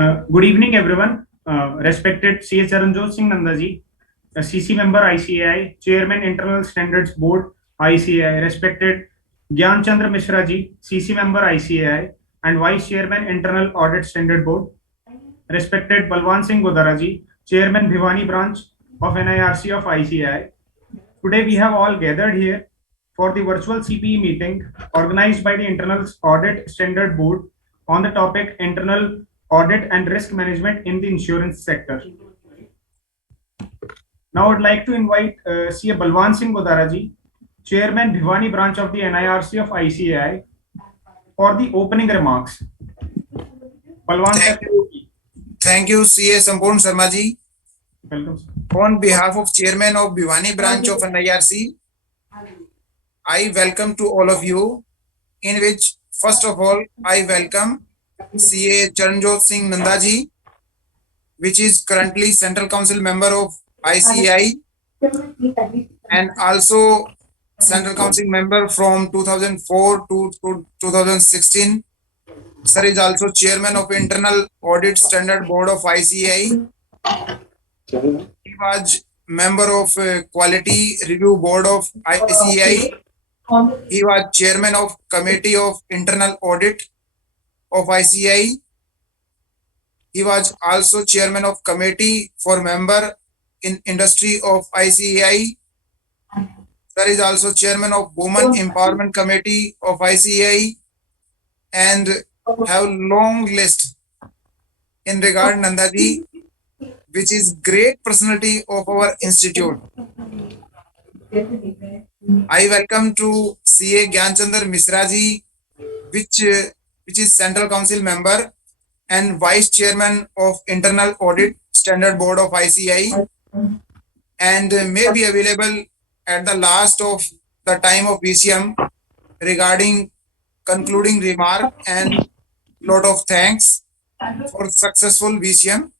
Good evening, everyone. Respected C. H. Charanjot Singh Nandaji, CC member ICAI, Chairman Internal Standards Board ICAI, respected Gyan Chandra Mishra ji, CC member ICAI, and Vice Chairman Internal Audit Standard Board, respected Balwan Singh Godara ji, Chairman Bhiwani Branch of NIRC of ICAI. Today we have all gathered here for the virtual CPE meeting organized by the Internal Audit Standard Board on the topic Internal Audit and Risk Management in the Insurance Sector. Now I would like to invite CA Balwan Singh Godara ji, Chairman Bhiwani Branch of the NIRC of ICAI, for the opening remarks. Balwan sir. Thank you, CA Sampurn Sharma ji. Welcome, sir. On behalf of Chairman of Bhiwani Branch of NIRC, I welcome to all of you, in which first of all I welcome CA Charanjot Singh Nandaji, which is currently Central Council member of ICAI and also Central Council member from 2004 to 2016. Sir is also Chairman of Internal Audit Standard Board of ICAI. He was member of Quality Review Board of ICAI. He was Chairman of Committee of Internal Audit of ICAI. He was also Chairman of Committee for Member in Industry of ICAI. Sir is also Chairman of Women Empowerment Committee of ICAI and have long list in regard Nandaji, which is great personality of our institute. I welcome to CA Gyanchandra Mishra ji, which is Central Council member and Vice Chairman of Internal Audit Standard Board of ICAI and may be available at the last of the time of VCM regarding concluding remark and lot of thanks for successful VCM.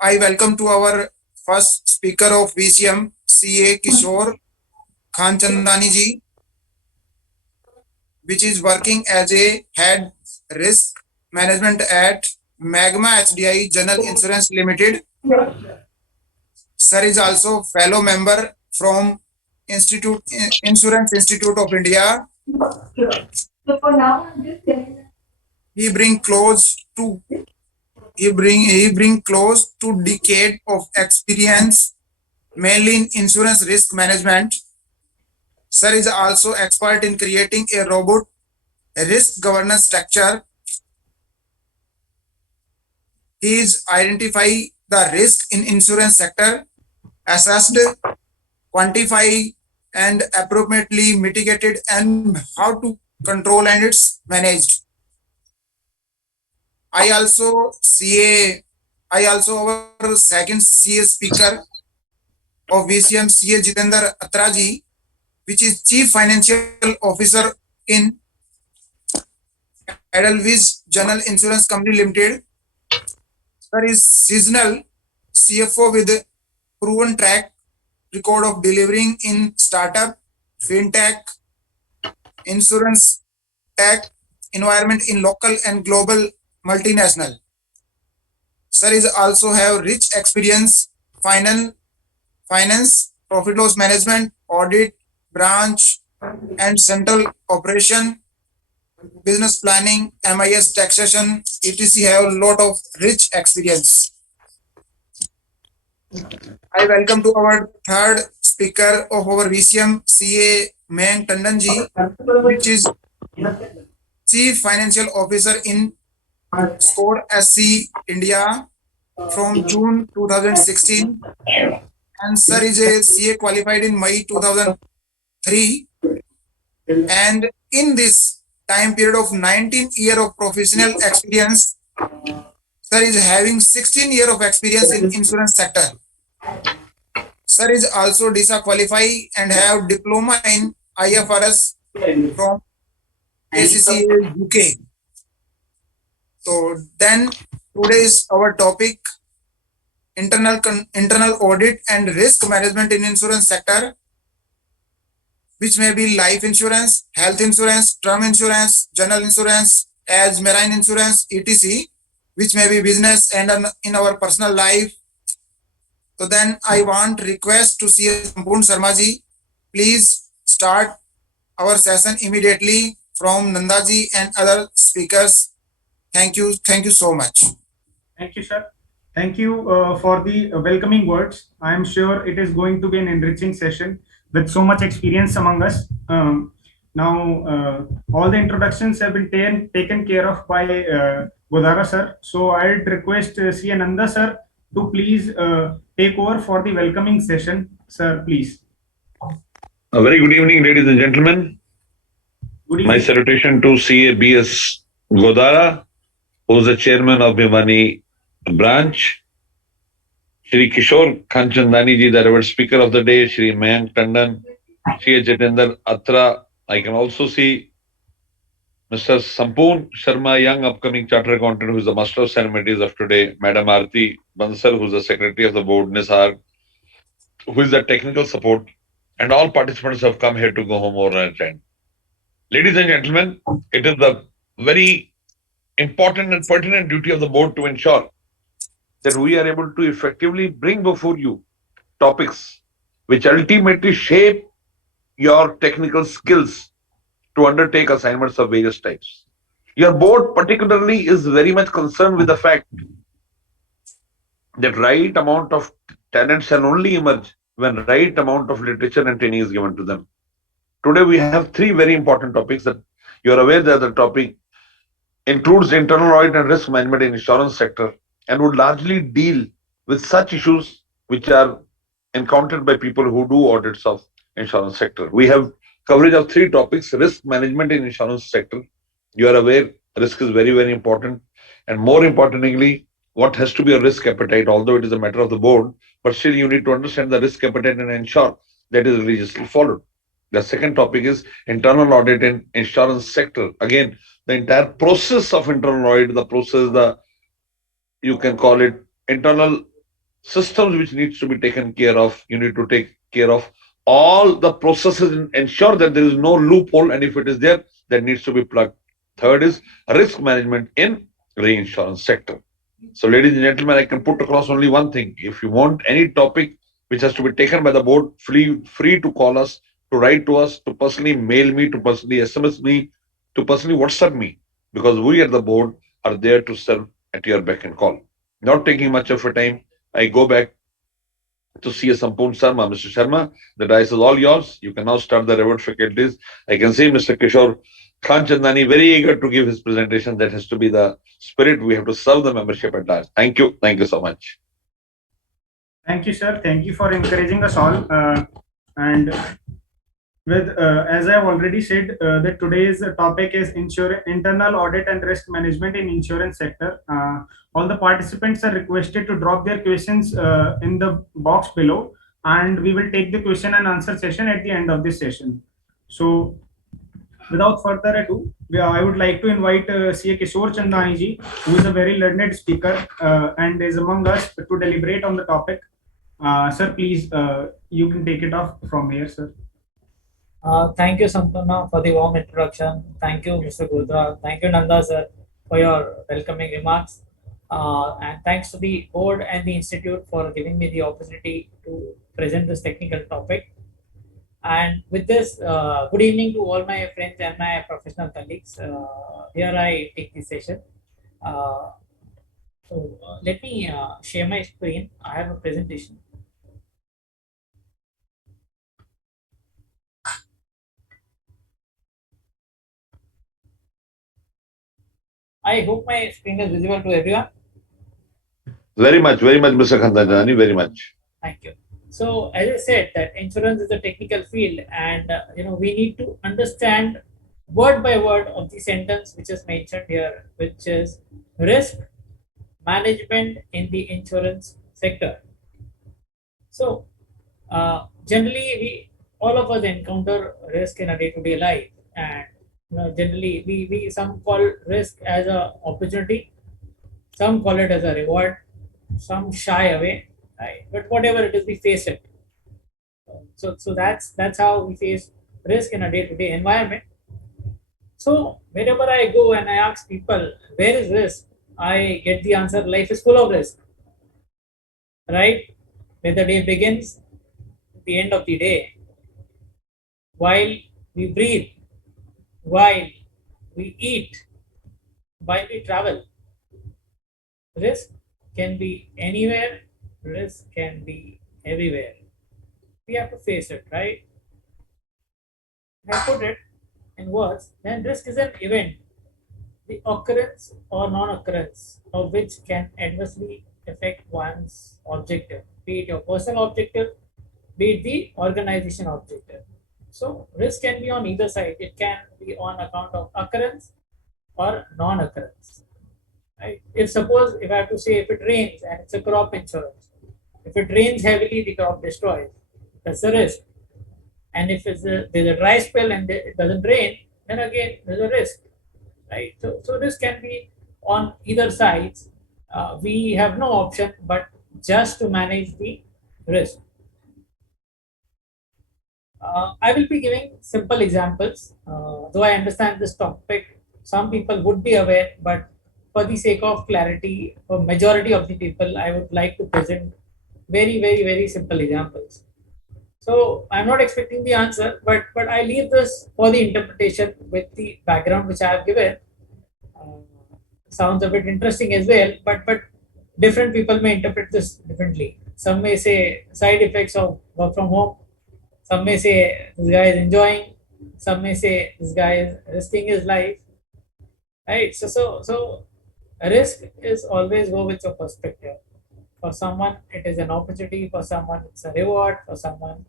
I welcome to our first speaker of VCM, CA Kishore Khanchandani ji, which is working as a head risk management at Magma HDI General Insurance Limited. Sir is also fellow member from Insurance Institute of India. He bring close to decade of experience, mainly in insurance risk management. Sir is also expert in creating a robust risk governance structure. He is identify the risk in insurance sector, assessed, quantify and appropriately mitigated, and how to control and it's managed. I also our second CA speaker of VCM, CA Jitendra Atraji, which is Chief Financial Officer in Edelweiss General Insurance Company Limited. Sir is seasonal CFO with proven track record of delivering in startup, fintech, insurance tech environment in local and global multinational. Sir is also have rich experience finance, profit loss management, audit, branch and central operation, business planning, MIS taxation, etc. have a lot of rich experience. I welcome to our third speaker of our VCM, CA Mayank Tandon ji, which is Chief Financial Officer in Score SC India from June 2016, and sir is a CA qualified in May 2003, and in this time period of 19 years of professional experience, sir is having 16 years of experience in insurance sector. Sir is also DISA qualified and have diploma in IFRS from ACCA UK. So then today is our topic, internal audit and risk management in insurance sector, which may be life insurance, health insurance, term insurance, general insurance, as marine insurance, etc., which may be business and in our personal life. So then I want request to see Sampurn Sharma ji. Please start our session immediately from Nandaji and other speakers. Thank you. Thank you so much. Thank you, sir. Thank you for the welcoming words. I am sure it is going to be an enriching session with so much experience among us. Now, all the introductions have been taken care of by Godara sir. So I'd request Sri Ananda sir to please take over for the welcoming session. Sir, please. A very good evening, ladies and gentlemen. Good My evening. salutation to CABS Godara, who is the chairman of Bhiwani branch, Shri Kishore Kanchandani ji, the revered speaker of the day, Shri Mayank Tandon, Shri Jitendra Atra. I can also see Mr. Sampurn Sharma, young upcoming chartered accountant, who is the master of ceremonies of today, Madam Aarti Bansal, who is the secretary of the board, Nisar, who is the technical support, and all participants have come here to go home over and attend. Ladies and gentlemen, it is the very important and pertinent duty of the board to ensure that we are able to effectively bring before you topics which ultimately shape your technical skills to undertake assignments of various types. Your board particularly is very much concerned with the fact that right amount of talent shall only emerge when right amount of literature and training is given to them. Today we have three very important topics that you are aware that the topic includes internal audit and risk management in insurance sector and would largely deal with such issues which are encountered by people who do audits of insurance sector. We have coverage of three topics: risk management in insurance sector. You are aware risk is very, very important. And more importantly, what has to be a risk appetite, although it is a matter of the board, but still you need to understand the risk appetite and ensure that is religiously followed. The second topic is internal audit in insurance sector. Again, the entire process of internal audit, the process, the you can call it internal systems which needs to be taken care of. You need to take care of all the processes and ensure that there is no loophole, and if it is there, that needs to be plugged. Third is risk management in reinsurance sector. So, ladies and gentlemen, I can put across only one thing. If you want any topic which has to be taken by the board, free to call us, to write to us, to personally mail me, to personally SMS me, to personally WhatsApp me, because we at the board are there to serve at your beck and call. Not taking much of your time, I go back to see a Sampurn Sharma. Mr. Sharma, the dice is all yours. You can now start the reward faculties. I can see Mr. Kishore Kanchandani very eager to give his presentation. That has to be the spirit. We have to serve the membership at large. Thank you. Thank you so much. Thank you, sir. Thank you for encouraging us all. And with as I have already said, that today's topic is internal audit and risk management in insurance sector. All the participants are requested to drop their questions in the box below, and we will take the question and answer session at the end of this session. So, without further ado, I would like to invite CA Kishore Chandani ji, who is a very learned speaker and is among us to deliberate on the topic. Sir, please, you can take it off from here, sir. Thank you, Sampurna, for the warm introduction. Thank you, Mr. Gudra. Thank you, Nanda, sir, for your welcoming remarks. And thanks to the board and the institute for giving me the opportunity to present this technical topic. And with this, good evening to all my friends and my professional colleagues. Here I take the session. Let me share my screen. I have a presentation. I hope my screen is visible to everyone. Very much, Mr. Kanchandani, very much. Thank you. So, as I said, that insurance is a technical field, and we need to understand word by word of the sentence which is mentioned here, which is risk management in the insurance sector. So, generally, all of us encounter risk in a day-to-day life, and generally, we some call risk as an opportunity, some call it as a reward, some shy away, right? But whatever it is, we face it. So that's how we face risk in a day-to-day environment. So wherever I go and I ask people, where is risk? I get the answer, life is full of risk. Right? Where the day begins, the end of the day, while we breathe, while we eat, while we travel. Risk can be anywhere, risk can be everywhere. We have to face it, right? If I put it in words, then risk is an event, the occurrence or non occurrence of which can adversely affect one's objective, be it your personal objective, be it the organization objective. So, risk can be on either side, it can be on account of occurrence or non occurrence. Right? If suppose if I have to say if it rains and it's a crop insurance, if it rains heavily, the crop destroys. That's the risk. And if there's a dry spell and it doesn't rain, then again there's a risk, right? So this can be on either sides. We have no option but just to manage the risk. I will be giving simple examples. Though I understand this topic, some people would be aware, but for the sake of clarity, for majority of the people, I would like to present very simple examples. So I'm not expecting the answer, but I leave this for the interpretation with the background which I have given. Uh, Sounds a bit interesting as well, but different people may interpret this differently. Some may say side effects of work from home. Some may say this guy is enjoying. Some may say this guy is risking his life. Right. So a risk is always go with your perspective. For someone, it is an opportunity. For someone, it's a reward. For someone,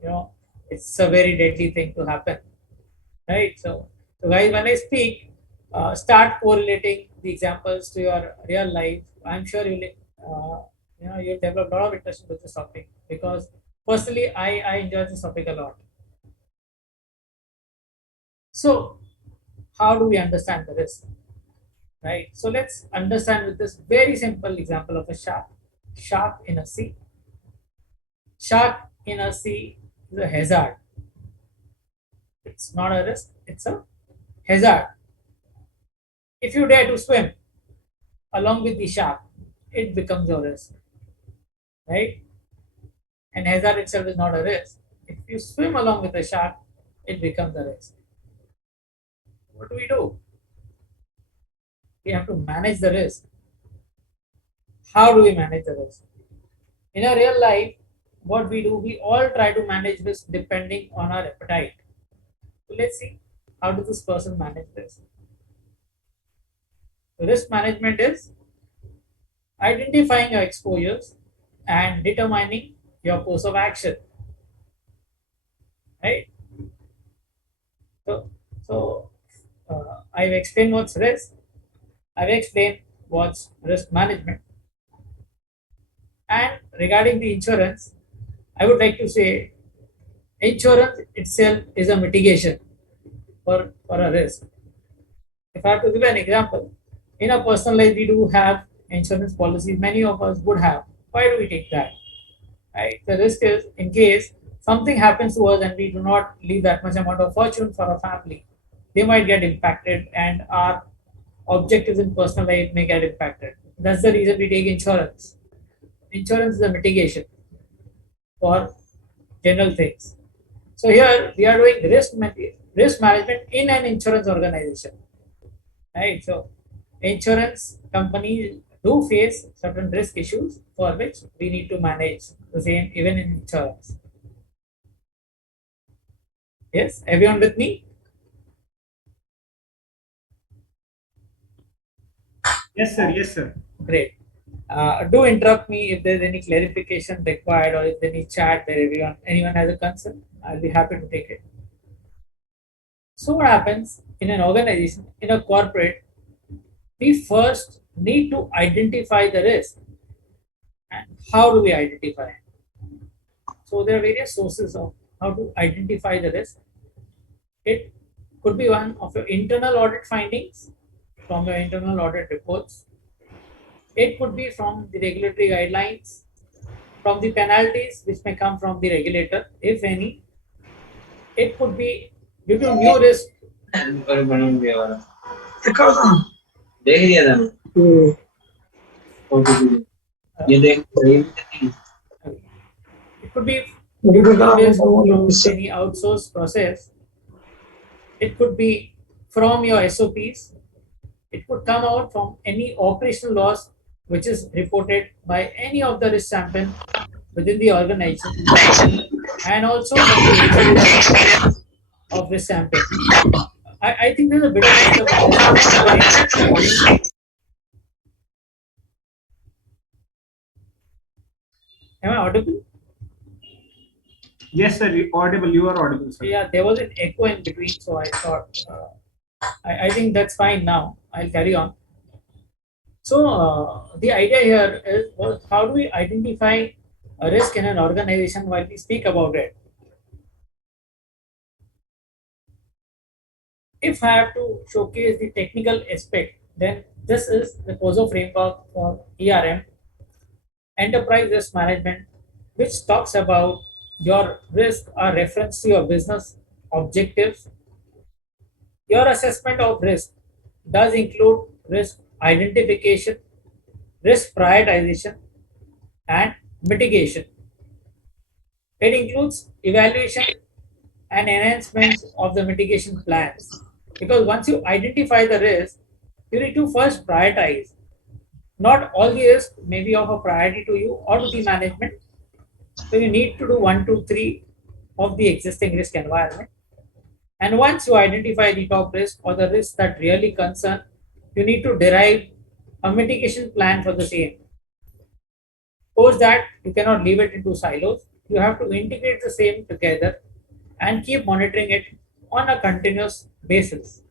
it's a very deadly thing to happen. Right. So guys, when I speak, start correlating the examples to your real life. I'm sure you'll develop a lot of interest with this topic because personally, I enjoy this topic a lot. So, how do we understand the risk? Right. So let's understand with this very simple example of a shark. Shark in a sea. Shark in a sea is a hazard. It's not a risk, it's a hazard. If you dare to swim along with the shark, it becomes a risk. Right? And hazard itself is not a risk. If you swim along with the shark, it becomes a risk. What do? We have to manage the risk. How do we manage the risk? In our real life, what we do, we all try to manage risk depending on our appetite. So let's see, how does this person manage this? Risk management is identifying your exposures and determining your course of action. Right? So I've explained what's risk. I've explained what's risk management. And regarding the insurance, I would like to say insurance itself is a mitigation for a risk. If I have to give an example, in a personal life, we do have insurance policies. Many of us would have. Why do we take that? Right? The risk is in case something happens to us and we do not leave that much amount of fortune for our family, they might get impacted and our objectives in personal life may get impacted. That's the reason we take insurance. Insurance is a mitigation for general things. So here we are doing risk management in an insurance organization. Right? So insurance companies do face certain risk issues for which we need to manage the same even in insurance. Yes, everyone with me? Yes, sir. Yes, sir. Great. Do interrupt me if there's any clarification required or if there's any chat where anyone has a concern. I'll be happy to take it. So what happens in an organization, in a corporate, we first need to identify the risk. And how do we identify it? So there are various sources of how to identify the risk. It could be one of your internal audit findings from your internal audit reports. It could be from the regulatory guidelines, from the penalties which may come from the regulator, if any. It could be due to new risk It could be risk from any outsourced process. It could be from your SOPs. It could come out from any operational loss which is reported by any of the risk champion within the organization, and also from the experience of risk champion. I think there's a bit of disturbance on my end. Am I audible? Yes, sir. Audible. You are audible, sir. Yeah, there was an echo in between, so I thought I think that's fine now. I'll carry on. So the idea here is how do we identify a risk in an organization while we speak about it? If I have to showcase the technical aspect, then this is the COSO framework for ERM, Enterprise Risk Management, which talks about your risk are reference to your business objectives. Your assessment of risk does include risk identification, risk prioritization, and mitigation. It includes evaluation and enhancements of the mitigation plans. Because once you identify the risk, you need to first prioritize. Not all the risks may be of a priority to you or to the management. So you need to do 1, 2, 3 of the existing risk environment. And once you identify the top risk or the risks that really concern, you need to derive a mitigation plan for the same. Post that, you cannot leave it into silos. You have to integrate the same together and keep monitoring it on a continuous basis.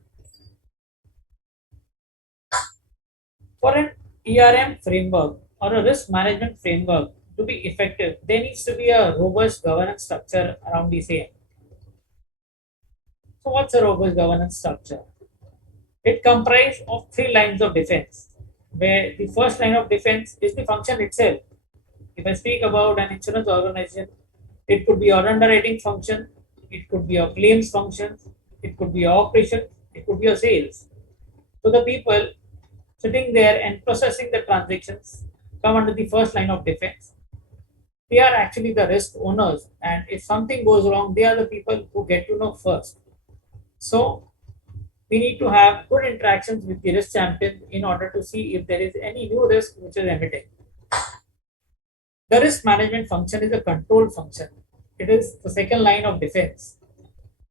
For an ERM framework or a risk management framework to be effective, there needs to be a robust governance structure around the same. So, what's a robust governance structure? It comprises of 3 lines of defense, where the first line of defense is the function itself. If I speak about an insurance organization, it could be your underwriting function, it could be your claims function, it could be your operation, it could be your sales. So the people sitting there and processing the transactions come under the first line of defense. They are actually the risk owners, and if something goes wrong, they are the people who get to know first. So we need to have good interactions with the risk champion in order to see if there is any new risk which is emitting. The risk management function is a control function. It is the second line of defense.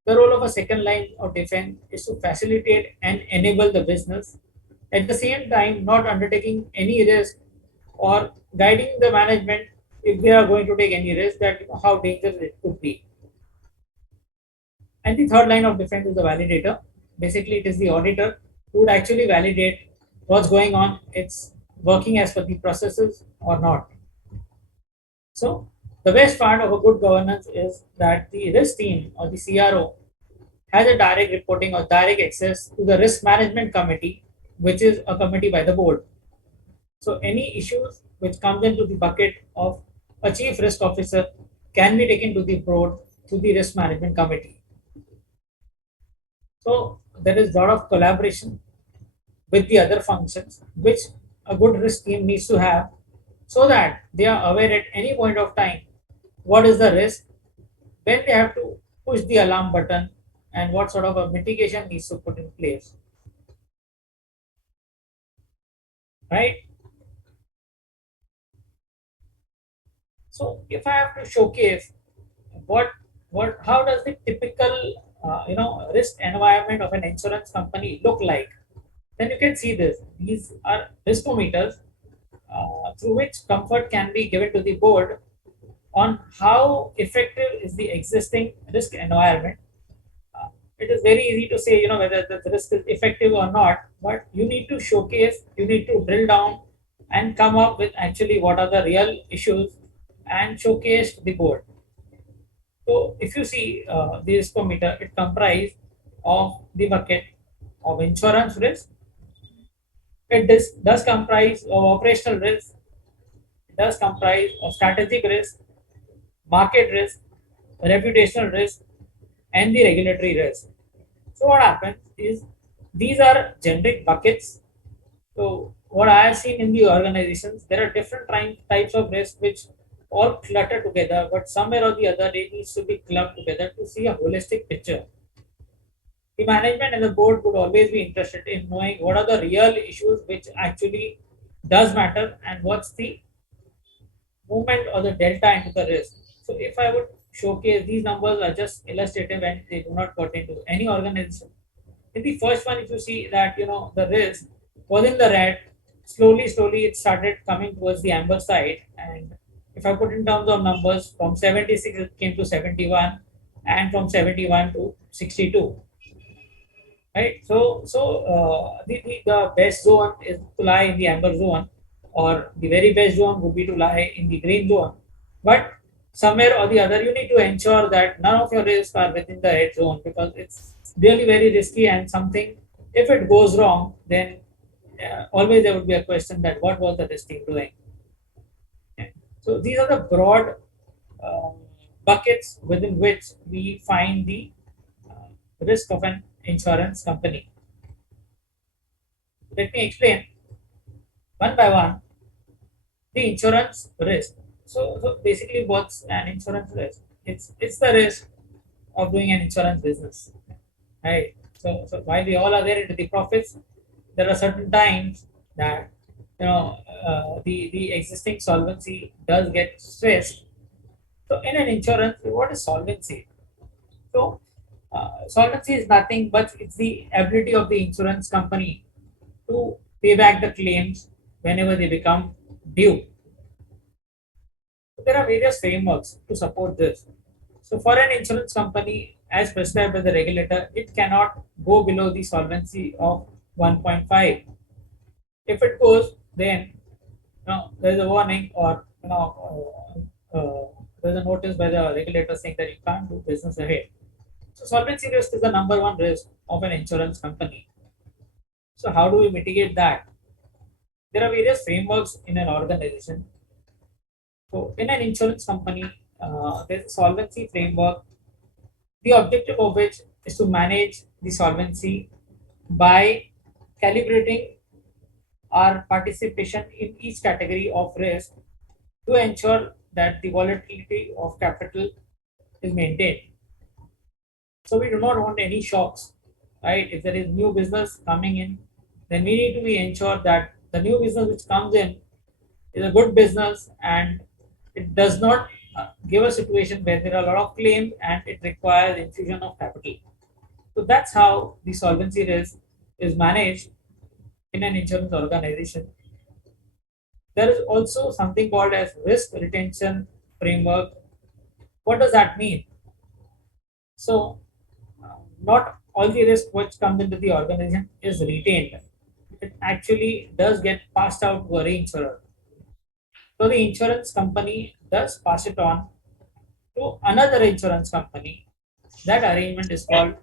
The role of a second line of defense is to facilitate and enable the business, at the same time not undertaking any risk or guiding the management if they are going to take any risk, that how dangerous it could be. And the third line of defense is the validator. Basically, it is the auditor who would actually validate what's going on, it's working as per the processes or not. So the best part of a good governance is that the risk team or the CRO has a direct reporting or direct access to the risk management committee, which is a committee by the board. So any issues which comes into the bucket of a chief risk officer can be taken to the board through the risk management committee. So there is a lot of collaboration with the other functions which a good risk team needs to have, so that they are aware at any point of time what is the risk, when they have to push the alarm button, and what sort of a mitigation needs to put in place. Right? So if I have to showcase what how does the typical risk environment of an insurance company look like, then you can see this. These are riskometers through which comfort can be given to the board on how effective is the existing risk environment. It is very easy to say, whether the risk is effective or not, but you need to showcase, you need to drill down and come up with actually what are the real issues and showcase to the board. So if you see the riskometer, it comprises of the bucket of insurance risk. It does comprise of operational risk. It does comprise of strategic risk, market risk, reputational risk, and the regulatory risk. So what happens is these are generic buckets. So what I have seen in the organizations, there are different types of risk which all clutter together, but somewhere or the other they needs to be clubbed together to see a holistic picture. The management and the board would always be interested in knowing what are the real issues which actually does matter and what's the movement or the delta into the risk. So if I would showcase, these numbers are just illustrative and they do not pertain to any organization. In the first one, if you see that the risk was in the red, slowly it started coming towards the amber side. And if I put in terms of numbers, from 76 it came to 71, and from 71 to 62. Right. The best zone is to lie in the amber zone, or the very best zone would be to lie in the green zone. But somewhere or the other, you need to ensure that none of your risks are within the red zone, because it's really very risky, and something, if it goes wrong, then always there would be a question that what was the risk team doing. Okay. So these are the broad um, buckets within which we find the risk of an insurance company. Let me explain one by one the insurance risk. So basically, what's an insurance risk? It's the risk of doing an insurance business, right? So while we all are there into the profits, there are certain times that the existing solvency does get stressed. So in an insurance, what is solvency? So solvency is nothing but it's the ability of the insurance company to pay back the claims whenever they become due. So there are various frameworks to support this. So for an insurance company, as prescribed by the regulator, it cannot go below the solvency of 1.5. If it goes, then there is a warning, or there is a notice by the regulator saying that you can't do business ahead. So solvency risk is the number one risk of an insurance company. So how do we mitigate that? There are various frameworks in an organization. So in an insurance company, there's a solvency framework, the objective of which is to manage the solvency by calibrating our participation in each category of risk to ensure that the volatility of capital is maintained. So we do not want any shocks, right? If there is new business coming in, then we need to be ensured that the new business which comes in is a good business, and it does not give a situation where there are a lot of claims and it requires infusion of capital. So that's how the solvency risk is managed in an insurance organization. There is also something called as risk retention framework. What does that mean? So not all the risk which comes into the organization is retained. It actually does get passed out to a reinsurer. So the insurance company does pass it on to another insurance company. That arrangement is called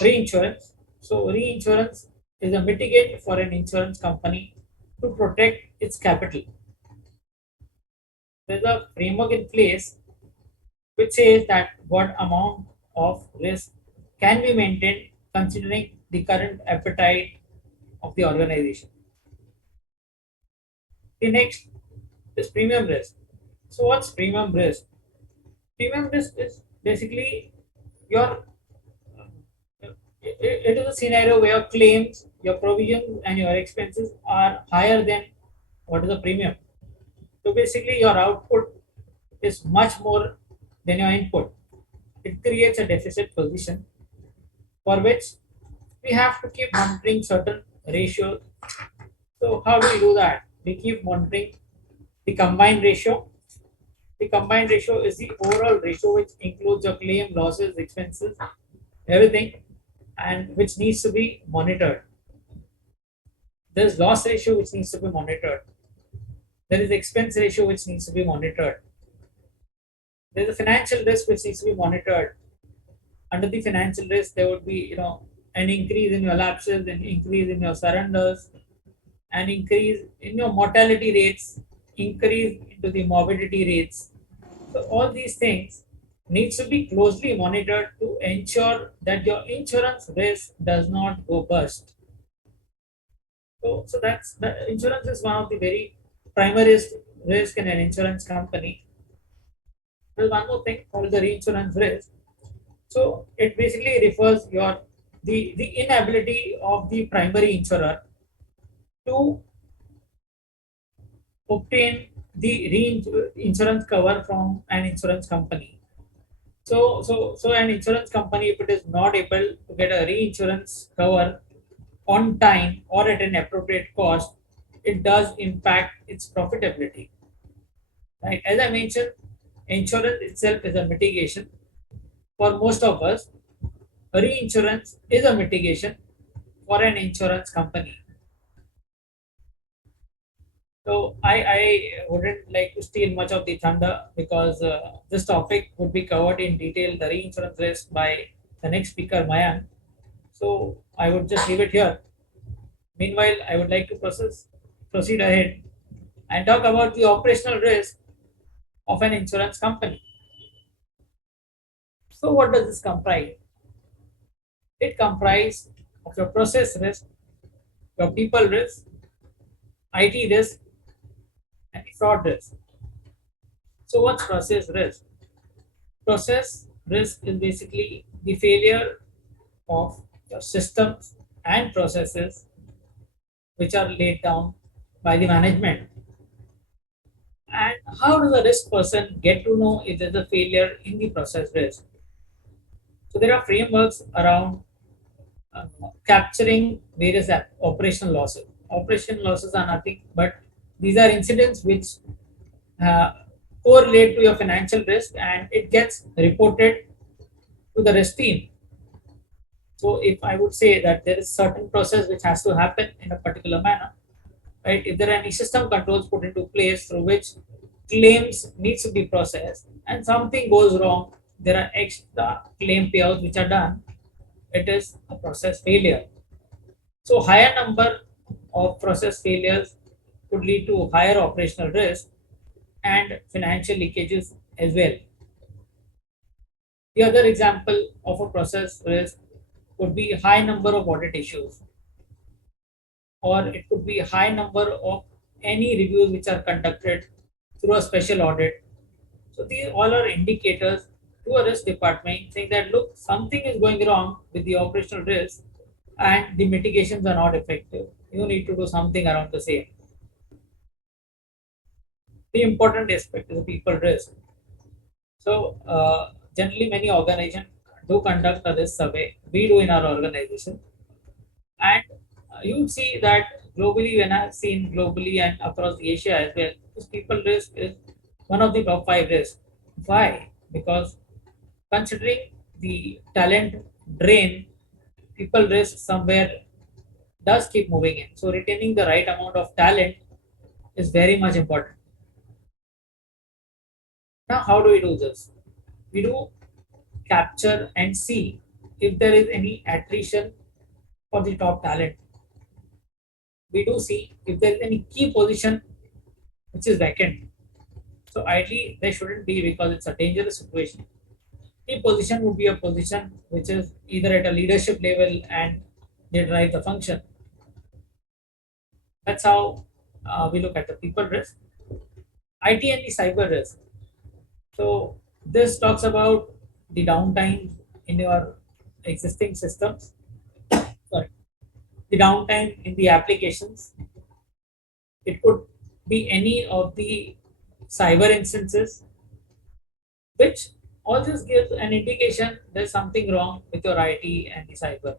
reinsurance. So reinsurance is a mitigate for an insurance company to protect its capital. There's a framework in place which says that what amount of risk can be maintained considering the current appetite of the organization. The next is premium risk. So what's premium risk? Premium risk is basically your it is a scenario where your claims, your provisions, and your expenses are higher than what is the premium. So basically, your output is much more than your input. It creates a deficit position for which we have to keep monitoring certain ratios. So how do we do that? We keep monitoring the combined ratio. The combined ratio is the overall ratio which includes your claim, losses, expenses, everything, and which needs to be monitored. There's loss ratio which needs to be monitored. There is expense ratio which needs to be monitored. There's a financial risk which needs to be monitored. Under the financial risk, there would be an increase in your lapses, an increase in your surrenders, an increase in your mortality rates, increase into the morbidity rates. So all these things needs to be closely monitored to ensure that your insurance risk does not go bust. So that's the insurance is one of the very primary risk in an insurance company. There's one more thing called the reinsurance risk. So it basically refers the inability of the primary insurer to obtain the reinsurance cover from an insurance company. So an insurance company, if it is not able to get a reinsurance cover on time or at an appropriate cost, it does impact its profitability. Right? As I mentioned, insurance itself is a mitigation. For most of us, reinsurance is a mitigation for an insurance company. So I wouldn't like to steal much of the thunder because this topic would be covered in detail, the reinsurance risk, by the next speaker, Mayan. So I would just leave it here. Meanwhile, I would like to proceed ahead and talk about the operational risk of an insurance company. So what does this comprise? It comprises of your process risk, your people risk, IT risk, and fraud risk. So what's process risk? Process risk is basically the failure of your systems and processes which are laid down by the management. And how does a risk person get to know if there's a failure in the process risk? So there are frameworks around uh, capturing various operational losses. Operational losses are nothing but these are incidents which uh, correlate to your financial risk and it gets reported to the risk team. So if I would say that there is certain process which has to happen in a particular manner, right? If there are any system controls put into place through which claims needs to be processed and something goes wrong, there are extra claim payouts which are done. It is a process failure. So higher number of process failures could lead to higher operational risk and financial leakages as well. The other example of a process risk could be high number of audit issues, or it could be high number of any reviews which are conducted through a special audit. So these all are indicators to a risk department saying that look, something is going wrong with the operational risk and the mitigations are not effective. You need to do something around the same. The important aspect is the people risk. So generally many organizations do conduct a risk survey. We do in our organization. And you see that globally, when I've seen globally and across Asia as well, this people risk is one of the top five risks. Why? Because considering the talent drain, people risk somewhere does keep moving in. So retaining the right amount of talent is very much important. Now, how do we do this? We do capture and see if there is any attrition for the top talent. We do see if there is any key position which is vacant. So ideally, there shouldn't be because it's a dangerous situation. Key position would be a position which is either at a leadership level and they drive the function. That's how we look at the people risk. IT and the cyber risk. So this talks about the downtime in your existing systems. Sorry, the downtime in the applications. It could be any of the cyber instances, which all this gives an indication there's something wrong with your IT and the cyber.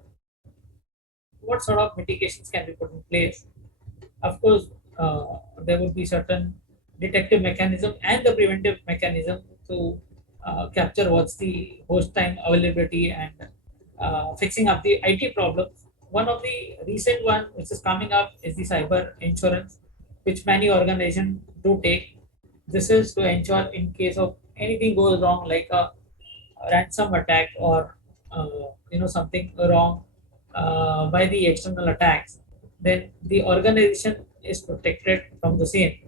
What sort of mitigations can be put in place? Of course, there would be certain detective mechanism and the preventive mechanism to capture what's the host time availability and fixing up the IT problems. One of the recent one which is coming up is the cyber insurance, which many organizations do take. This is to ensure in case of anything goes wrong, like a ransom attack or something wrong by the external attacks, then the organization is protected from the same.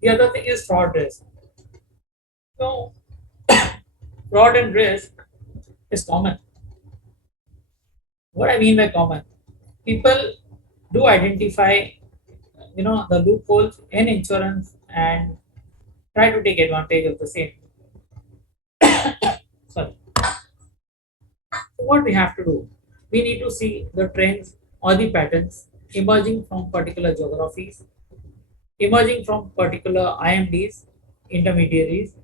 The other thing is fraud risk. So, fraud and risk is common. What I mean by common, people do identify, the loopholes in insurance and try to take advantage of the same. Sorry. So what we have to do, we need to see the trends or the patterns emerging from particular geographies, emerging from particular IMDs, intermediaries,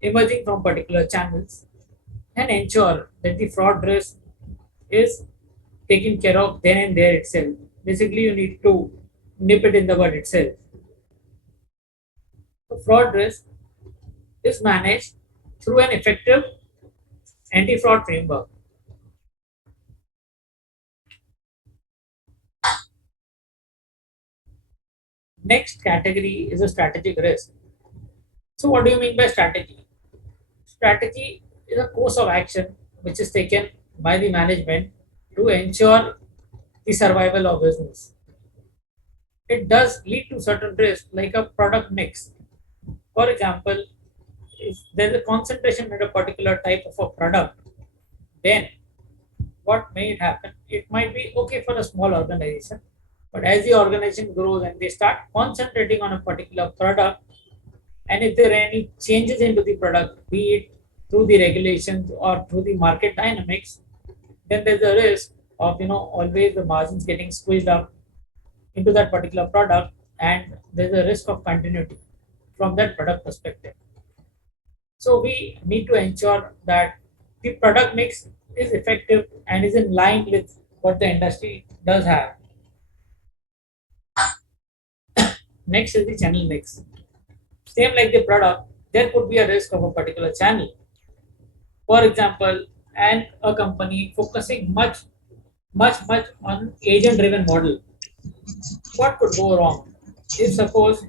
emerging from particular channels, and ensure that the fraud risk is taken care of then and there itself. Basically, you need to nip it in the bud itself. The fraud risk is managed through an effective anti-fraud framework. Next category is a strategic risk. So, what do you mean by strategy? Strategy is a course of action which is taken by the management to ensure the survival of business. It does lead to certain risks like a product mix. For example, if there's a concentration in a particular type of a product, then what may happen? It might be okay for a small organization, but as the organization grows and they start concentrating on a particular product, and if there are any changes into the product, be it through the regulations or through the market dynamics, then there's a risk of always the margins getting squeezed up into that particular product, and there's a risk of continuity from that product perspective. So we need to ensure that the product mix is effective and is in line with what the industry does have. Next is the channel mix. Same like the product, there could be a risk of a particular channel. For example, and a company focusing much on agent driven model. What could go wrong? If suppose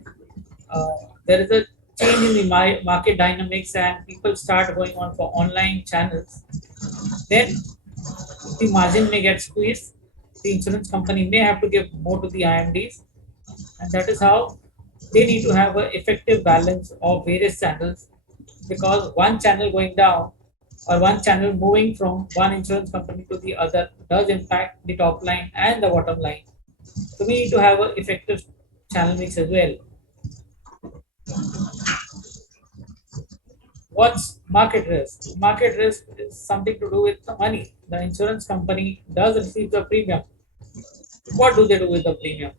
there is a change in the market dynamics and people start going on for online channels, then the margin may get squeezed. The insurance company may have to give more to the IMDs, and that is how they need to have an effective balance of various channels, because one channel going down or one channel moving from one insurance company to the other does impact the top line and the bottom line. So we need to have an effective channel mix as well. What's market risk? Market risk is something to do with the money. The insurance company does receive the premium. What do they do with the premium?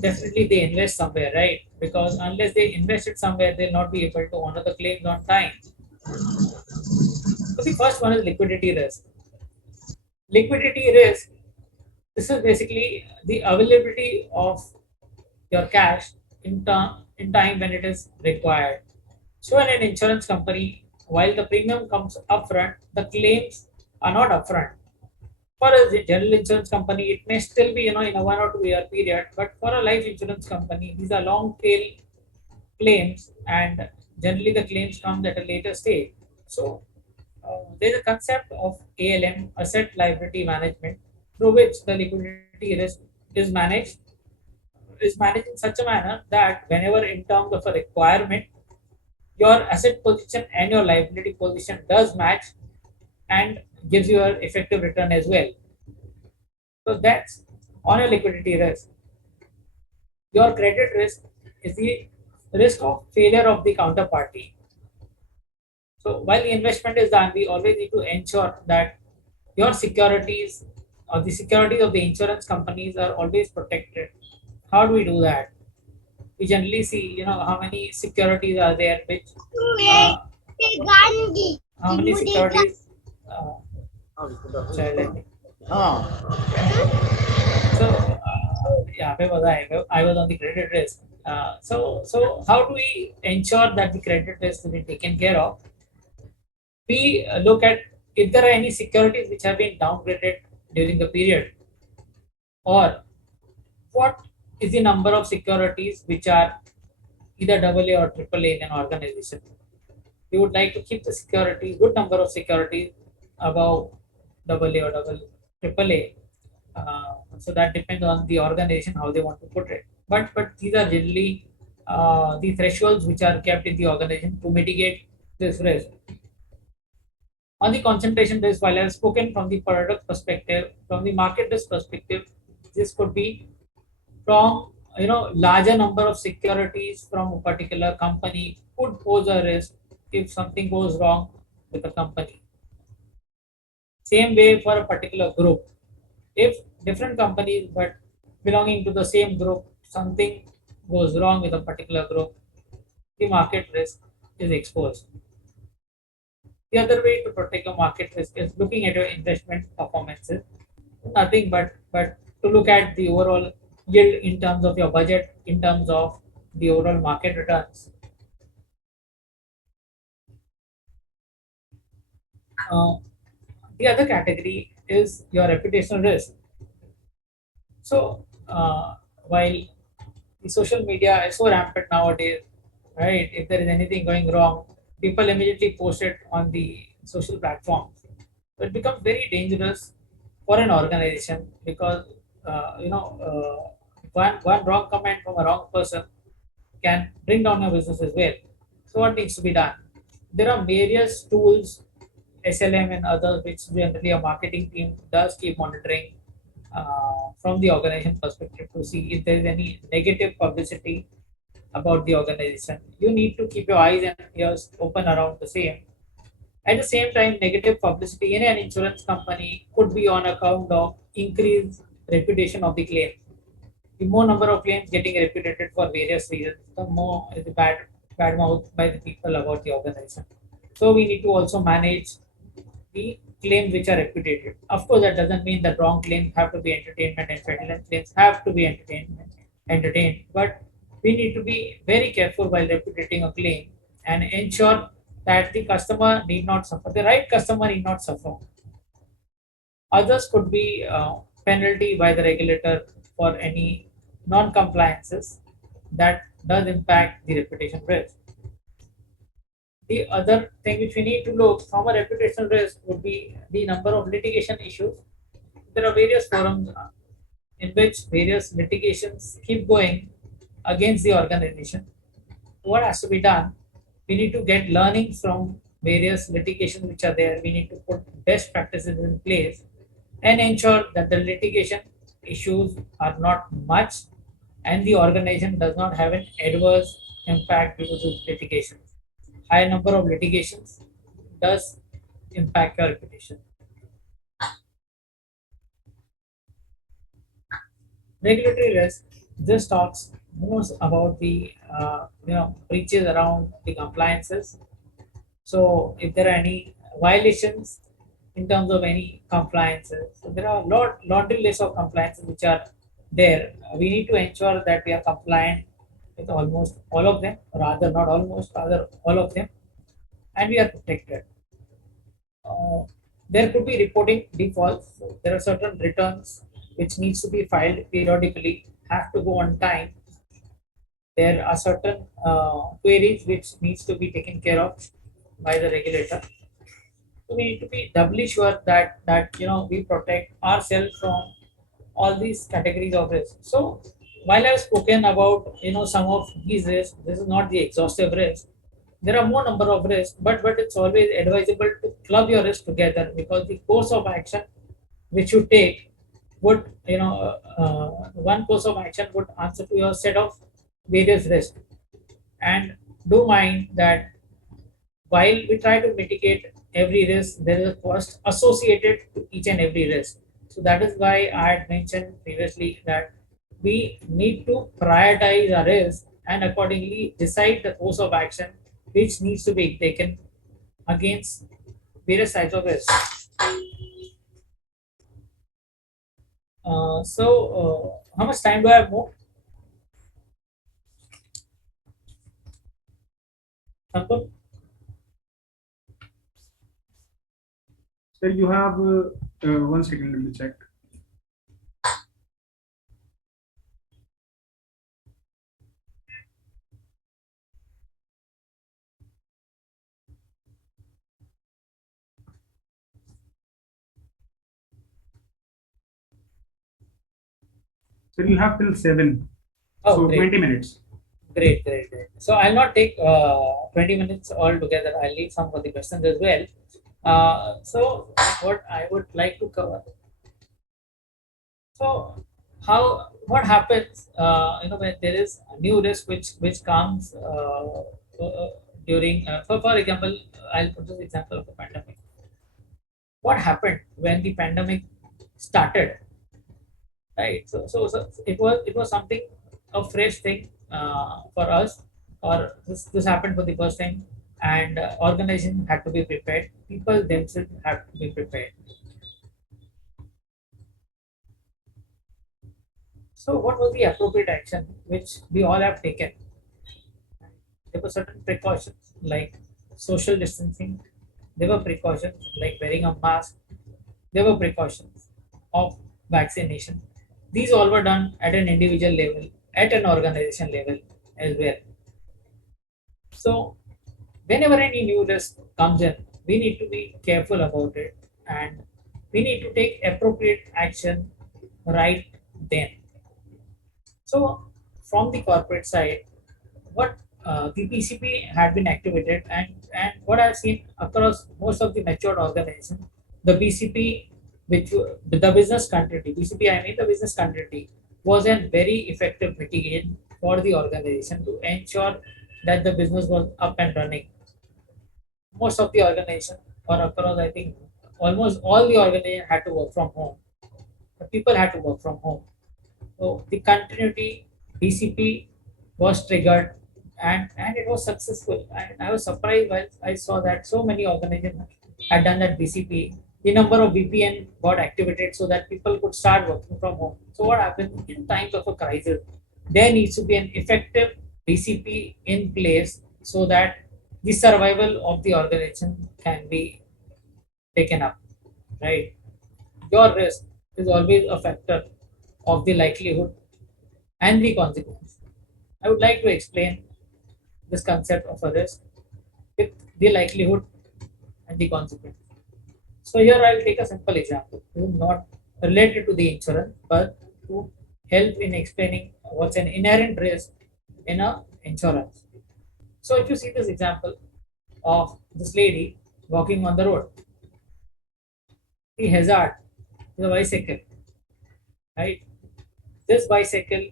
Definitely they invest somewhere, right? Because unless they invest it somewhere, they'll not be able to honor the claims on time. So the first one is liquidity risk. Liquidity risk, this is basically the availability of your cash in time when it is required. So in an insurance company, while the premium comes upfront, the claims are not upfront. For a general insurance company, it may still be in a 1 or 2 year period, but for a life insurance company, these are long tail claims, and generally the claims come at a later stage. So there's a concept of ALM, asset liability management, through which the liquidity risk is managed is managed in such a manner that whenever in terms of a requirement, your asset position and your liability position does match and gives you an effective return as well. So that's on a liquidity risk. Your credit risk is the risk of failure of the counterparty. So while the investment is done, we always need to ensure that your securities or the securities of the insurance companies are always protected. How do we do that? We generally see, how many securities are there, which how many securities. Child, I think. So yeah, where was I? I was on the credit risk. So how do we ensure that the credit risk will be taken care of? We look at if there are any securities which have been downgraded during the period, or what is the number of securities which are either AA or AAA in an organization. We would like to keep the security, good number of securities above AA or AAA. So that depends on the organization how they want to put it. But these are generally the thresholds which are kept in the organization to mitigate this risk. On the concentration risk, while I have spoken from the product perspective, from the market risk perspective, this could be from larger number of securities from a particular company could pose a risk if something goes wrong with the company. Same way for a particular group. If different companies but belonging to the same group, something goes wrong with a particular group, the market risk is exposed. The other way to protect your market risk is looking at your investment performances. Nothing but to look at the overall yield in terms of your budget, in terms of the overall market returns. Uh, the other category is your reputational risk. So while the social media is so rampant nowadays, right? If there is anything going wrong, people immediately post it on the social platforms. So it becomes very dangerous for an organization because one wrong comment from a wrong person can bring down your business as well. So what needs to be done? There are various tools, SLM and others, which generally a marketing team does keep monitoring from the organization perspective to see if there is any negative publicity about the organization. You need to keep your eyes and ears open around the same. At the same time, negative publicity in an insurance company could be on account of increased reputation of the claim. The more number of claims getting repeated for various reasons, the more is the bad mouth by the people about the organization. So we need to also manage the claims which are reputed. Of course, that doesn't mean that wrong claims have to be entertainment and fraudulent claims have to be entertained. But we need to be very careful while repudiating a claim and ensure that the customer need not suffer. The right customer need not suffer. Others could be penalty by the regulator for any non-compliances that does impact the reputation risk. The other thing which we need to look from a reputational risk would be the number of litigation issues. There are various forums in which various litigations keep going against the organization. What has to be done? We need to get learnings from various litigations which are there. We need to put best practices in place and ensure that the litigation issues are not much and the organization does not have an adverse impact due to the litigation. High number of litigations does impact your reputation. Regulatory risk. This talks most about the breaches around the compliances. So if there are any violations in terms of any compliances, so there are laundry list of compliances which are there. We need to ensure that we are compliant with almost all of them, rather not almost, rather all of them, and we are protected. Uh, there could be reporting defaults. So there are certain returns which needs to be filed periodically, have to go on time. There are certain queries which needs to be taken care of by the regulator. So we need to be doubly sure that we protect ourselves from all these categories of risk. So while I've spoken about some of these risks, this is not the exhaustive risk. There are more number of risks, but it's always advisable to club your risk together because the course of action which you take would one course of action would answer to your set of various risks. And do mind that while we try to mitigate every risk, there is a cost associated to each and every risk. So that is why I had mentioned previously that we need to prioritize our risk and accordingly decide the course of action which needs to be taken against various types of risk. How much time do I have more? Santosh? Sir, you have 1 second, let me check. Sir, you have till 7. Oh, So great. 20 minutes. Great, great, great. So I'll not take 20 minutes altogether. I'll leave some for the questions as well. So what I would like to cover. So what happens, when there is a new risk which comes during, for example, I'll put this example of the pandemic. What happened when the pandemic started, right? So it was something a fresh thing for us, or this happened for the first time, and organization had to be prepared. People themselves have to be prepared. So what was the appropriate action which we all have taken? There were certain precautions like social distancing. There were precautions like wearing a mask. There were precautions of vaccination. These all were done at an individual level, at an organization level as well. So, whenever any new risk comes in, we need to be careful about it, and we need to take appropriate action right then. So, from the corporate side, what the BCP had been activated, and what I've seen across most of the matured organizations, the BCP, the business continuity, BCP, I mean the business continuity, was a very effective mitigation for the organization to ensure that the business was up and running. Most of the organization, or across, I think almost all the organization had to work from home. The people had to work from home. So the continuity BCP was triggered, and it was successful. And I was surprised when I saw that so many organizations had done that BCP. The number of VPN got activated so that people could start working from home. So what happens in times of a crisis? There needs to be an effective BCP in place so that the survival of the organization can be taken up, right? Your risk is always a factor of the likelihood and the consequence. I would like to explain this concept of a risk with the likelihood and the consequence. So here I'll take a simple example. This is not related to the insurance, but to help in explaining what's an inherent risk in a insurance. So if you see this example of this lady walking on the road, the hazard is a bicycle, right? This bicycle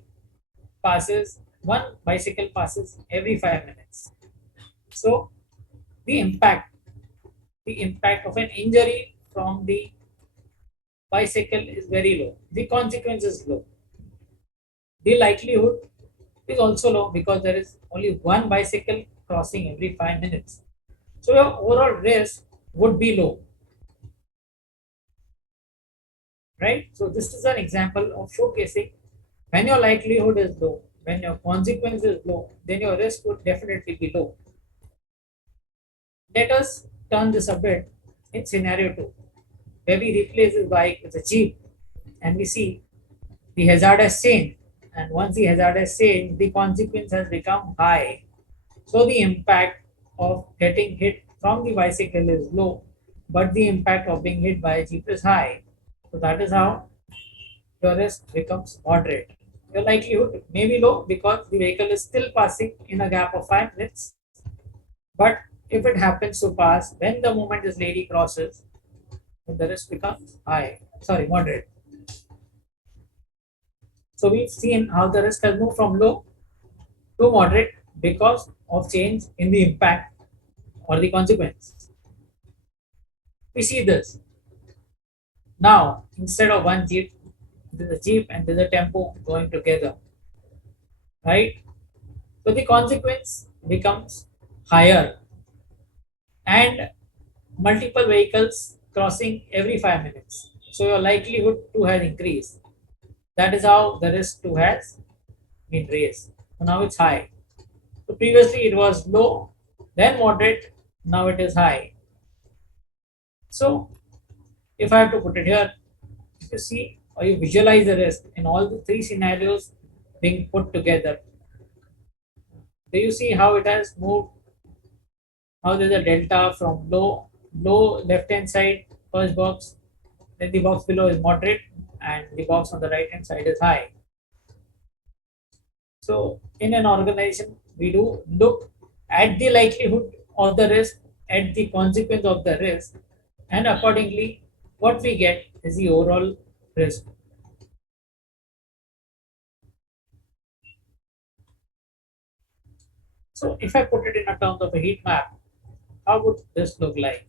one bicycle passes every 5 minutes. So the impact of an injury from the bicycle is very low. The consequence is low. The likelihood is also low because there is only one bicycle crossing every 5 minutes. So your overall risk would be low, right? So this is an example of showcasing when your likelihood is low, when your consequence is low, then your risk would definitely be low. Let us turn this a bit in scenario 2, where we replace this bike with a jeep, and we see the hazard has changed. And once the hazard has changed, the consequence has become high. So the impact of getting hit from the bicycle is low, but the impact of being hit by a jeep is high. So that is how your risk becomes moderate. Your likelihood may be low because the vehicle is still passing in a gap of 5 minutes. But if it happens to pass when the moment this lady crosses, then the risk becomes moderate. So we've seen how the risk has moved from low to moderate because of change in the impact or the consequence. We see this. Now, instead of one jeep, there's a jeep and there's a tempo going together, right? So the consequence becomes higher, and multiple vehicles crossing every 5 minutes. So your likelihood to has increased. That is how the risk to has been raised. So now it's high. So previously it was low, then moderate, now it is high. So if I have to put it here, if you see or you visualize the risk in all the three scenarios being put together, do you see how it has moved? How there's a delta from low left hand side, first box, then the box below is moderate, and the box on the right hand side is high. So in an organization, we do look at the likelihood of the risk, at the consequence of the risk, and accordingly, what we get is the overall risk. So if I put it in a terms of a heat map, how would this look like?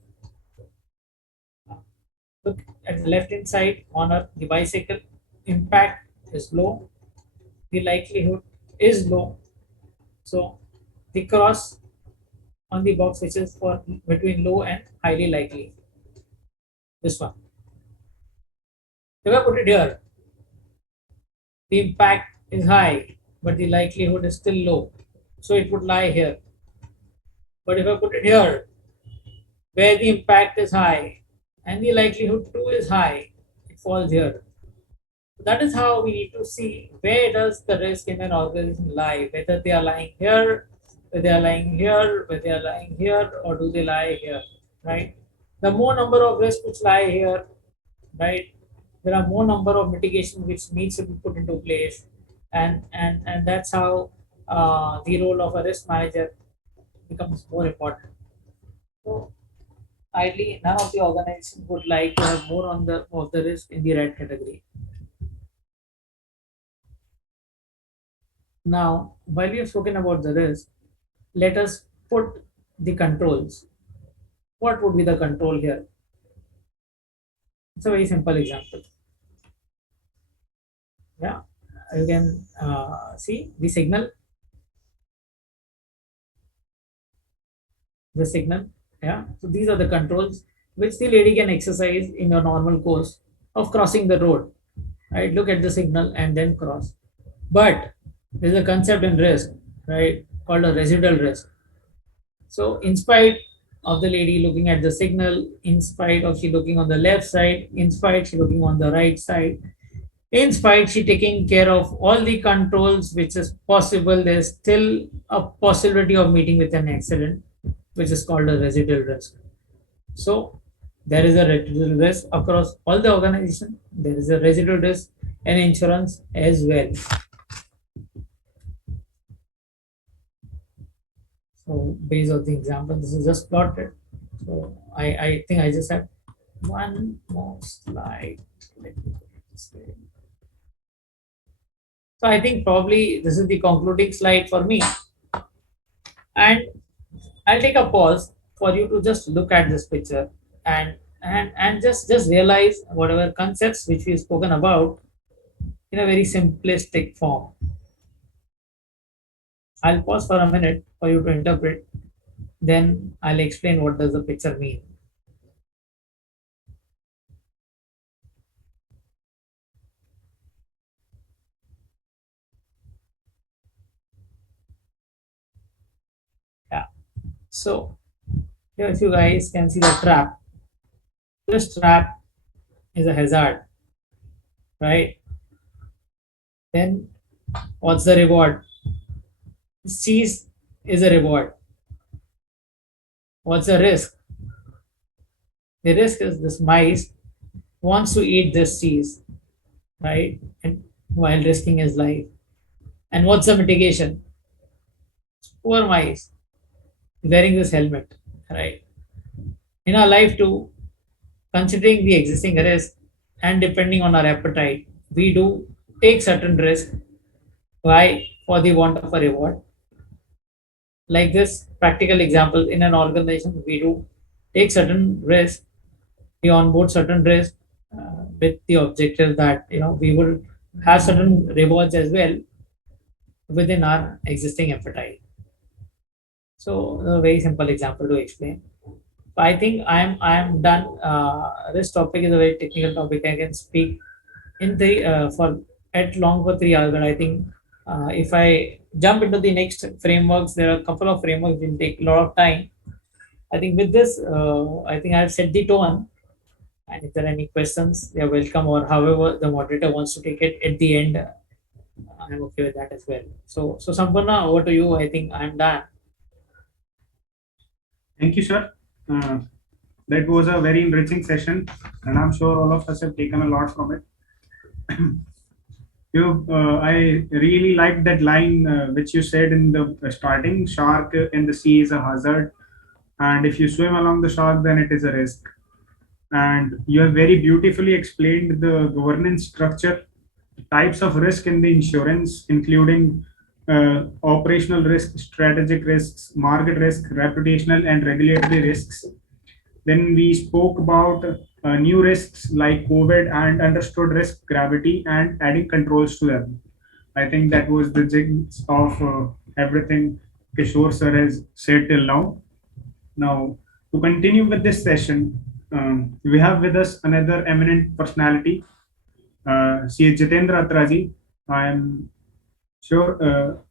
Look at the left hand side corner, the bicycle impact is low, the likelihood is low. So the cross on the box which is for between low and highly likely. This one. If I put it here, the impact is high, but the likelihood is still low. So it would lie here. But if I put it here, where the impact is high and the likelihood too is high, it falls here. That is how we need to see where does the risk in an organization lie, whether they are lying here, whether they are lying here, whether they are lying here, or do they lie here, right? The more number of risks which lie here, right, there are more number of mitigation which needs to be put into place, and that's how the role of a risk manager becomes more important. So ideally, none of the organizations would like to have more on the of the risk in the red category. Now, while we have spoken about the risk, let us put the controls. What would be the control here? It's a very simple example. Yeah, you can see the signal. The signal. Yeah, so these are the controls which the lady can exercise in a normal course of crossing the road. Right, look at the signal and then cross. But there's a concept in risk, right, called a residual risk. So, in spite of the lady looking at the signal, in spite of she looking on the left side, in spite she looking on the right side, in spite she taking care of all the controls which is possible, there's still a possibility of meeting with an accident, which is called a residual risk. So, there is a residual risk across all the organization. There is a residual risk and insurance as well. So based on the example, this is just plotted. So I think I just have one more slide. Let me put it this way. So I think probably this is the concluding slide for me. And I'll take a pause for you to just look at this picture and just realize whatever concepts which we've spoken about in a very simplistic form. I'll pause for a minute for you to interpret, then I'll explain what does the picture mean. Yeah. So here if you guys can see the trap. This trap is a hazard, right? Then what's the reward? This cheese is a reward. What's the risk? The risk is this mice wants to eat this cheese, right? And while risking his life. And what's the mitigation? Poor mice wearing this helmet, right? In our life too, considering the existing risk and depending on our appetite, we do take certain risk. Why? For the want of a reward. Like this practical example, in an organization, we do take certain risk, we onboard certain risk with the objective that we will have certain rewards as well within our existing appetite. So a very simple example to explain. So I think I'm done. This topic is a very technical topic. I can speak in the for at long for 3 hours, but I think if I jump into the next frameworks, there are a couple of frameworks will take a lot of time. I think with this, I think I've set the tone. And if there are any questions, they are welcome. Or however the moderator wants to take it at the end, I'm okay with that as well. So Sampurna, over to you. I think I'm done. Thank you, sir. That was a very enriching session, and I'm sure all of us have taken a lot from it. I really liked that line which you said in the starting. Shark in the sea is a hazard, and if you swim along the shark, then it is a risk. And you have very beautifully explained the governance structure, types of risk in the insurance, including operational risk, strategic risks, market risk, reputational and regulatory risks. Then we spoke about new risks like COVID and understood risk gravity and adding controls to them. I think that was the gist of everything Kishore sir has said till now. Now, to continue with this session, we have with us another eminent personality, C. Jitendra Atraji. I am sure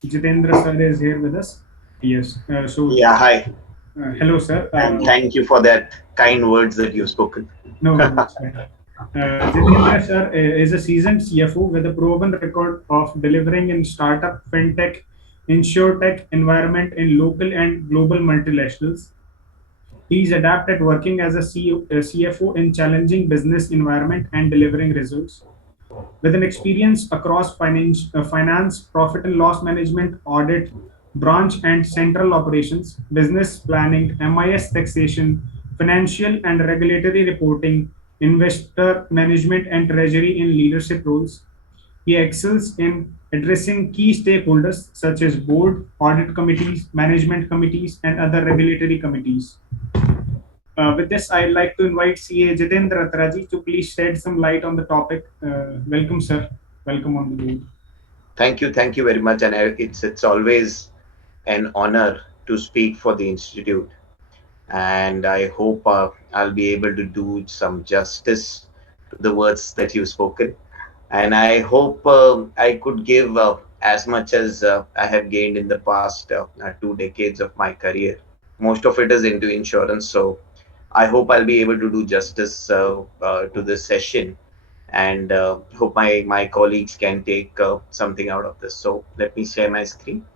Jitendra sir is here with us. Yes. Yeah, hi, Hello, sir. and thank you for that kind words that you've spoken. No worries, sir. Jitendra sir is a seasoned CFO with a proven record of delivering in startup, fintech, insurtech environment in local and global multinationals. He's adept at working as a CFO in challenging business environment and delivering results. With an experience across finance, profit and loss management, audit, branch and central operations, business planning, MIS taxation, financial and regulatory reporting, investor management, and treasury in leadership roles. He excels in addressing key stakeholders such as board, audit committees, management committees, and other regulatory committees. With this, I'd like to invite CA Jitendra Atraji to please shed some light on the topic. Welcome, sir. Welcome on the board. Thank you very much, and it's always an honor to speak for the institute, and I hope I'll be able to do some justice to the words that you've spoken, and I hope I could give as much as I have gained in the past 2 decades of my career. Most of it is into insurance, so I hope I'll be able to do justice to this session, and hope my colleagues can take something out of this. So let me share my screen,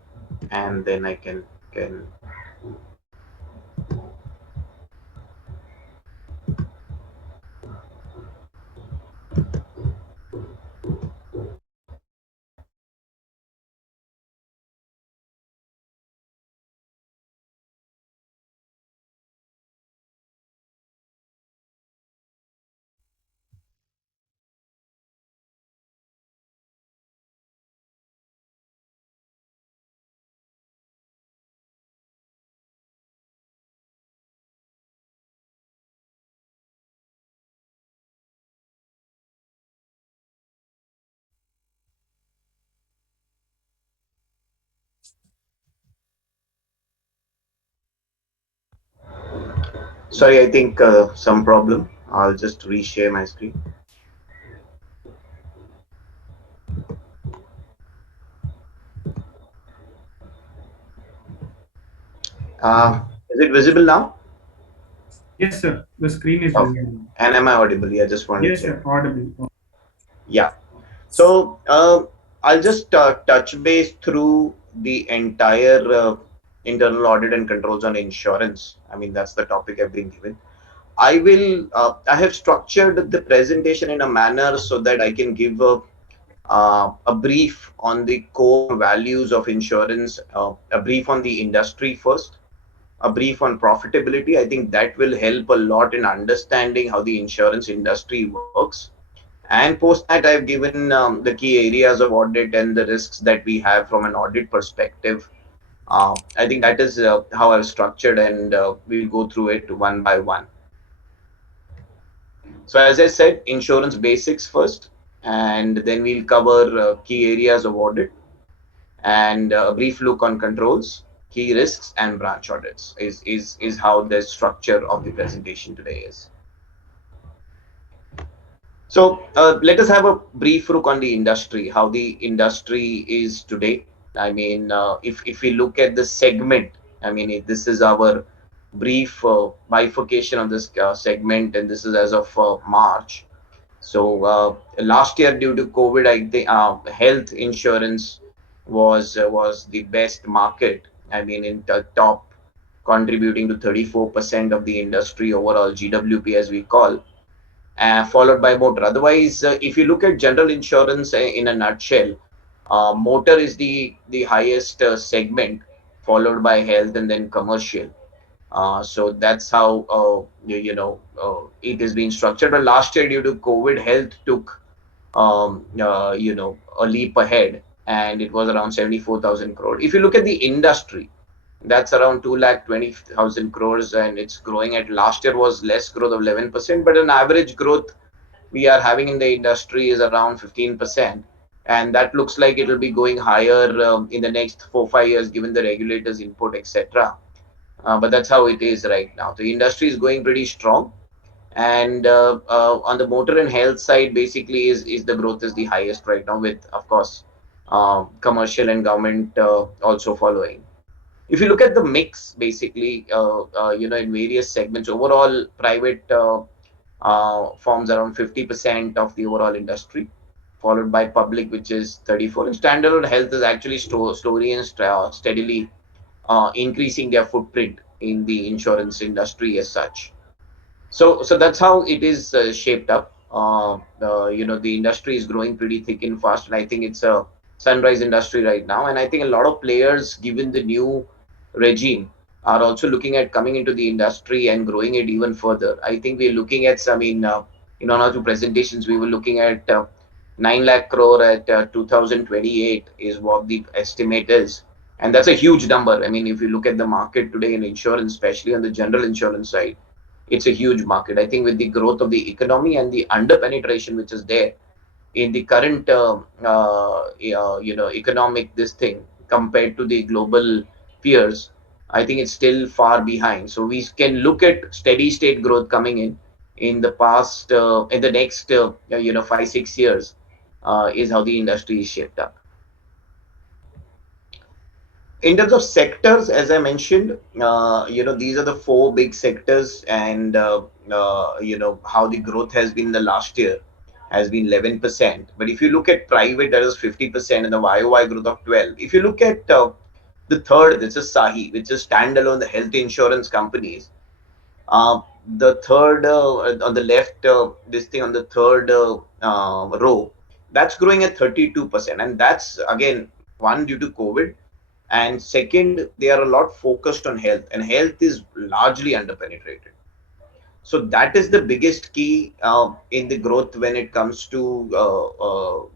and then I can. Sorry, I think some problem. I'll just reshare my screen. Is it visible now? Yes, sir. The screen is Okay. visible. And am I audible? Yeah, just wanted Yes, to check. sir. Audible. Yeah. So I'll just touch base through the entire internal audit and controls on insurance. I mean, that's the topic I've been given. I have structured the presentation in a manner so that I can give a brief on the core values of insurance, a brief on the industry first, a brief on profitability. I think that will help a lot in understanding how the insurance industry works. And post that, I've given the key areas of audit and the risks that we have from an audit perspective. I think that is how I've structured, and we'll go through it one by one. So as I said, insurance basics first, and then we'll cover key areas of audit and a brief look on controls, key risks, and branch audits is how the structure of the presentation today is. So let us have a brief look on the industry, how the industry is today. I mean, if we look at the segment, I mean, this is our brief bifurcation of this segment, and this is as of March. So last year, due to COVID, I think health insurance was the best market. I mean, in the top, contributing to 34% of the industry overall GWP, as we call. followed by motor. Otherwise, if you look at general insurance in a nutshell, motor is the highest segment, followed by health and then commercial. So that's how it is being structured. But last year, due to COVID, health took a leap ahead, and it was around 74,000 crore. If you look at the industry, that's around 2,20,000 crores, and it's growing at last year was less growth of 11%, but an average growth we are having in the industry is around 15%. And that looks like it will be going higher in the next 4 5 years, given the regulators' input, etc. But that's how it is right now. The industry is going pretty strong, and on the motor and health side, basically is the growth is the highest right now, with of course commercial and government also following. If you look at the mix, basically, in various segments, overall private forms around 50% of the overall industry, followed by public, which is 34, and standalone health is actually slowly and steadily increasing their footprint in the insurance industry as such. So that's how it is shaped up. The industry is growing pretty thick and fast, and I think it's a sunrise industry right now. And I think a lot of players, given the new regime, are also looking at coming into the industry and growing it even further. I think we're looking at some in one or two presentations, we were looking at 9 lakh crore at 2028 is what the estimate is. And that's a huge number. I mean, if you look at the market today in insurance, especially on the general insurance side, it's a huge market. I think with the growth of the economy and the under penetration which is there in the current economic this thing compared to the global peers, I think it's still far behind. So we can look at steady state growth coming in the past in the next 5 6 years is how the industry is shaped up. In terms of sectors, as I mentioned, these are the four big sectors, and how the growth has been the last year has been 11%. But if you look at private, that is 50%, and the YOY growth of 12. If you look at the third, this is Sahi, which is standalone, the health insurance companies. The third on the left, this thing on the third row, that's growing at 32%, and that's again one due to COVID, and second, they are a lot focused on health, and health is largely underpenetrated. So that is the biggest key in the growth when it comes to the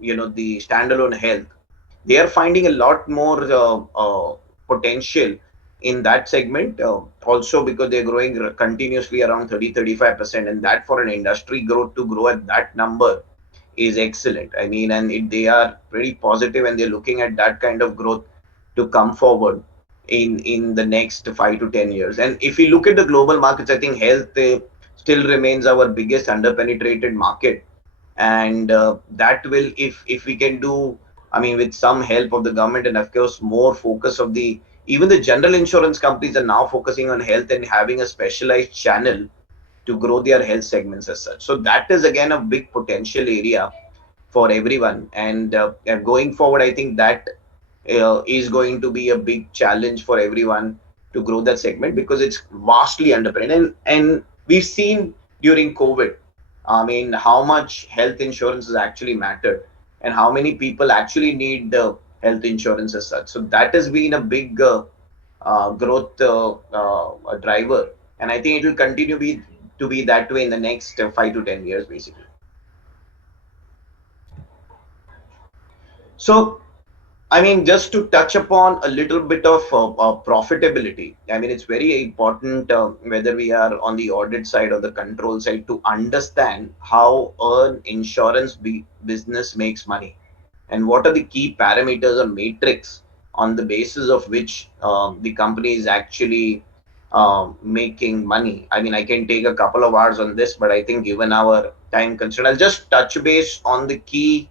standalone health. They are finding a lot more potential in that segment, also because they're growing continuously around 30 35%, and that for an industry growth to grow at that number is excellent. I mean, and they are pretty positive, and they're looking at that kind of growth to come forward in the next 5 to 10 years. And if we look at the global markets, I think health still remains our biggest underpenetrated market, and that will, if we can do, I mean, with some help of the government, and of course more focus of the even the general insurance companies are now focusing on health and having a specialized channel to grow their health segments as such. So that is again a big potential area for everyone. And going forward, I think that is going to be a big challenge for everyone to grow that segment, because it's vastly underpenetrated. And we've seen during COVID, I mean, how much health insurance has actually mattered, and how many people actually need health insurance as such. So that has been a big growth driver, and I think it will continue to be that way in the next 5 to 10 years, basically. So I mean, just to touch upon a little bit of profitability, I mean, it's very important whether we are on the audit side or the control side to understand how an insurance business makes money, and what are the key parameters or matrix on the basis of which the company is actually making money. I mean, I can take a couple of hours on this, but I think given our time constraint, I'll just touch base on the key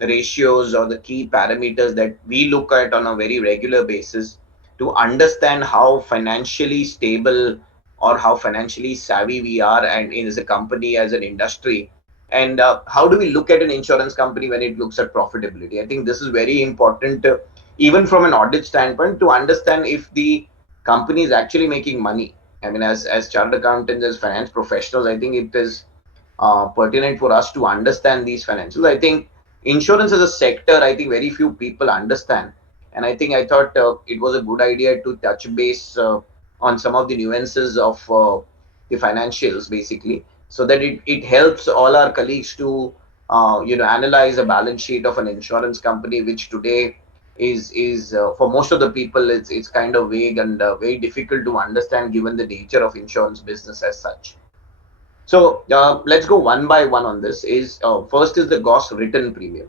ratios or the key parameters that we look at on a very regular basis to understand how financially stable or how financially savvy we are, and as a company, as an industry, and how do we look at an insurance company when it looks at profitability. I think this is very important, even from an audit standpoint, to understand if the company is actually making money, I mean, as chartered accountants, as finance professionals, I think it is pertinent for us to understand these financials. I think insurance as a sector, I think very few people understand. And I thought it was a good idea to touch base on some of the nuances of the financials, basically, so that it helps all our colleagues to, analyze a balance sheet of an insurance company, which today is for most of the people, it's kind of vague and very difficult to understand given the nature of insurance business as such. So let's go one by one on this. Is First is the gross written premium.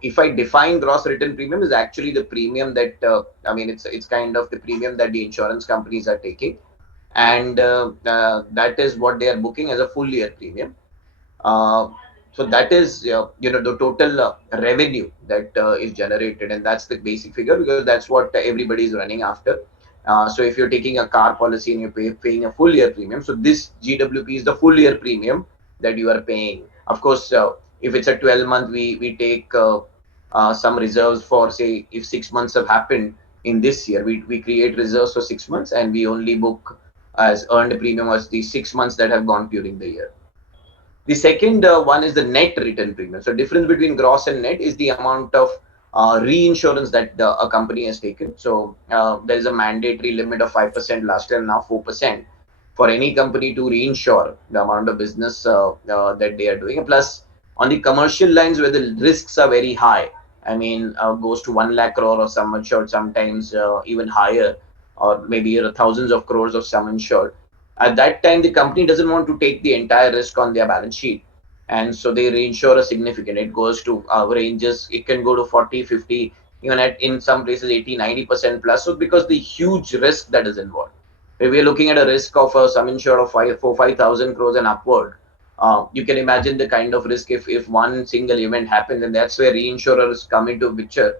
If I define gross written premium, is actually the premium that it's kind of the premium that the insurance companies are taking, and that is what they are booking as a full year premium. Uh, so that is the total revenue that is generated, and that's the basic figure because that's what everybody is running after. So if you're taking a car policy and paying a full year premium, so this GWP is the full year premium that you are paying. Of course, if it's a 12-month, we take some reserves for, say, if 6 months have happened in this year, we create reserves for 6 months and we only book as earned premium as the 6 months that have gone during the year. The second one is the net written premium. So difference between gross and net is the amount of reinsurance that a company has taken. So there is a mandatory limit of 5% last year, now 4% for any company to reinsure the amount of business that they are doing. Plus, on the commercial lines where the risks are very high, I mean, goes to 1 lakh crore or sum insured, sometimes even higher, or maybe thousands of crores of sum insured. At that time, the company doesn't want to take the entire risk on their balance sheet. And so they reinsure a significant. It goes to ranges, it can go to 40, 50, even in some places 80, 90% plus. So because the huge risk that is involved. If we are looking at a risk of a sum insured of 5,000 crores and upward, you can imagine the kind of risk if one single event happens, and that's where reinsurers come into picture.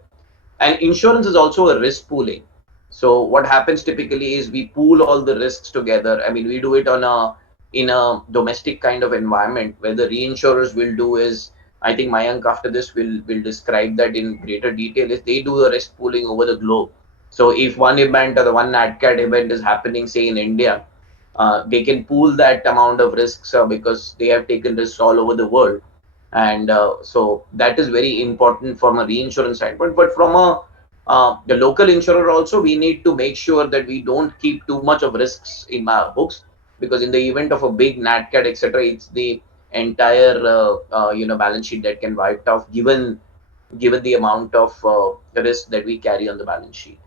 And insurance is also a risk pooling. So what happens typically is we pool all the risks together. I mean, we do it on a in a domestic kind of environment where the reinsurers will do is, I think Mayank after this will describe that in greater detail, is they do the risk pooling over the globe. So if one event or the one NatCat event is happening, say in India, they can pool that amount of risks because they have taken risks all over the world. And so that is very important from a reinsurance standpoint. But from a the local insurer also, we need to make sure that we don't keep too much of risks in our books, because in the event of a big NatCat, etc., it's the entire balance sheet that can wiped off given the amount of risk that we carry on the balance sheet.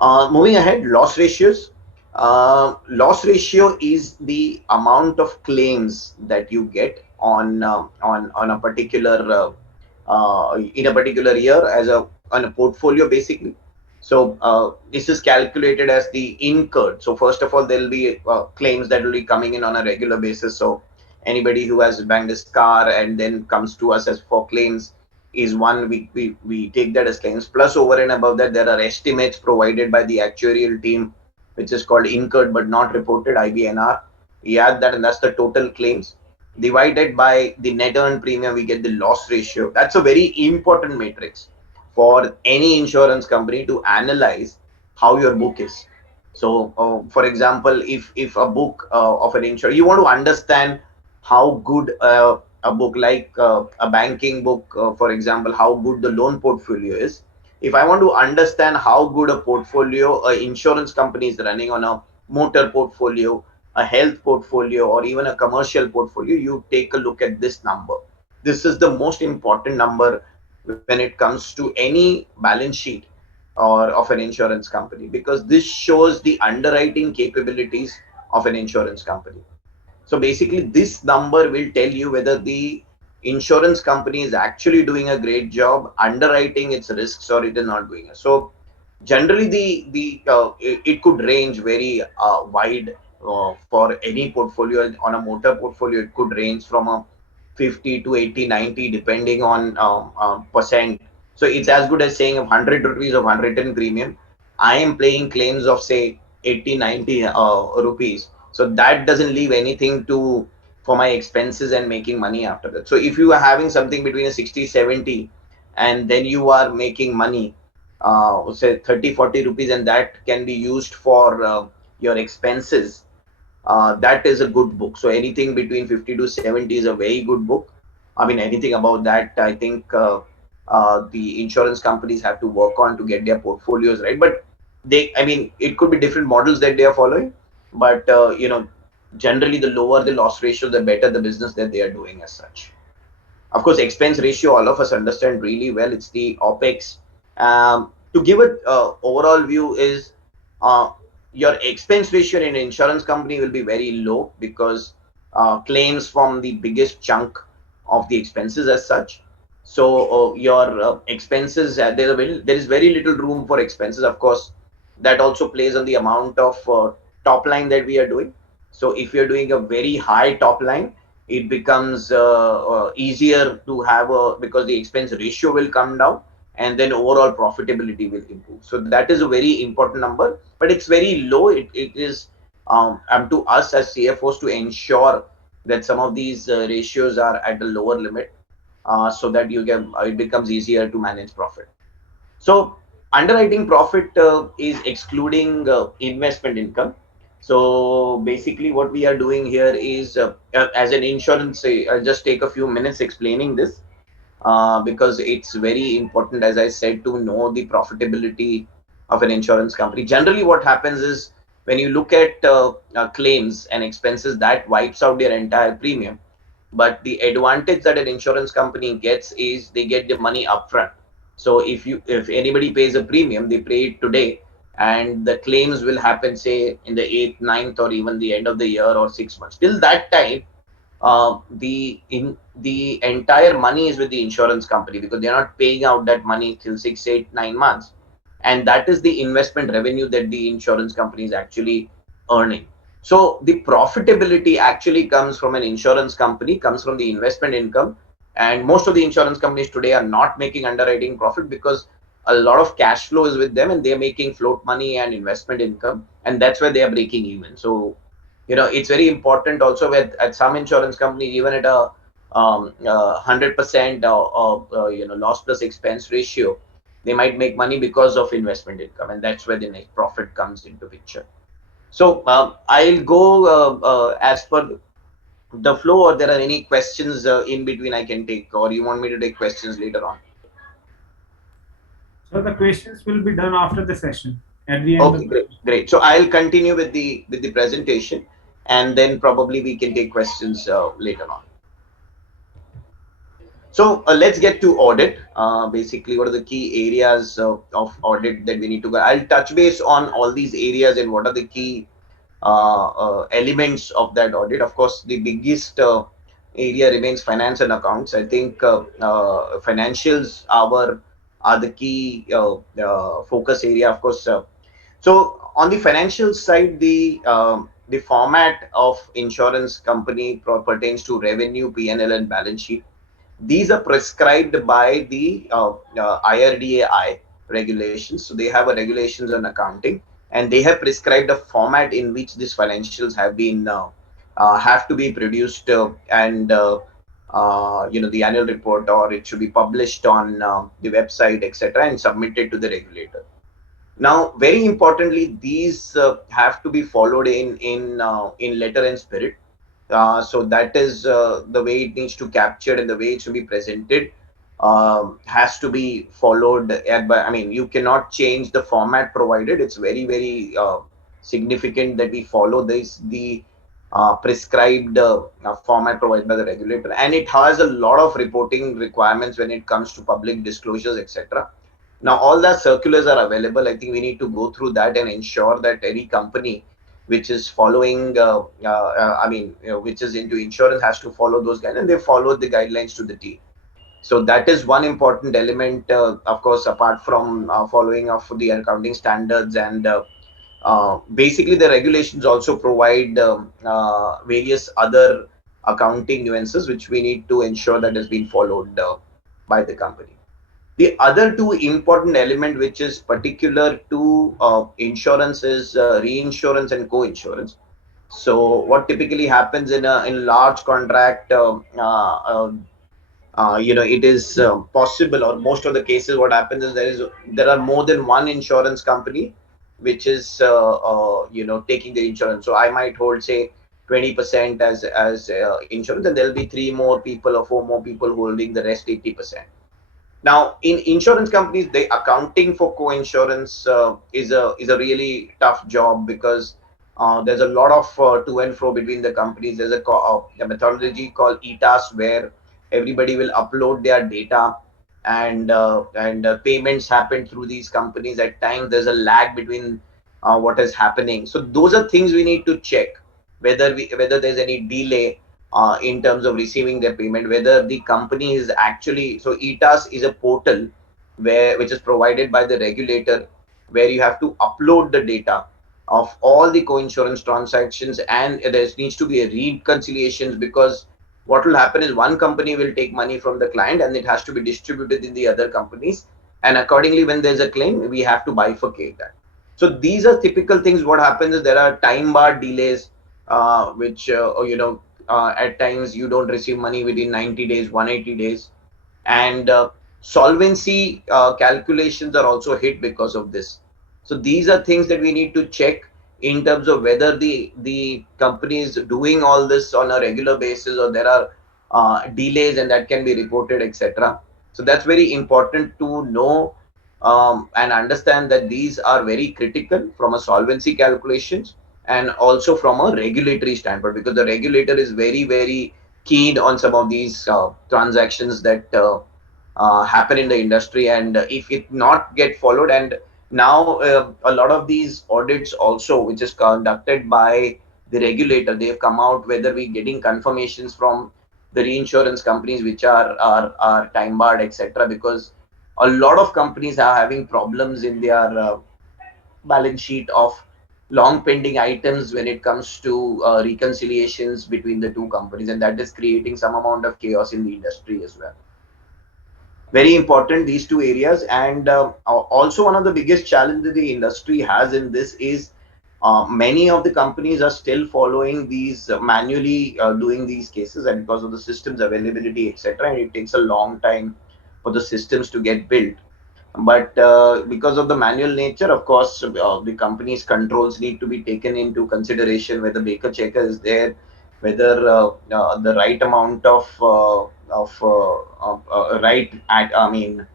Moving ahead, loss ratios. Loss ratio is the amount of claims that you get on a particular in a particular year as a on a portfolio, basically. So this is calculated as the incurred. So first of all, there will be claims that will be coming in on a regular basis. So anybody who has banked his car and then comes to us as for claims is one, we take that as claims. Plus, over and above that, there are estimates provided by the actuarial team, which is called incurred but not reported, IBNR. We add that, and that's the total claims. Divided by the net earned premium, we get the loss ratio. That's a very important matrix for any insurance company to analyze how your book is. So, for example, if a book of an insurer, you want to understand how good a book like a banking book, for example, how good the loan portfolio is. If I want to understand how good a portfolio a insurance company is running on a motor portfolio, a health portfolio, or even a commercial portfolio, you take a look at this number. This is the most important number when it comes to any balance sheet or of an insurance company, because this shows the underwriting capabilities of an insurance company. So basically, this number will tell you whether the insurance company is actually doing a great job underwriting its risks or it is not doing it. So generally, it could range very wide for any portfolio. On a motor portfolio, it could range from a 50 to 80, 90, depending on percent. So it's as good as saying of 100 rupees of unwritten premium, I am paying claims of, say, 80, 90 rupees. So that doesn't leave anything to for my expenses and making money after that. So if you are having something between a 60, 70, and then you are making money, say 30-40 rupees, and that can be used for your expenses, that is a good book. So anything between 50 to 70 is a very good book. I mean, anything above that, I think the insurance companies have to work on to get their portfolios right. But I mean, it could be different models that they are following, but generally the lower the loss ratio, the better the business that they are doing as such. Of course, expense ratio, all of us understand really well. It's the OPEX. To give it overall view is uh, your expense ratio in an insurance company will be very low because claims form the biggest chunk of the expenses as such. So your expenses, there is very little room for expenses. Of course, that also plays on the amount of top line that we are doing. So if you're doing a very high top line, it becomes easier to have because the expense ratio will come down, and then overall profitability will improve. So that is a very important number, but it's very low. It is up to us as CFOs to ensure that some of these ratios are at a lower limit, so that it becomes easier to manage profit. So underwriting profit is excluding investment income. So basically, what we are doing here is, as an insurance, I'll just take a few minutes explaining this because it's very important, as I said, to know the profitability of an insurance company. Generally, what happens is when you look at claims and expenses, that wipes out their entire premium. But the advantage that an insurance company gets is they get the money upfront. So if anybody pays a premium, they pay it today, and the claims will happen, say, in the 8th, ninth, or even the end of the year or 6 months. Till that time, the entire money is with the insurance company because they're not paying out that money till 6, 8, 9 months, and that is the investment revenue that the insurance company is actually earning. So the profitability actually comes from an insurance company, comes from the investment income, and most of the insurance companies today are not making underwriting profit because a lot of cash flow is with them, and they're making float money and investment income, and that's where they are breaking even. So it's very important also at some insurance companies, even at a 100% loss plus expense ratio, they might make money because of investment income, and that's where the net profit comes into picture. So I'll go as per the flow, or there are any questions in between I can take, or you want me to take questions later on? So the questions will be done after the session at the end Okay, of the. great. So I'll continue with the presentation, and then probably we can take questions later on. So let's get to audit. Basically, what are the key areas of audit that we need to go? I'll touch base on all these areas and what are the key elements of that audit. Of course, the biggest area remains finance and accounts. I think financials are the key focus area. Of course, so on the financial side, the format of insurance company pertains to revenue, P&L, and balance sheet. These are prescribed by the IRDAI regulations. So they have a regulations on accounting, and they have prescribed a format in which these financials have to be produced, and the annual report, or it should be published on the website, etc., and submitted to the regulator. Now, very importantly, these have to be followed in letter and spirit. So that is the way it needs to capture, and the way it should be presented has to be followed. I mean, you cannot change the format provided. It's very, very significant that we follow the prescribed format provided by the regulator, and it has a lot of reporting requirements when it comes to public disclosures, etc. Now, all the circulars are available. I think we need to go through that and ensure that any company which is following, which is into insurance, has to follow those guidelines. They follow the guidelines to the T. So that is one important element, of course, apart from following of the accounting standards, and basically the regulations also provide various other accounting nuances which we need to ensure that has been followed by the company. The other two important element which is particular to insurance is reinsurance and co-insurance. So what typically happens in a large contract, it is possible, or most of the cases what happens is there are more than one insurance company which is taking the insurance. So I might hold, say, 20% as insurance, and there'll be three more people or four more people holding the rest 80%. Now, in insurance companies, the accounting for co-insurance is a really tough job, because there's a lot of to and fro between the companies. There's a methodology called ETAS, where everybody will upload their data, and payments happen through these companies. At times, there's a lag between what is happening. So those are things we need to check, whether there's any delay in terms of receiving their payment, whether the company is actually, so ETAS is a portal which is provided by the regulator, where you have to upload the data of all the co-insurance transactions, and there needs to be a reconciliations, because what will happen is one company will take money from the client and it has to be distributed in the other companies, and accordingly when there's a claim we have to bifurcate that. So these are typical things. What happens is there are time bar delays, which at times you don't receive money within 90 days, 180 days, and solvency calculations are also hit because of this. So these are things that we need to check in terms of whether the company is doing all this on a regular basis, or there are delays and that can be reported, etc. So that's very important to know, and understand that these are very critical from a solvency calculations, and also from a regulatory standpoint, because the regulator is very, very keen on some of these transactions that happen in the industry, and if it not get followed. And now a lot of these audits also, which is conducted by the regulator, they have come out whether we getting confirmations from the reinsurance companies which are time barred, etc., because a lot of companies are having problems in their balance sheet of long pending items when it comes to reconciliations between the two companies, and that is creating some amount of chaos in the industry as well. Very important, these two areas. And also, one of the biggest challenges the industry has in this is many of the companies are still following these manually doing these cases, and because of the systems availability, etc., and it takes a long time for the systems to get built. But because of the manual nature, of course, the company's controls need to be taken into consideration, whether Baker checker is there, whether the right amount of right at, I mean,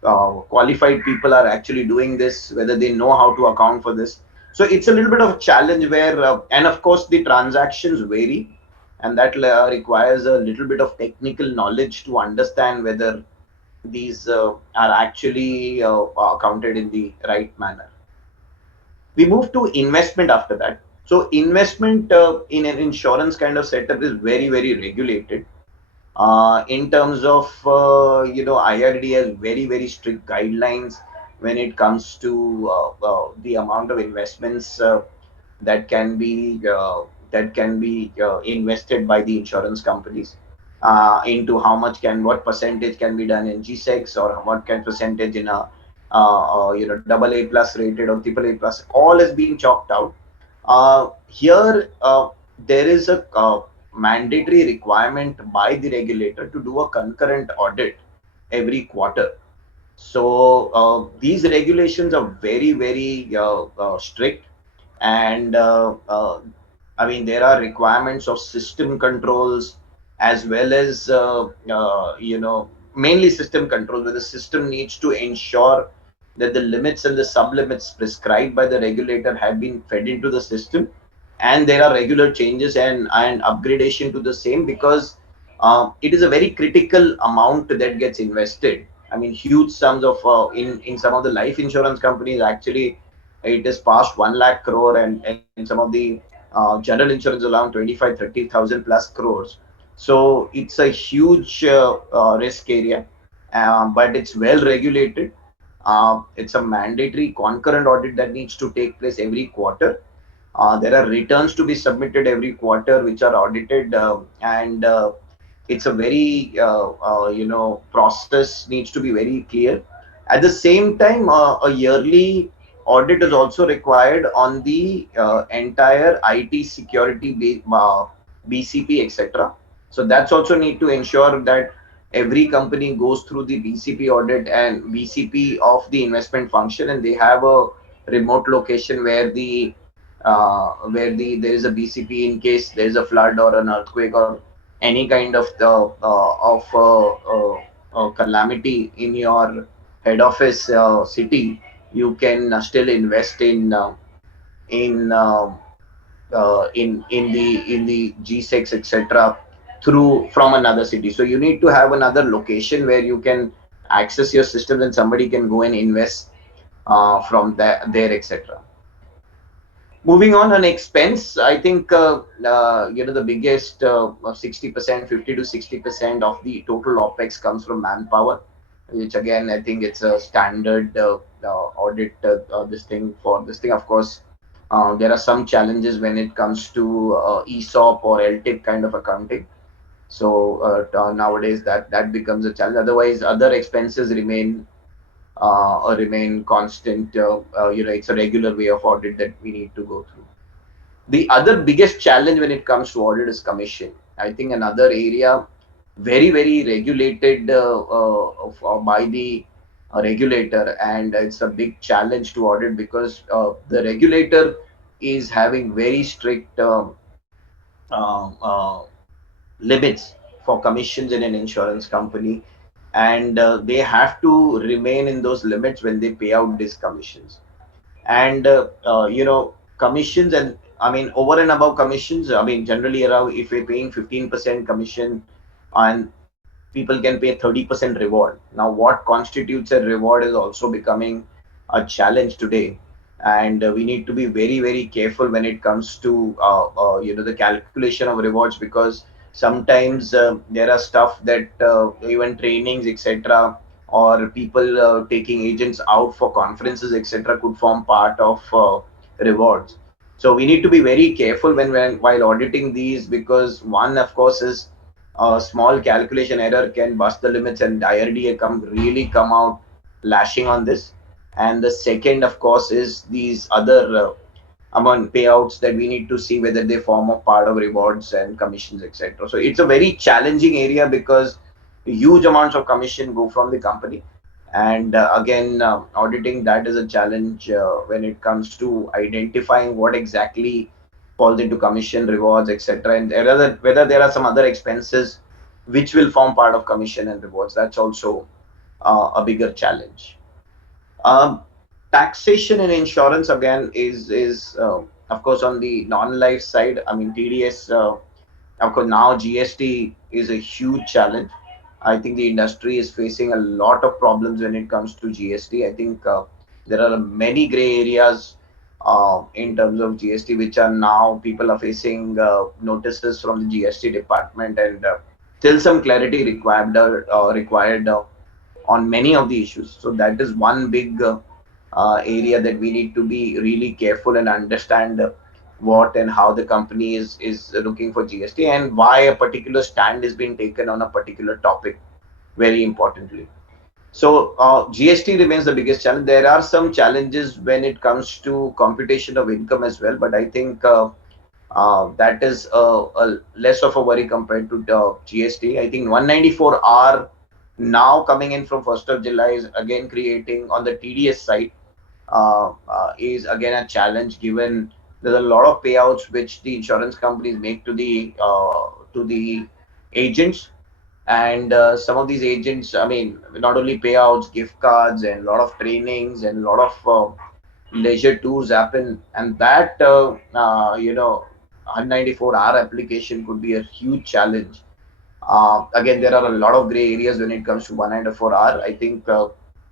qualified people are actually doing this, whether they know how to account for this. So it's a little bit of a challenge where, and of course, the transactions vary, and that requires a little bit of technical knowledge to understand whether these are actually accounted in the right manner. We move to investment after that. So investment in an insurance kind of setup is very, very regulated. In terms of IRD has very, very strict guidelines when it comes to the amount of investments that can be invested by the insurance companies, into how much what percentage can be done in GSECs, or what can percentage in a double A plus rated or triple A plus. All is being chalked out. Here there is a mandatory requirement by the regulator to do a concurrent audit every quarter. So these regulations are very, very strict, and I mean, there are requirements of system controls, as well as mainly system control, where the system needs to ensure that the limits and the sublimits prescribed by the regulator have been fed into the system, and there are regular changes and upgradation to the same, because it is a very critical amount that gets invested. I mean, huge sums of in some of the life insurance companies, actually it is past 1 lakh crore, and some of the general insurance around 25-30,000 plus crores. So it's a huge risk area, but it's well regulated. It's a mandatory concurrent audit that needs to take place every quarter. There are returns to be submitted every quarter, which are audited, and it's a very process needs to be very clear. At the same time, a yearly audit is also required on the entire IT security, BCP, etc. So that's also need to ensure that every company goes through the BCP audit and VCP of the investment function, and they have a remote location where there is a BCP in case there is a flood or an earthquake or any kind of calamity in your head office city. You can still invest in in the G6, etc., through from another city. So you need to have another location where you can access your systems and somebody can go and invest from there, etc. Moving on expense, I think the biggest 60%, 50 to 60% of the total OPEX comes from manpower, which again I think it's a standard audit. This thing for this thing, of course, there are some challenges when it comes to ESOP or LTIP kind of accounting. So nowadays that becomes a challenge. Otherwise, other expenses remain constant. It's a regular way of audit that we need to go through. The other biggest challenge when it comes to audit is commission. I think another area very, very regulated by the regulator, and it's a big challenge to audit because the regulator is having very strict uh, uh, limits for commissions in an insurance company, and they have to remain in those limits when they pay out these commissions. And commissions, and I mean over and above commissions, I mean generally around, if we're paying 15% commission and people can pay 30% reward. Now what constitutes a reward is also becoming a challenge today, and we need to be very, very careful when it comes to the calculation of rewards, because sometimes there are stuff that even trainings, etc., or people taking agents out for conferences, etc., could form part of rewards. So we need to be very careful when while auditing these, because one, of course, is a small calculation error can bust the limits and IRDA really come out lashing on this. And the second, of course, is these other amount payouts that we need to see whether they form a part of rewards and commissions, etc. So it's a very challenging area because huge amounts of commission go from the company. And again, auditing that is a challenge when it comes to identifying what exactly falls into commission, rewards, etc., and whether there are some other expenses which will form part of commission and rewards. That's also a bigger challenge. Um, Taxation and insurance again is of course on the non-life side. I mean TDS. Of course, now GST is a huge challenge. I think the industry is facing a lot of problems when it comes to GST. I think there are many gray areas in terms of GST, which are now people are facing notices from the GST department, and still some clarity required on many of the issues. So that is one big area that we need to be really careful and understand what and how the company is looking for GST and why a particular stand is being taken on a particular topic. Very importantly, so GST remains the biggest challenge. There are some challenges when it comes to computation of income as well, but I think that is a less of a worry compared to GST. I think 194R now coming in from 1st of July is again creating on the TDS side is again a challenge, given there's a lot of payouts which the insurance companies make to the agents, and some of these agents, I mean, not only payouts, gift cards, and a lot of trainings and a lot of leisure tours happen, and that 194R application could be a huge challenge. Again, there are a lot of gray areas when it comes to 194R. I think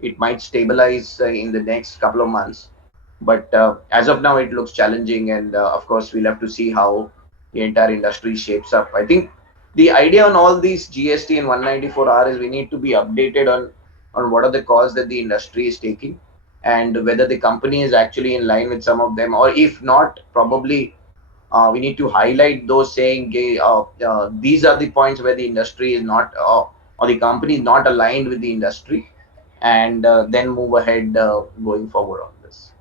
it might stabilize in the next couple of months, but as of now, it looks challenging, and of course, we'll have to see how the entire industry shapes up. I think the idea on all these GST and 194R is we need to be updated on what are the calls that the industry is taking, and whether the company is actually in line with some of them, or if not, probably we need to highlight those, saying these are the points where the industry is not or the company is not aligned with the industry, and then move ahead going forward on this.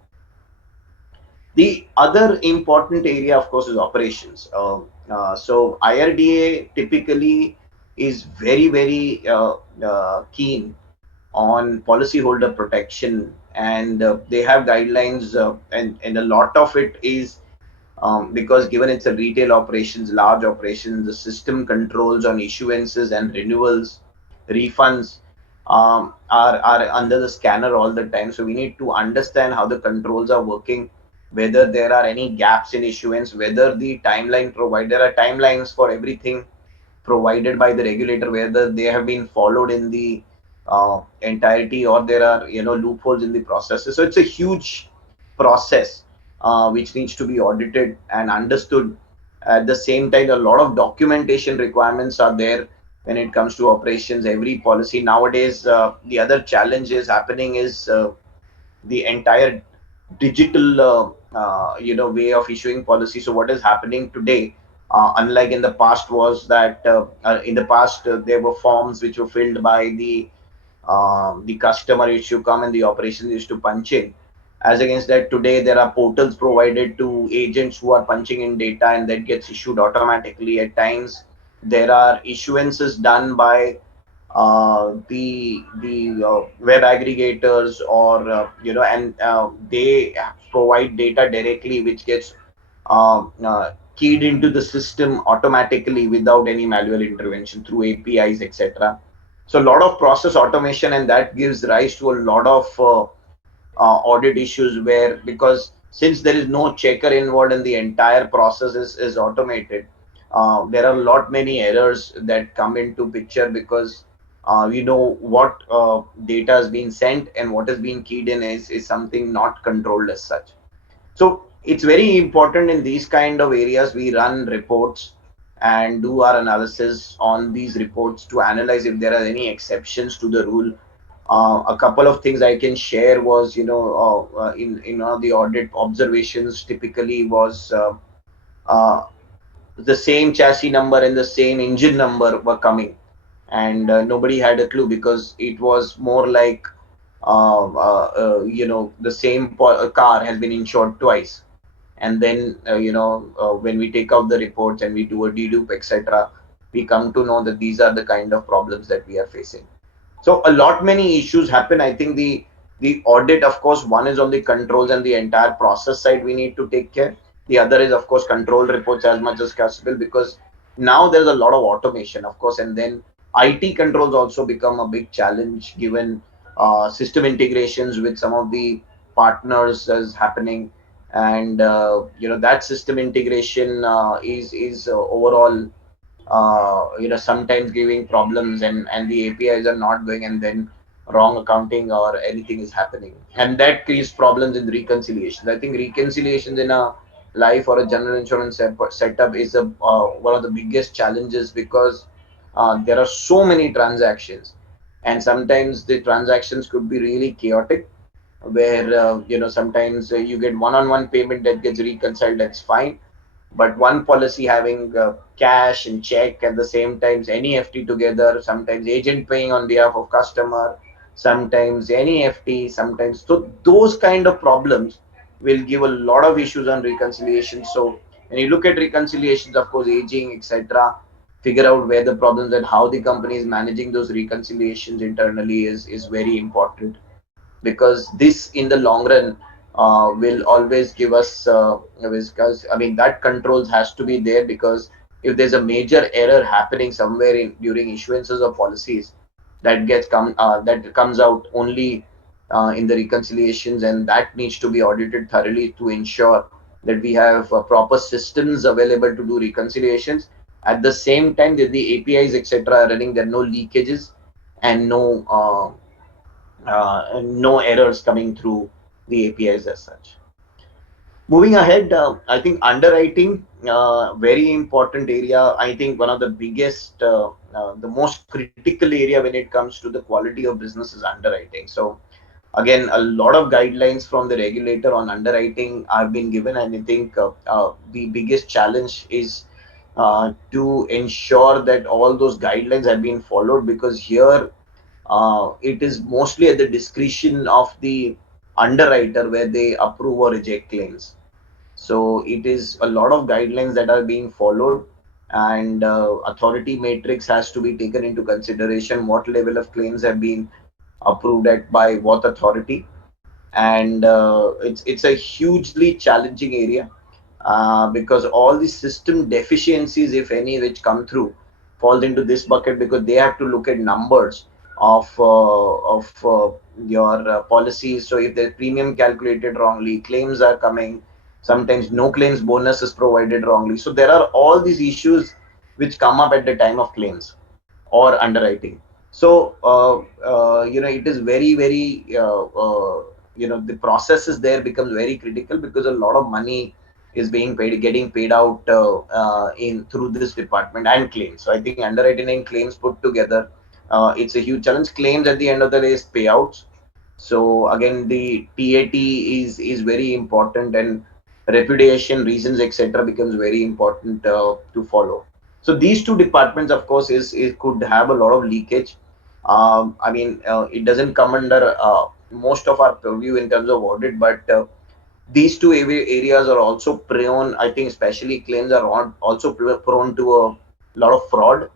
The other important area, of course, is operations. So IRDA typically is very keen on policyholder protection, and they have guidelines, and a lot of it is because given it's a retail operations, large operations, the system controls on issuances and renewals, refunds are under the scanner all the time. So we need to understand how the controls are working, whether there are any gaps in issuance, whether the timeline provided, there are timelines for everything provided by the regulator, whether they have been followed in the entirety, or there are loopholes in the processes. So it's a huge process which needs to be audited and understood. At the same time, a lot of documentation requirements are there when it comes to operations. Every policy nowadays, the other challenge is happening is the entire digital way of issuing policy. So what is happening today, unlike in the past, was that in the past there were forms which were filled by the customer used to come and the operations used to punch in. As against that, today there are portals provided to agents who are punching in data, and that gets issued automatically. At times there are issuances done by the web aggregators, or and they provide data directly which gets keyed into the system automatically without any manual intervention through APIs, etc. So a lot of process automation, and that gives rise to a lot of audit issues, where, because since there is no checker involved and the entire process is automated, there are a lot many errors that come into picture, because what data has been sent and what has been keyed in is something not controlled as such. So it's very important in these kind of areas we run reports and do our analysis on these reports to analyze if there are any exceptions to the rule. A couple of things I can share was, in one of the audit observations, typically was uh, the same chassis number and the same engine number were coming, and nobody had a clue, because it was more like the same car has been insured twice. And then when we take out the reports and we do a dedupe, etc., we come to know that these are the kind of problems that we are facing. So a lot many issues happen. I think the audit, of course, one is on the controls and the entire process side we need to take care. The other is, of course, control reports as much as possible, because now there's a lot of automation, of course, and then IT controls also become a big challenge, given system integrations with some of the partners is happening, and that system integration is overall sometimes giving problems, and the APIs are not going, and then wrong accounting or anything is happening, and that creates problems in reconciliations. I think reconciliations in a life or a general insurance setup is one of the biggest challenges, because there are so many transactions, and sometimes the transactions could be really chaotic, where sometimes you get one-on-one payment that gets reconciled, that's fine, but one policy having cash and check at the same times, NEFT together, sometimes agent paying on behalf of customer, sometimes NEFT, sometimes, so those kind of problems will give a lot of issues on reconciliation. So when you look at reconciliations, of course, aging, etc., figure out where the problems and how the company is managing those reconciliations internally is very important, because this in the long run will always give us because I mean that controls has to be there, because if there's a major error happening somewhere during issuances of policies, that comes out only in the reconciliations, and that needs to be audited thoroughly to ensure that we have proper systems available to do reconciliations. At the same time, that the APIs, etc., are running, there are no leakages and no errors coming through the APIs as such. Moving ahead, I think underwriting, very important area. I think one of the biggest, the most critical area when it comes to the quality of business is underwriting. So again, a lot of guidelines from the regulator on underwriting have been given, and I think the biggest challenge is to ensure that all those guidelines have been followed, because here it is mostly at the discretion of the underwriter where they approve or reject claims. So it is a lot of guidelines that are being followed, and authority matrix has to be taken into consideration. What level of claims have been approved at by what authority, and it's a hugely challenging area, because all the system deficiencies, if any, which come through, falls into this bucket, because they have to look at numbers of your policies. So if the premium calculated wrongly, claims are coming. Sometimes no claims bonus is provided wrongly. So there are all these issues which come up at the time of claims or underwriting. So it is very very the processes there becomes very critical, because a lot of money is being paid, getting paid out in through this department and claims. So I think underwriting and claims put together, it's a huge challenge. Claims at the end of the day is payouts. So again, the TAT is very important, and repudiation reasons, etc., becomes very important to follow. So these two departments, of course, is could have a lot of leakage. I mean, it doesn't come under most of our purview in terms of audit, but these two areas are also prone. I think especially claims are also prone to a lot of fraud.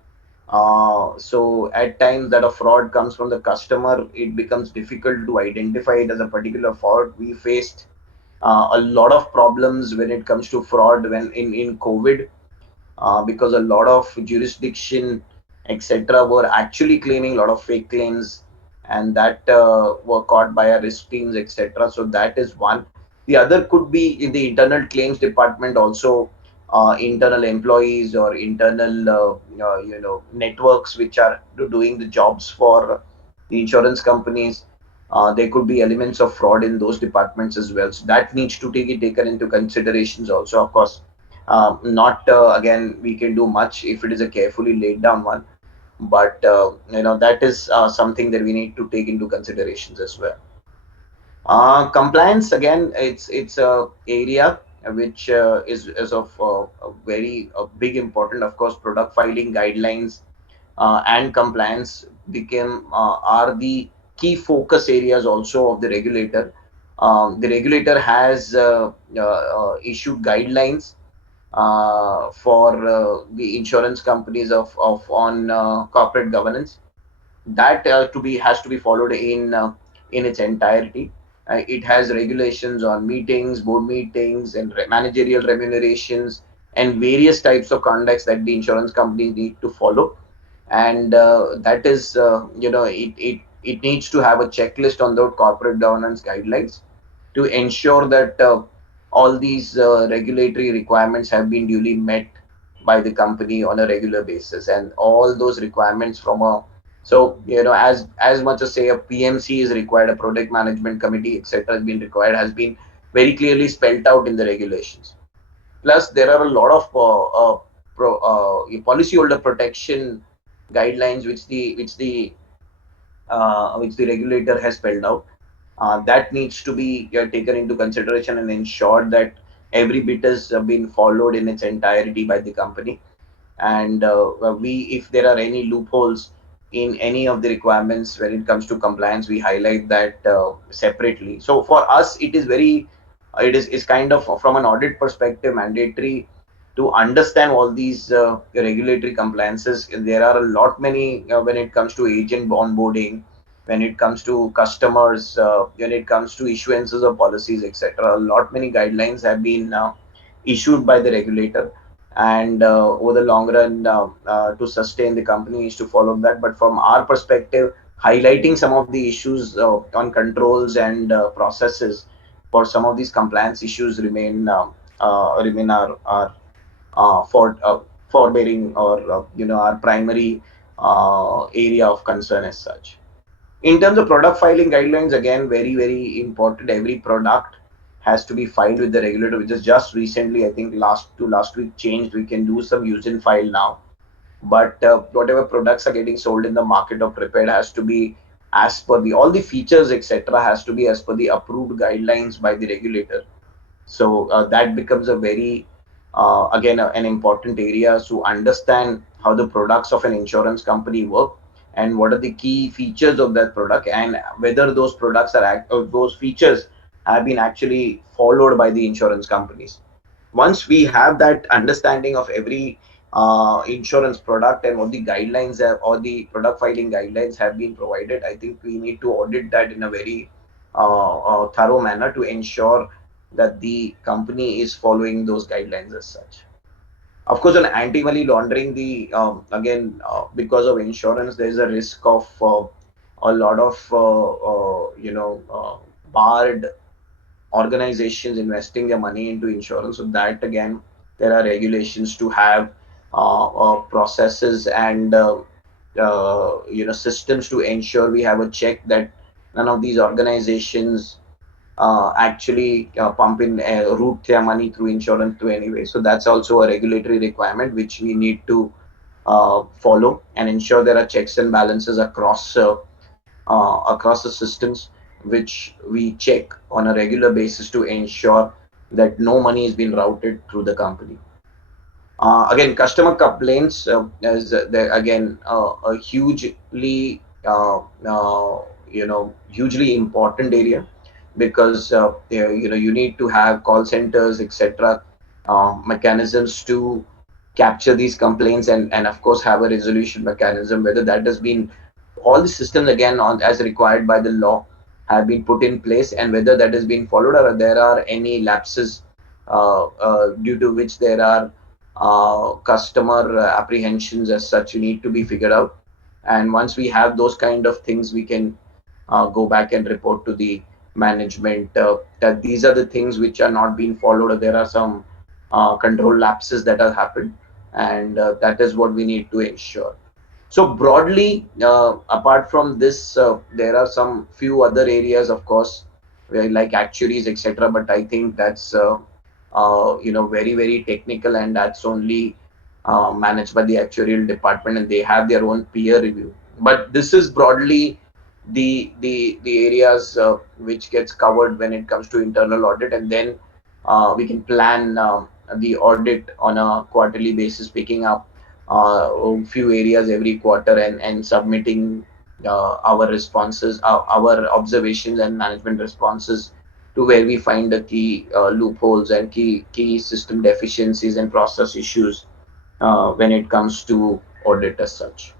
So at times that a fraud comes from the customer, it becomes difficult to identify it as a particular fraud. We faced a lot of problems when it comes to fraud when in COVID, because a lot of jurisdiction, etc., were actually claiming a lot of fake claims, and that were caught by our risk teams, etc. So that is one. The other could be in the internal claims department also, internal employees or internal networks which are doing the jobs for the insurance companies. There could be elements of fraud in those departments as well. So that needs to be taken into considerations also, of course. Not again, we can do much if it is a carefully laid down one, but that is something that we need to take into considerations as well. Compliance, again, it's a area which is of a very big important. Of course, product filing guidelines and compliance became are the key focus areas also of the regulator. The regulator has issued guidelines for the insurance companies of on corporate governance, that to be has to be followed in its entirety. It has regulations on meetings, board meetings, and managerial remunerations, and various types of conducts that the insurance companies need to follow. And that is it needs to have a checklist on the corporate governance guidelines to ensure that all these regulatory requirements have been duly met by the company on a regular basis, and all those requirements from a, so as much as say a PMC is required, a product management committee, etc., has been required, has been very clearly spelled out in the regulations. Plus there are a lot of policyholder protection guidelines which the regulator has spelled out, that needs to be taken into consideration and ensured that every bit has been followed in its entirety by the company. And we, if there are any loopholes in any of the requirements when it comes to compliance, we highlight that separately. So for us, it is very, is kind of from an audit perspective mandatory to understand all these regulatory compliances. There are a lot many when it comes to agent onboarding, when it comes to customers, when it comes to issuances of policies, etc. A lot many guidelines have been issued by the regulator, and over the long run, to sustain, the company needs to follow that. But from our perspective, highlighting some of the issues on controls and processes for some of these compliance issues remain forbearing, or our primary area of concern as such. In terms of product filing guidelines, again, very very important. Every product has to be filed with the regulator, which is just recently, I think last week changed. We can do some use and file now, but whatever products are getting sold in the market or prepared has to be as per the, all the features, etc., has to be as per the approved guidelines by the regulator. So that becomes a very again an important area to understand how the products of an insurance company work, and what are the key features of that product, and whether those products are those features have been actually followed by the insurance companies. Once we have that understanding of every insurance product and what the guidelines have, or the product filing guidelines have been provided, I think we need to audit that in a very thorough manner to ensure that the company is following those guidelines as such. Of course, on anti-money laundering, the again because of insurance, there is a risk of a lot of barred organizations investing their money into insurance. So that again, there are regulations to have processes and systems to ensure we have a check that none of these organizations actually pump in route their money through insurance to anyway. So that's also a regulatory requirement which we need to follow and ensure there are checks and balances across the systems, which we check on a regular basis to ensure that no money is being routed through the company. Again, customer complaints is again a hugely important area, because you need to have call centers, etc., mechanisms to capture these complaints, and of course have a resolution mechanism, whether that has been, all the systems again on as required by the law have been put in place, and whether that has been followed, or there are any lapses due to which there are customer apprehensions as such, need to be figured out. And once we have those kind of things, we can go back and report to the management that these are the things which are not being followed, or there are some control lapses that have happened, and that is what we need to ensure. So broadly, apart from this, there are some few other areas, of course, where, like actuaries, etc. But I think that's very very technical, and that's only managed by the actuarial department, and they have their own peer review. But this is broadly the areas which gets covered when it comes to internal audit, and then we can plan the audit on a quarterly basis, picking up a few areas every quarter, and submitting our responses, our observations and management responses, to where we find the key loopholes and key system deficiencies and process issues when it comes to audit as such.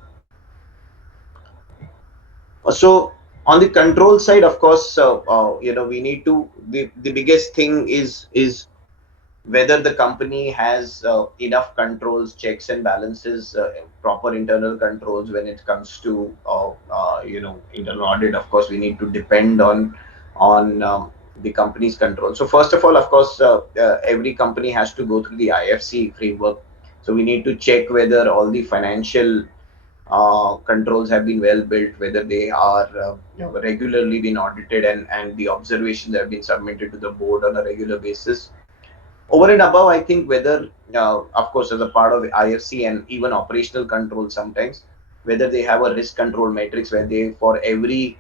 So on the control side, of course, we need to, the biggest thing is whether the company has enough controls, checks and balances, proper internal controls when it comes to internal audit. Of course, we need to depend on the company's control. So first of all, of course, every company has to go through the IFC framework. So we need to check whether all the financial controls have been well built, whether they are regularly been audited, and the observations have been submitted to the board on a regular basis. Over and above, I think whether, of course, as a part of IFC and even operational control sometimes, whether they have a risk control matrix where they, for every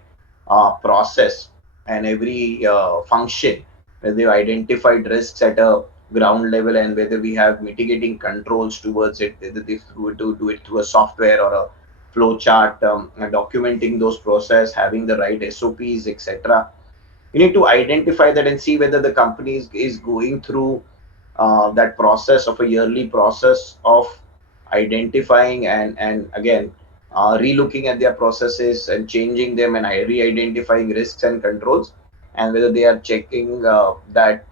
process and every function, where they've identified risks at a ground level, and whether we have mitigating controls towards it, whether they do it through a software or a flow chart, documenting those process, having the right SOPs, etc. You need to identify that and see whether the company is going through that process of a yearly process of identifying and again relooking at their processes and changing them, and re-identifying risks and controls, and whether they are checking that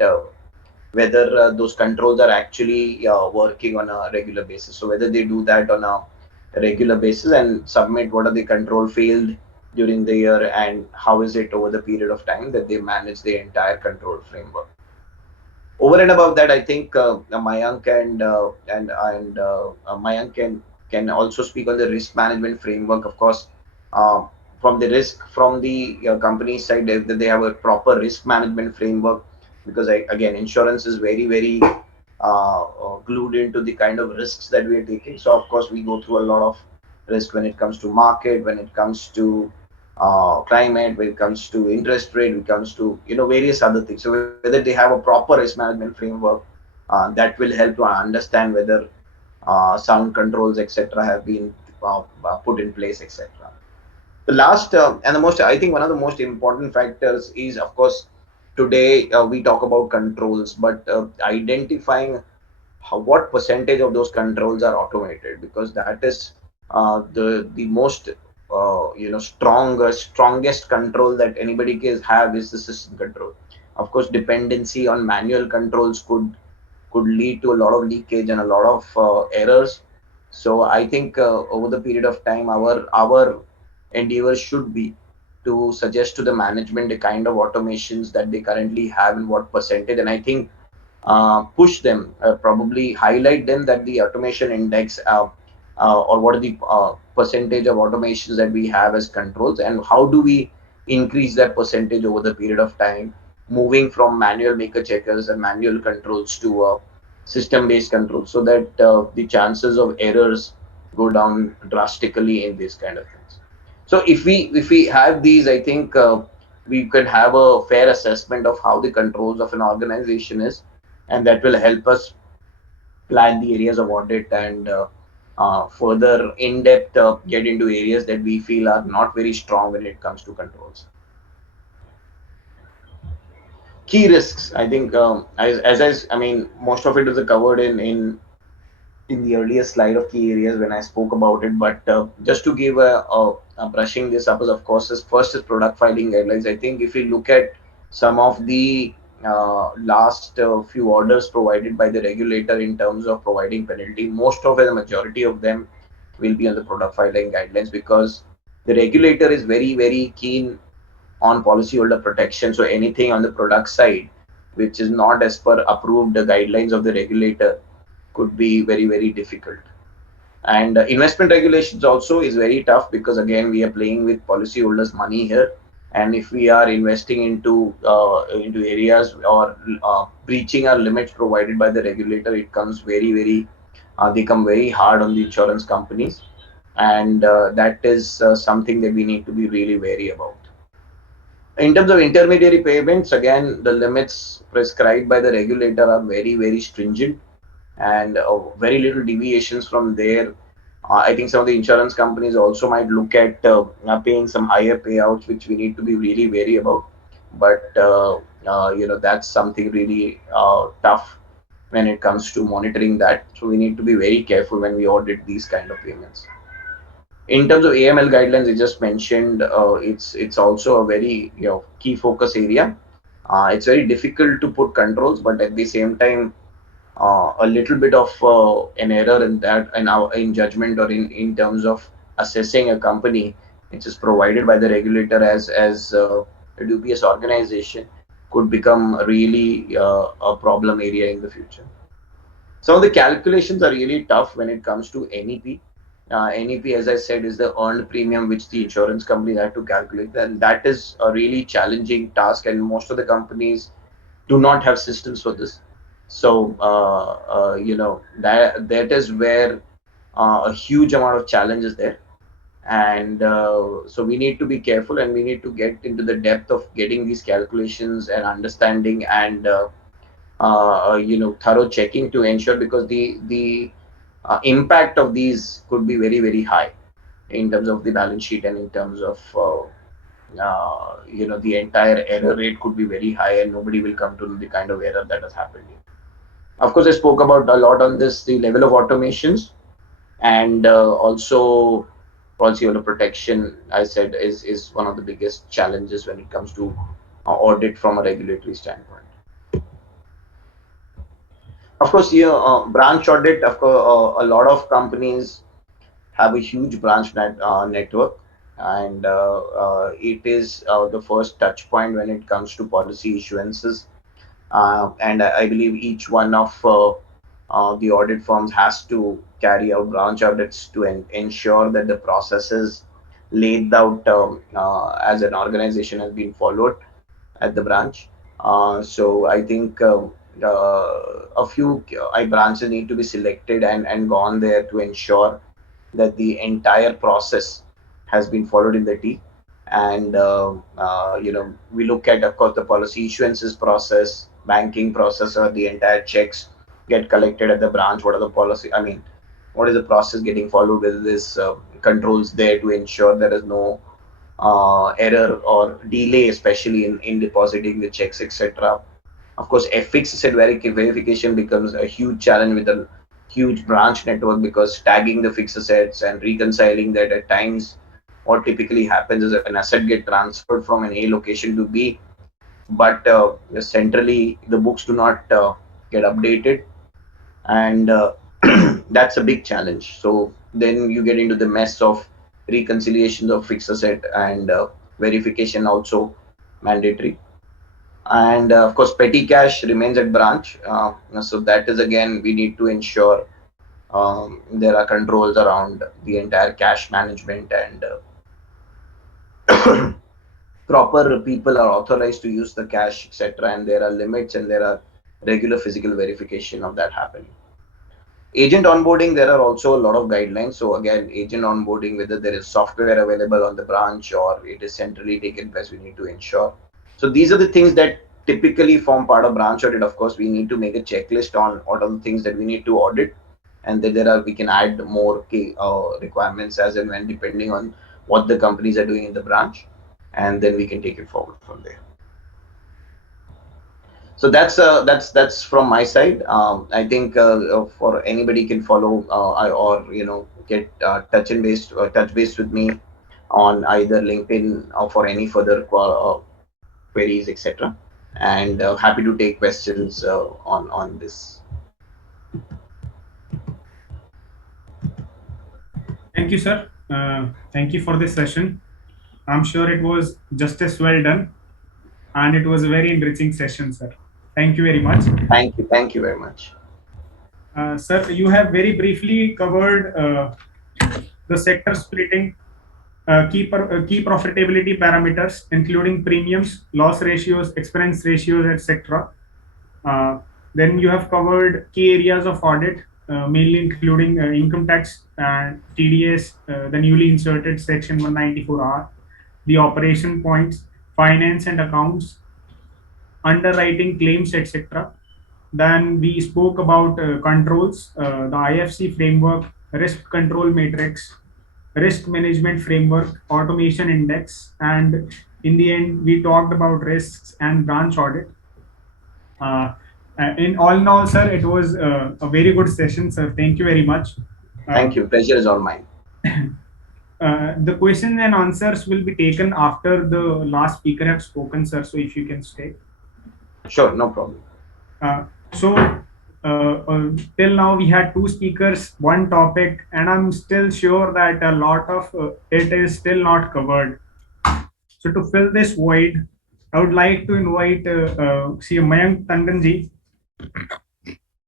whether those controls are actually working on a regular basis. So whether they do that on a regular basis and submit what are the control failed during the year, and how is it over the period of time that they manage the entire control framework. Over and above that, I think Mayank and Mayank can also speak on the risk management framework. Of course, uh, from the risk from the company side, that they have a proper risk management framework, because again, insurance is very very glued into the kind of risks that we are taking. So of course, we go through a lot of risk when it comes to market, when it comes to climate, when it comes to interest rate, when it comes to various other things. So whether they have a proper risk management framework, that will help to understand whether sound controls, etc., have been put in place, etc. The last and the most, I think, one of the most important factors is, of course, today we talk about controls, but identifying what percentage of those controls are automated, because that is the most strongest control that anybody can have is the system control. Of course, dependency on manual controls could lead to a lot of leakage and a lot of errors. So I think over the period of time, our endeavor should be to suggest to the management the kind of automations that they currently have and what percentage. And I think push them, probably highlight them that the automation index, or what are the percentage of automations that we have as controls, and how do we increase that percentage over the period of time, moving from manual maker checkers and manual controls to system based controls, so that the chances of errors go down drastically in these kind of things. So if we have these, I think we could have a fair assessment of how the controls of an organization is, and that will help us plan the areas of audit and further in depth get into areas that we feel are not very strong when it comes to controls. Key risks, I think, I mean, most of it is covered in the earlier slide of key areas when I spoke about it. But just to give a brushing this up, is of course is first is product filing guidelines. I think if you look at some of the last few orders provided by the regulator in terms of providing penalty, most of the majority of them will be on the product filing guidelines, because the regulator is very keen on policyholder protection. So anything on the product side which is not as per approved guidelines of the regulator could be very difficult. And investment regulations also is very tough, because again we are playing with policyholders' money here, and if we are investing into areas or breaching our limits provided by the regulator, it comes very they come very hard on the insurance companies, and that is something that we need to be really wary about. In terms of intermediary payments, again the limits prescribed by the regulator are very stringent, and very little deviations from there. I think some of the insurance companies also might look at paying some higher payouts, which we need to be really wary about. But that's something really tough when it comes to monitoring that. So we need to be very careful when we audit these kind of payments. In terms of AML guidelines, I just mentioned, it's also a very key focus area. It's very difficult to put controls, but at the same time, a little bit of an error in that, in judgment, or in terms of assessing a company which is provided by the regulator as a dubious organization, could become really a problem area in the future. Some of the calculations are really tough when it comes to NEP. NEP, as I said, is the earned premium which the insurance companies have to calculate, and that is a really challenging task, and most of the companies do not have systems for this. So that is where a huge amount of challenge is there, and so we need to be careful, and we need to get into the depth of getting these calculations and understanding, and thorough checking to ensure, because the impact of these could be very high in terms of the balance sheet, and in terms of the entire error rate could be very high, and nobody will come to the kind of error that has happened here. Of course, I spoke about a lot on this, the level of automations, and also policyholder protection, I said, is one of the biggest challenges when it comes to audit from a regulatory standpoint. Of course, branch audit, of course, a lot of companies have a huge branch network, and it is the first touch point when it comes to policy issuances. And I believe each one of the audit firms has to carry out branch audits to ensure that the processes laid out as an organization has been followed at the branch. So I think a few branches need to be selected and gone there to ensure that the entire process has been followed in the T. And we look at, of course, the policy issuances process, banking process, or the entire checks get collected at the branch. What are the policy? I mean, what is the process getting followed with this controls there to ensure there is no error or delay, especially in depositing the checks, etc. Of course, fixed asset verification becomes a huge challenge with a huge branch network, because tagging the fixed assets and reconciling that at times, what typically happens is an asset get transferred from an A location to B, but centrally the books do not get updated, and that's a big challenge. So then you get into the mess of reconciliation of fixed asset and verification also mandatory. And of course, petty cash remains at branch. So that is, again, we need to ensure there are controls around the entire cash management, and proper people are authorized to use the cash, etc. And there are limits, and there are regular physical verification of that happening. Agent onboarding, there are also a lot of guidelines. So again, agent onboarding, whether there is software available on the branch or it is centrally taken place, we need to ensure. So these are the things that typically form part of branch audit. Of course, we need to make a checklist on what are the things that we need to audit, and then we can add more requirements as and when, depending on what the companies are doing in the branch, and then we can take it forward from there. So that's from my side. I think for anybody can follow or get touch base with me on either LinkedIn or for any further queries, etc. And happy to take questions on this. Thank you, sir. Thank you for this session. I'm sure it was just as well done, and it was a very enriching session, sir. Thank you very much. Thank you very much. Sir, you have very briefly covered the sector splitting, key profitability parameters, including premiums, loss ratios, expense ratios, etc. Then you have covered key areas of audit, mainly including income tax and TDS, the newly inserted section 194R, the operation points, finance and accounts, underwriting claims, etc. Then we spoke about controls, the IFC framework, risk control matrix, risk management framework, automation index, and in the end, we talked about risks and branch audit. In all, sir, it was a very good session, sir. Thank you very much. Thank you. Pleasure is all mine. The questions and answers will be taken after the last speaker have spoken, sir. So if you can stay. Sure, no problem. Till now we had two speakers, one topic, and I'm still sure that a lot of it is still not covered. So to fill this void, I would like to invite Mayank Tandanji.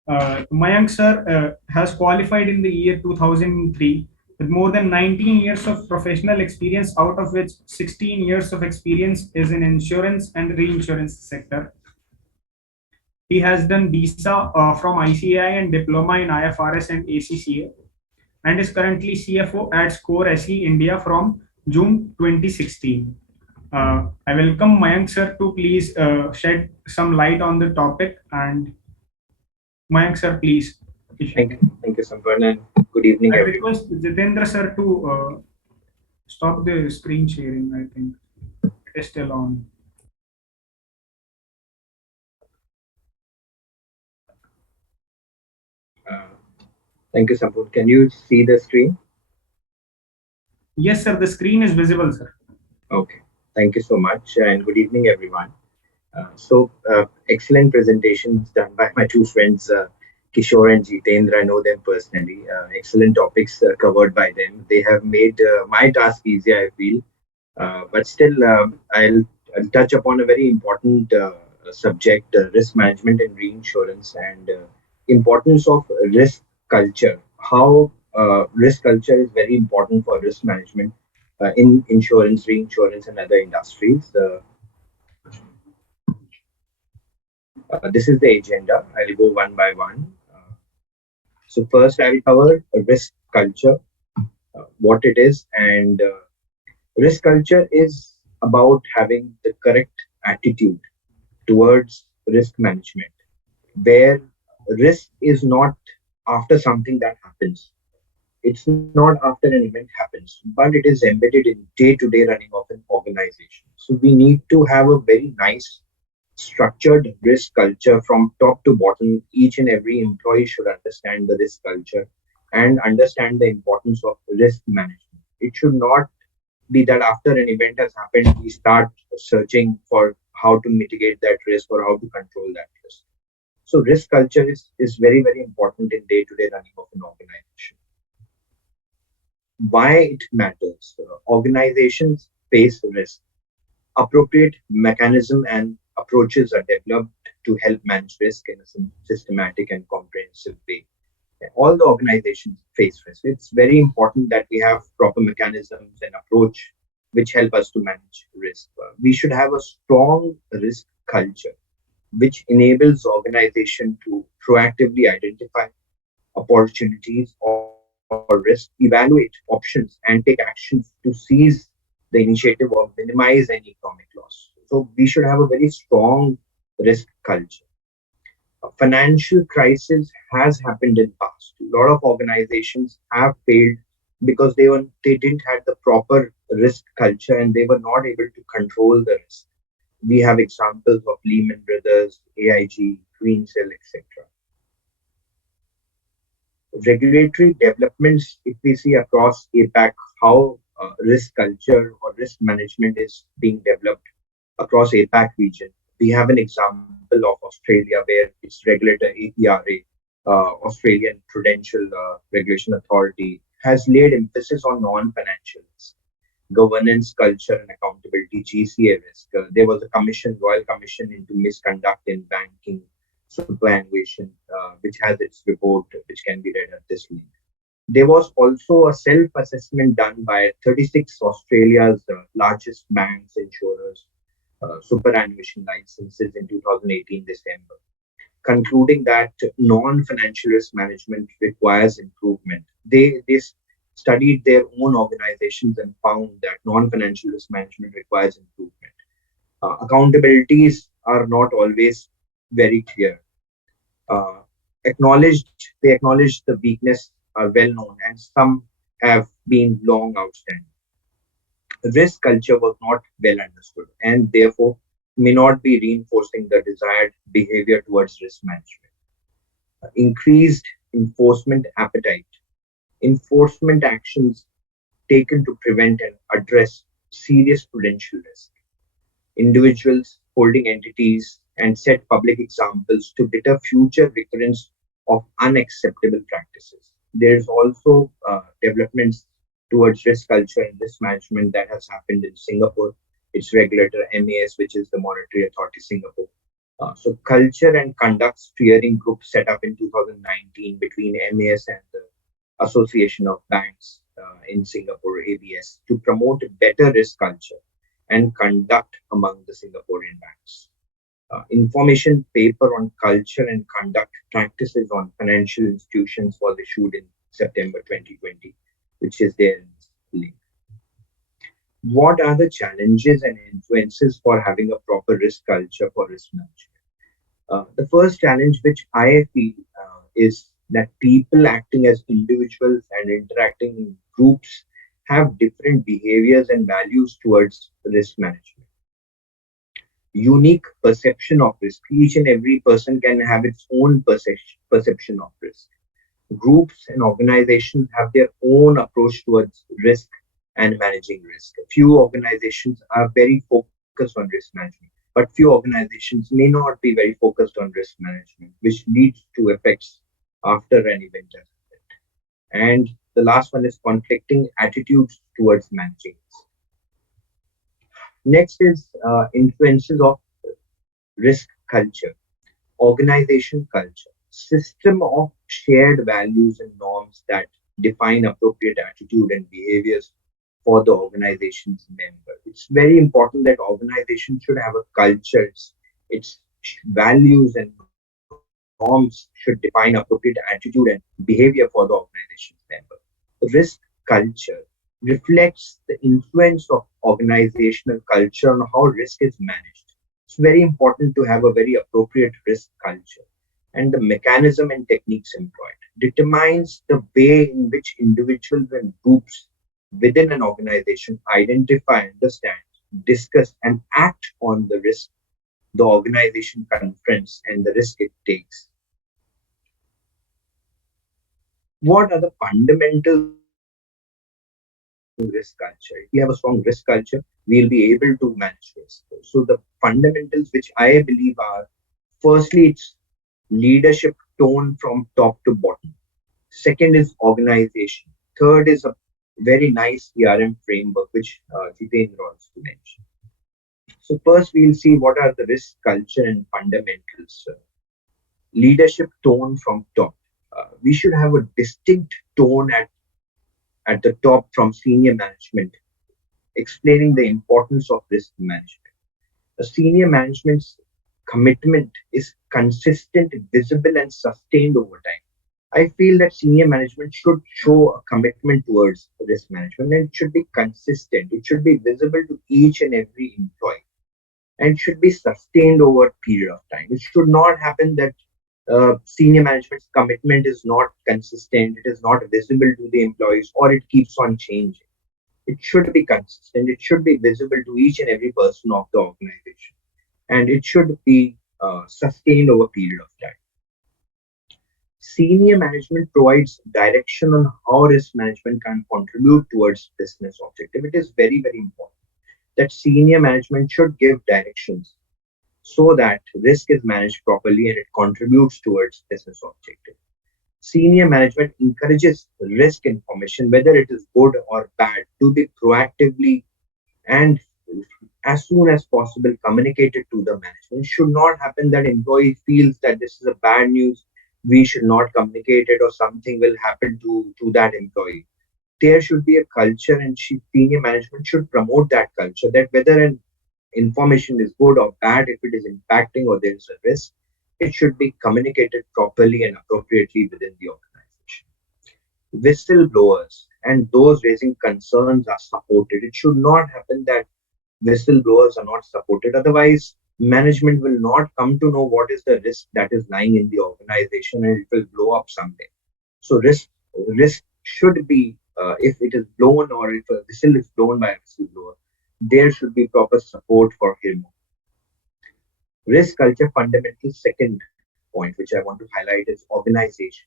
Mayank sir has qualified in the year 2003 with more than 19 years of professional experience, out of which 16 years of experience is in insurance and reinsurance sector. He has done visa from ICAI and diploma in IFRS and ACCA, and is currently CFO at Score SE India from June 2016. I welcome Mayank sir to please shed some light on the topic. And Mayank sir, please. Thank you, Sampan, and good evening, I everyone. request Jitendra sir to stop the screen sharing. I think it is still on. Thank you, Sampan. Can you see the screen? Yes, sir. The screen is visible, sir. Okay. Thank you so much, and good evening, everyone. Excellent presentations done by my two friends, Kishore and Jitendra. I know them personally. Excellent topics covered by them. They have made my task easier, I feel. But still, I'll touch upon a very important subject, risk management and reinsurance, and importance of risk culture. How risk culture is very important for risk management in insurance, reinsurance, and other industries. This is the agenda. I'll go one by one. So first, I will cover risk culture, what it is, and risk culture is about having the correct attitude towards risk management, where risk is not after something that happens. It's not after an event happens, but it is embedded in day-to-day running of an organization. So we need to have a very nice structured risk culture from top to bottom. Each and every employee should understand the risk culture and understand the importance of risk management. It should not be that after an event has happened, we start searching for how to mitigate that risk or how to control that risk. So risk culture is very, very important in day-to-day running of an organization. Why it matters? Organizations face risk. Appropriate mechanism and approaches are developed to help manage risk in a systematic and comprehensive way. All the organizations face risk. It's very important that we have proper mechanisms and approach which help us to manage risk. We should have a strong risk culture which enables organization to proactively identify opportunities or risk, evaluate options, and take actions to seize the initiative or minimize any economic loss. So we should have a very strong risk culture. A financial crisis has happened in past. A lot of organizations have failed because they didn't have the proper risk culture and they were not able to control the risk. We have examples of Lehman Brothers, AIG, Greensill, etc. Regulatory developments, if we see across APAC, how risk culture or risk management is being developed across APAC region. We have an example of Australia where its regulator APRA, Australian Prudential Regulation Authority, has laid emphasis on non-financial risk, governance, culture, and accountability, GCA risk. There was a commission, Royal Commission into Misconduct in Banking Superannuation, which has its report, which can be read at this link. There was also a self-assessment done by 36 Australia's largest banks, insurers, superannuation licenses in 2018 December, concluding that non-financial risk management requires improvement. They studied their own organizations and found that non-financial risk management requires improvement. Accountabilities are not always very clear. They acknowledge the weakness are well known and some have been long outstanding. Risk culture was not well understood and therefore may not be reinforcing the desired behavior towards risk management. Increased enforcement appetite. Enforcement actions taken to prevent and address serious prudential risk. Individuals, holding entities, and set public examples to deter future recurrence of unacceptable practices. There's also developments towards risk culture and risk management that has happened in Singapore. Its regulator MAS, which is the Monetary Authority Singapore. So culture and conduct steering group set up in 2019 between MAS and the Association of Banks in Singapore, ABS, to promote a better risk culture and conduct among the Singaporean banks. Information paper on culture and conduct practices on financial institutions was issued in September 2020, which is there in this link. What are the challenges and influences for having a proper risk culture for risk management? The first challenge which I feel is that people acting as individuals and interacting in groups have different behaviors and values towards risk management. Unique perception of risk. Each and every person can have its own perception of risk. Groups and organizations have their own approach towards risk and managing risk. Few organizations are very focused on risk management, but few organizations may not be very focused on risk management, which leads to effects after an event has happened. And the last one is conflicting attitudes towards managing risk. Next is influences of risk culture, organization culture, system of shared values and norms that define appropriate attitude and behaviors for the organization's member. It's very important that organizations should have a culture, its values and norms should define appropriate attitude and behavior for the organization's member. Risk culture reflects the influence of organizational culture on how risk is managed. It's very important to have a very appropriate risk culture, and the mechanism and techniques employed determines the way in which individuals and groups within an organization identify, understand, discuss, and act on the risk the organization confronts and the risk it takes. What are the fundamentals of risk culture? If we have a strong risk culture, we'll be able to manage risk. So the fundamentals which I believe are, firstly, it's leadership tone from top to bottom. Second is organization. Third is a very nice ERM framework, which Jitendra also mentioned. So first we'll see what are the risk culture and fundamentals. Leadership tone from top. We should have a distinct tone at the top from senior management, explaining the importance of risk management. A senior management's commitment is consistent, visible, and sustained over time. I feel that senior management should show a commitment towards risk management, and it should be consistent. It should be visible to each and every employee, and should be sustained over a period of time. It should not happen that senior management's commitment is not consistent, it is not visible to the employees, or it keeps on changing. It should be consistent, it should be visible to each and every person of the organization, and it should be sustained over a period of time. Senior management provides direction on how risk management can contribute towards business objective. It is very, very important that senior management should give directions so that risk is managed properly and it contributes towards business objective. Senior management encourages risk information, whether it is good or bad, to be proactively and as soon as possible communicated to the management. It should not happen that employee feels that this is a bad news, we should not communicate it, or something will happen to that employee. There should be a culture, and senior management should promote that culture, that whether an information is good or bad, if it is impacting or there is a risk, it should be communicated properly and appropriately within the organization. Whistleblowers and those raising concerns are supported. It should not happen that whistleblowers are not supported. Otherwise, management will not come to know what is the risk that is lying in the organization, and it will blow up someday. So risk should be, if it is blown or if a whistle is blown by a whistleblower, there should be proper support for him. Risk culture fundamental second point, which I want to highlight, is organization.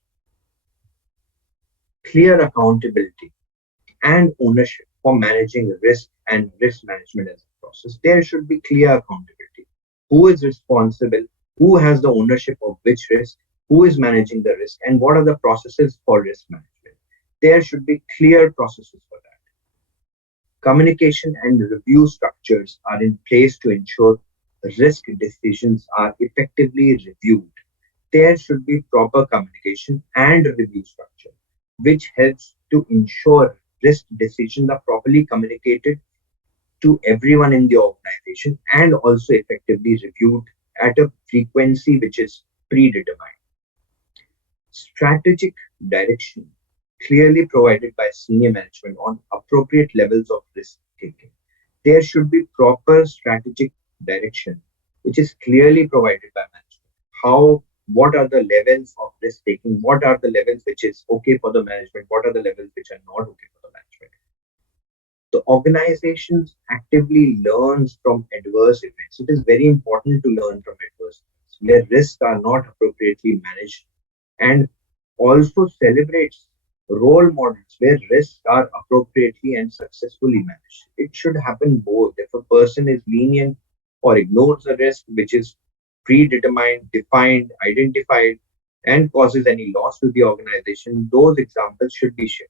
Clear accountability and ownership for managing risk and risk management as a process. There should be clear accountability. Who is responsible? Who has the ownership of which risk? Who is managing the risk? And what are the processes for risk management? There should be clear processes for that. Communication and review structures are in place to ensure risk decisions are effectively reviewed. There should be proper communication and review structure, which helps to ensure risk decisions are properly communicated to everyone in the organization and also effectively reviewed at a frequency which is predetermined. Strategic direction clearly provided by senior management on appropriate levels of risk taking. There should be proper strategic direction which is clearly provided by management. What are the levels of risk taking? What are the levels which is okay for the management? What are the levels which are not okay for the management? The organizations actively learns from adverse events. It is very important to learn from adverse events where risks are not appropriately managed, and also celebrates role models where risks are appropriately and successfully managed. It should happen both. If a person is lenient or ignores a risk which is predetermined, defined, identified, and causes any loss to the organization, those examples should be shared.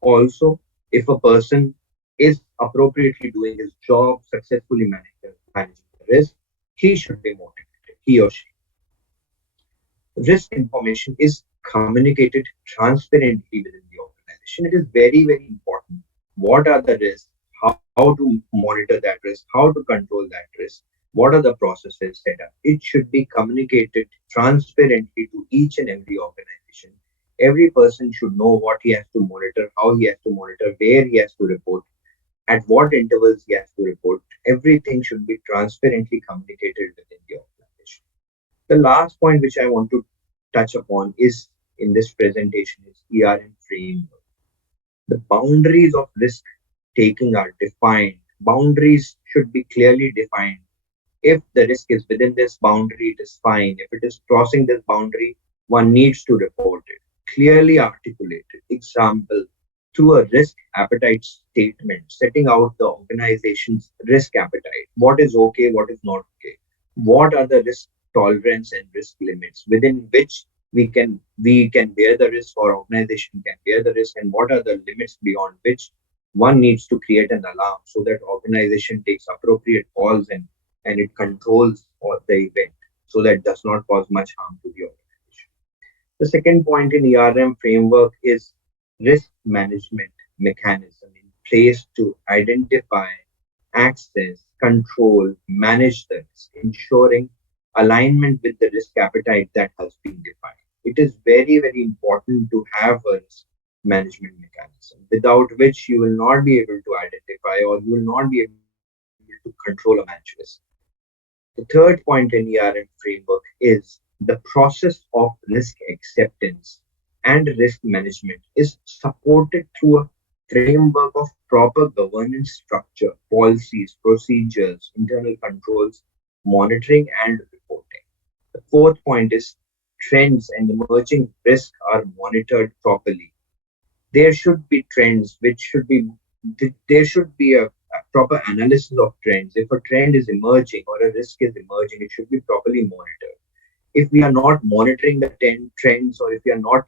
Also, if a person is appropriately doing his job, successfully managing the risk, he should be motivated, he or she. Risk information is communicated transparently within the organization. It is very, very important. What are the risks? How to monitor that risk? How to control that risk? What are the processes set up? It should be communicated transparently to each and every organization. Every person should know what he has to monitor, how he has to monitor, where he has to report, at what intervals he has to report. Everything should be transparently communicated within the organization. The last point which I want to touch upon is in this presentation is ERM framework. The boundaries of risk taking are defined. Boundaries should be clearly defined If the risk is within this boundary, it is fine. If it is crossing this boundary, one needs to report it. Clearly articulated. Example, through a risk appetite statement, setting out the organization's risk appetite. What is okay, what is not okay? What are the risk tolerance and risk limits within which we can bear the risk, or organization can bear the risk, and what are the limits beyond which one needs to create an alarm so that organization takes appropriate calls and it controls the event so that it does not cause much harm to the organization. The second point in ERM framework is risk management mechanism in place to identify, access, control, manage the risk, ensuring alignment with the risk appetite that has been defined. It is very, very important to have a risk management mechanism without which you will not be able to identify or you will not be able to control a managed risk. The third point in ERM framework is the process of risk acceptance and risk management is supported through a framework of proper governance structure, policies, procedures, internal controls, monitoring, and reporting. The fourth point is trends and emerging risk are monitored properly. There should be trends which should be there should be a proper analysis of trends. If a trend is emerging or a risk is emerging, it should be properly monitored. If we are not monitoring the trends, or if we are not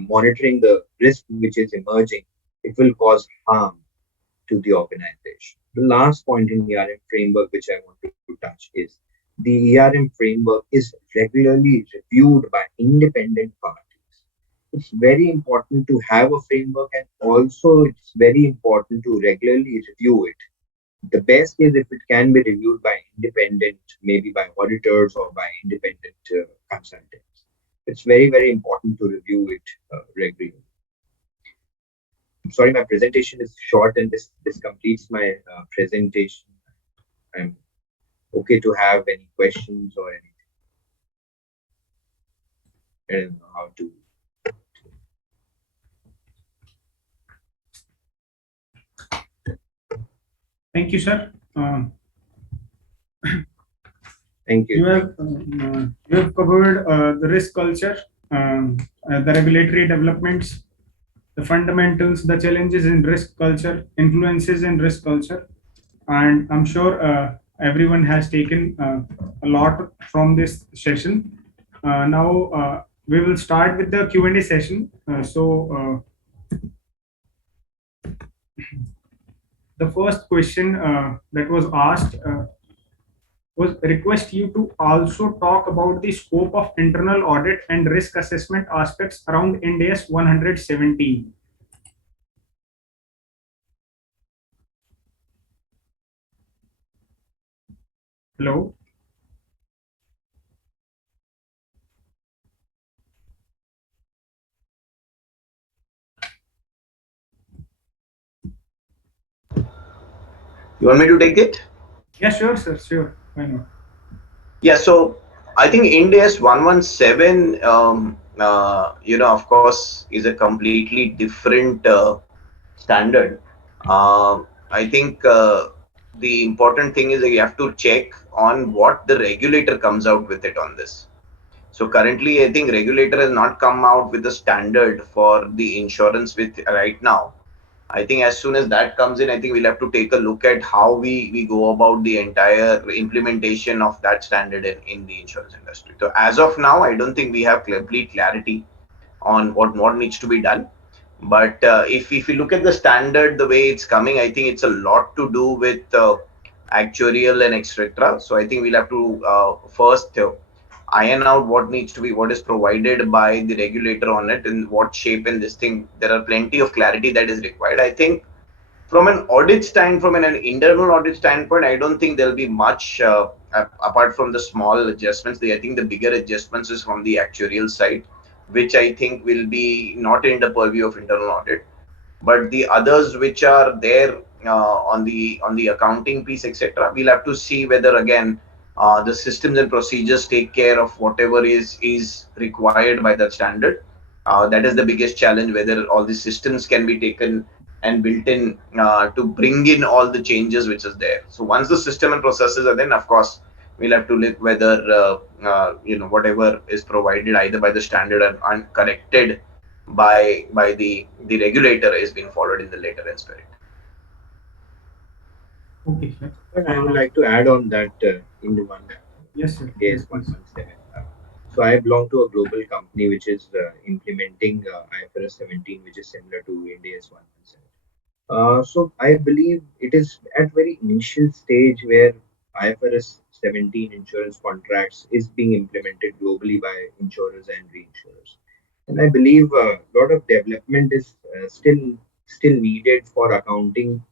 monitoring the risk which is emerging, it will cause harm to the organization. The last point in ERM framework which I want to touch is the ERM framework is regularly reviewed by independent parties. It's very important to have a framework, and also it's very important to regularly review it. The best is if it can be reviewed by independent, maybe by auditors or by independent consultants. It's very, very important to review it regularly. I'm sorry, my presentation is short, and this completes my presentation. I'm okay to have any questions or anything. I don't know how to. Thank you, sir. Thank you. You have covered the risk culture, the regulatory developments, the fundamentals, the challenges in risk culture, influences in risk culture, and I'm sure everyone has taken a lot from this session. Now we will start with the Q&A session. The first question that was asked was request you to also talk about the scope of internal audit and risk assessment aspects around Ind AS 117. Hello. You want me to take it? Yeah, sure, sir. Sure. Why not? Yeah, so I think Ind AS 117, of course, is a completely different standard. I think the important thing is that you have to check on what the regulator comes out with it on this. So currently, I think regulator has not come out with a standard for the insurance with right now. I think as soon as that comes in, I think we'll have to take a look at how we go about the entire implementation of that standard in the insurance industry. So as of now, I don't think we have complete clarity on what needs to be done. But if you look at the standard, the way it's coming, I think it's a lot to do with actuarial and etc. So I think we'll have to first iron out what is provided by the regulator on it, and what shape and this thing. There are plenty of clarity that is required. I think from an audit from an internal audit standpoint, I don't think there'll be much apart from the small adjustments. I think the bigger adjustments is from the actuarial side, which I think will be not in the purview of internal audit. But the others which are there on the accounting piece, etc., we'll have to see whether again the systems and procedures take care of whatever is required by that standard. That is the biggest challenge, whether all the systems can be taken and built in to bring in all the changes which is there. So once the system and processes are then, of course, we'll have to look whether whatever is provided either by the standard and corrected by the regulator is being followed in the letter and spirit. Okay, sir. And I would like to add on that in the one Yes, sir. case Yes, please. 117. So I belong to a global company which is implementing IFRS 17, which is similar to India's 117. So I believe it is at very initial stage where IFRS 17 insurance contracts is being implemented globally by insurers and reinsurers. And I believe a lot of development is still needed for accounting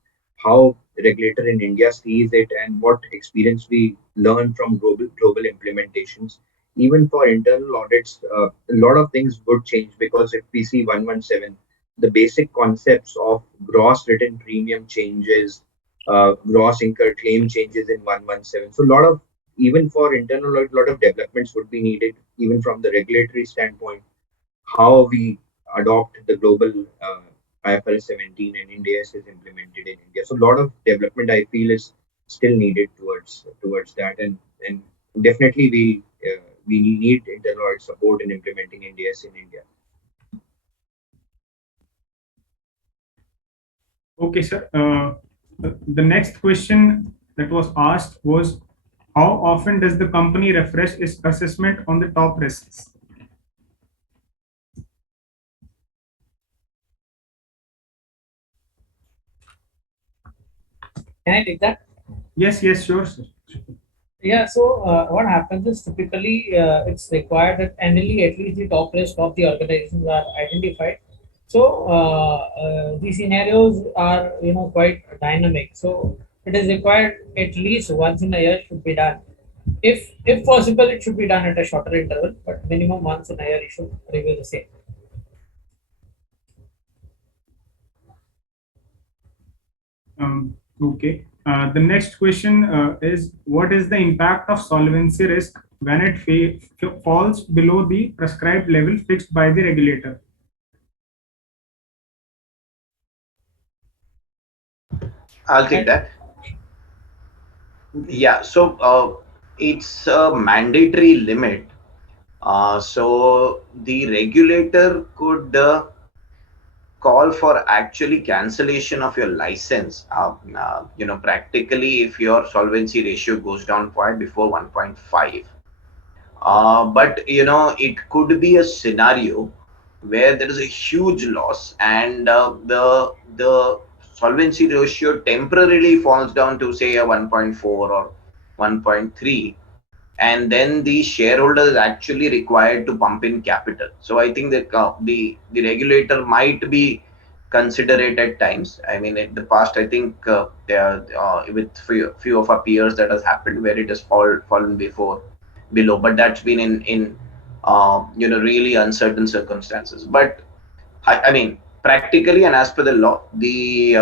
how the regulator in India sees it and what experience we learn from global implementations. Even for internal audits, a lot of things would change because if we see 117, the basic concepts of gross written premium changes, gross incurred claim changes in 117. So a lot of even for internal audit, a lot of developments would be needed even from the regulatory standpoint how we adopt the global IFRS 17 and India is implemented in India. So a lot of development I feel is still needed towards that, and definitely we need internal audit support in implementing NDS in India. Okay, sir. The next question that was asked was, how often does the company refresh its assessment on the top risks? Can I take that? Yes, yes, sure, sir. Yeah, so what happens is typically it's required that annually at least the top risk of the organizations are identified. So the scenarios are quite dynamic. So it is required at least once in a year should be done. If possible, it should be done at a shorter interval, but minimum once in a year you should review the same. Okay. The next question is, what is the impact of solvency risk when it falls below the prescribed level fixed by the regulator? I'll take that. Yeah, so it's a mandatory limit. So the regulator could call for actually cancellation of your license. Practically, if your solvency ratio goes down quite before 1.5. But it could be a scenario where there is a huge loss and the solvency ratio temporarily falls down to say a 1.4 or 1.3, and then the shareholder is actually required to pump in capital. So I think that the regulator might be considerate at times. I mean, in the past, I think with few of our peers that has happened where it has fallen below, but that's been in really uncertain circumstances. But I mean, practically and as per the law, the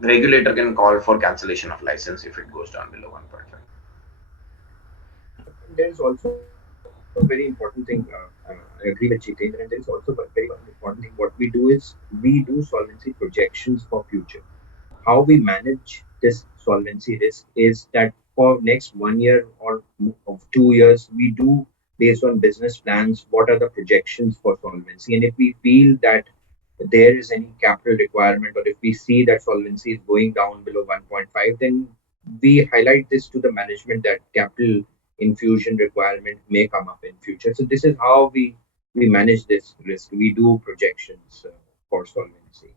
regulator can call for cancellation of license if it goes down below 1.5. There's also a very important thing. I agree with Jitendra, and there's also a very important thing. What we do is we do solvency projections for future. How we manage this solvency risk is that for next 1 year or of 2 years, we do based on business plans what are the projections for solvency, and if we feel that there is any capital requirement or if we see that solvency is going down below 1.5, then we highlight this to the management that capital infusion requirement may come up in future. So this is how we manage this risk. We do projections for solvency.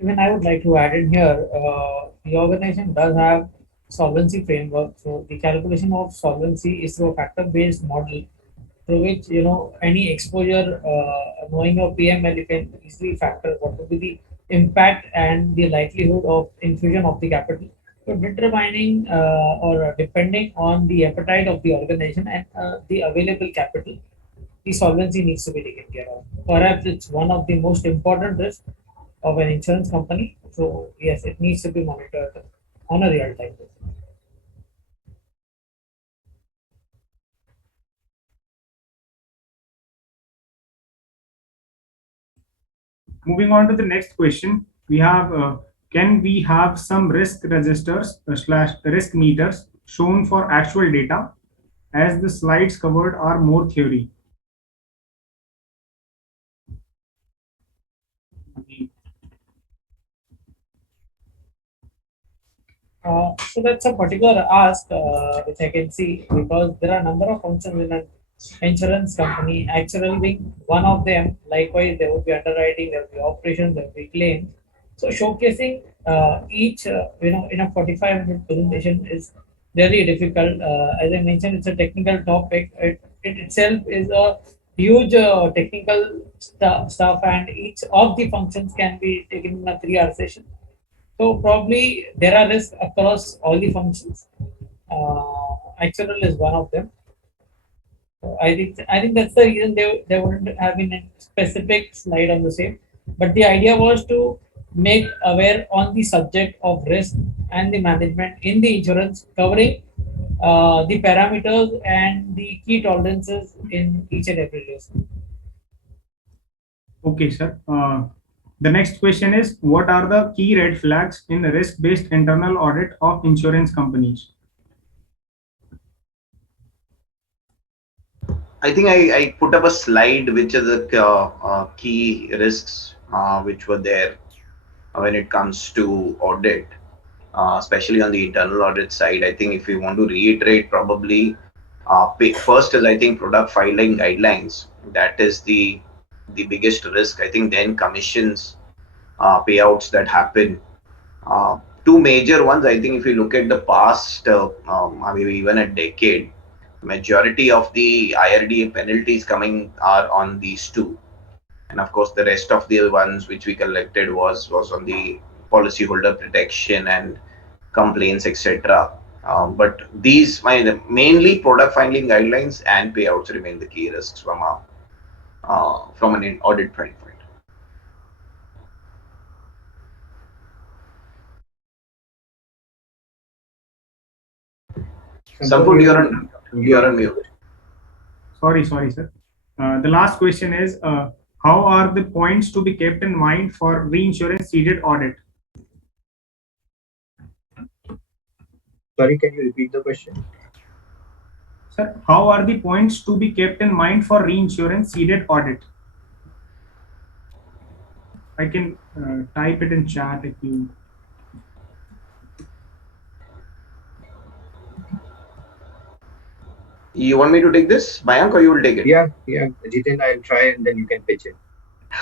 Even I would like to add in here, the organization does have solvency framework. So the calculation of solvency is through a factor-based model through which any exposure, knowing your PML, you can easily factor what will be the impact and the likelihood of infusion of the capital. So determining or depending on the appetite of the organization and the available capital, the solvency needs to be taken care of. Perhaps it's one of the most important risks of an insurance company. So yes, it needs to be monitored on a real time basis. Moving on to the next question, we have, can we have some risk registers slash risk meters shown for actual data, as the slides covered are more theory. So that's a particular ask which I can see, because there are a number of functions in an insurance company. Actually, being one of them. Likewise, there would be underwriting, there would be operations, there would be claims. So showcasing each, in a 45-minute presentation is really difficult. As I mentioned, it's a technical topic. It itself is a huge technical stuff, and each of the functions can be taken in a 3-hour session. So probably there are risks across all the functions. Actual is one of them. I think that's the reason they wouldn't have been a specific slide on the same. But the idea was to make aware on the subject of risk and the management in the insurance, covering the parameters and the key tolerances in each and every risk. Okay, sir. The next question is, what are the key red flags in the risk-based internal audit of insurance companies? I think I put up a slide which is the key risks which were there when it comes to audit, especially on the internal audit side. I think if we want to reiterate, probably first is, I think, product filing guidelines. That is the biggest risk. I think then commissions, payouts that happen. Two major ones. I think if you look at the past, maybe even a decade, majority of the IRDA penalties coming are on these two, and of course the rest of the ones which we collected was on the policyholder protection and complaints, etc. But these mainly product filing guidelines and payouts remain the key risks from an audit point. Sampur, you're on mute. Sorry, sir. The last question is, how are the points to be kept in mind for reinsurance ceded audit? Sorry, can you repeat the question? Sir, how are the points to be kept in mind for reinsurance ceded audit? I can type it in chat if you. You want me to take this, Mayank, or you will take it? Yeah, Jiten, I'll try and then you can pitch in.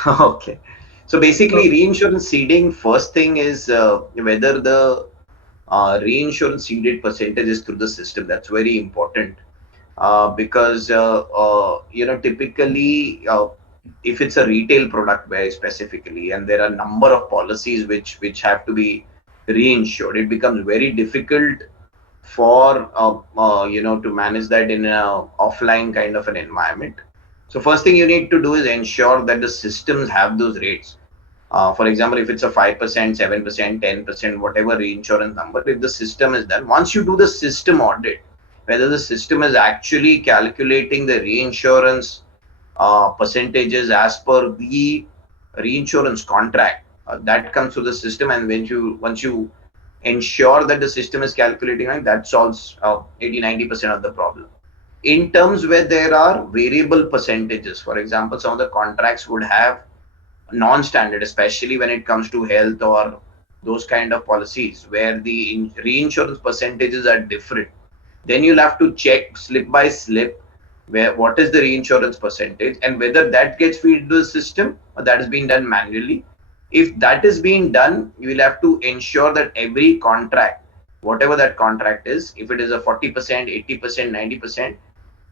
Okay. So basically, reinsurance ceding, first thing is whether the reinsurance ceded percentage is through the system. That's very important because typically if it's a retail product very specifically, and there are a number of policies which have to be reinsured, it becomes very difficult for to manage that in a offline kind of an environment. So first thing you need to do is ensure that the systems have those rates. For example, if it's a 5%, 7%, 10%, whatever reinsurance number, if the system is done, once you do the system audit, whether the system is actually calculating the reinsurance percentages as per the reinsurance contract, that comes to the system, and once you ensure that the system is calculating right, that solves 80-90% of the problem. In terms where there are variable percentages, for example, some of the contracts would have non-standard, especially when it comes to health or those kind of policies where the reinsurance percentages are different, then you'll have to check slip by slip what is the reinsurance percentage and whether that gets fed into the system or that is being done manually. If that is being done, you will have to ensure that every contract, whatever that contract is, if it is a 40%, 80%, 90%,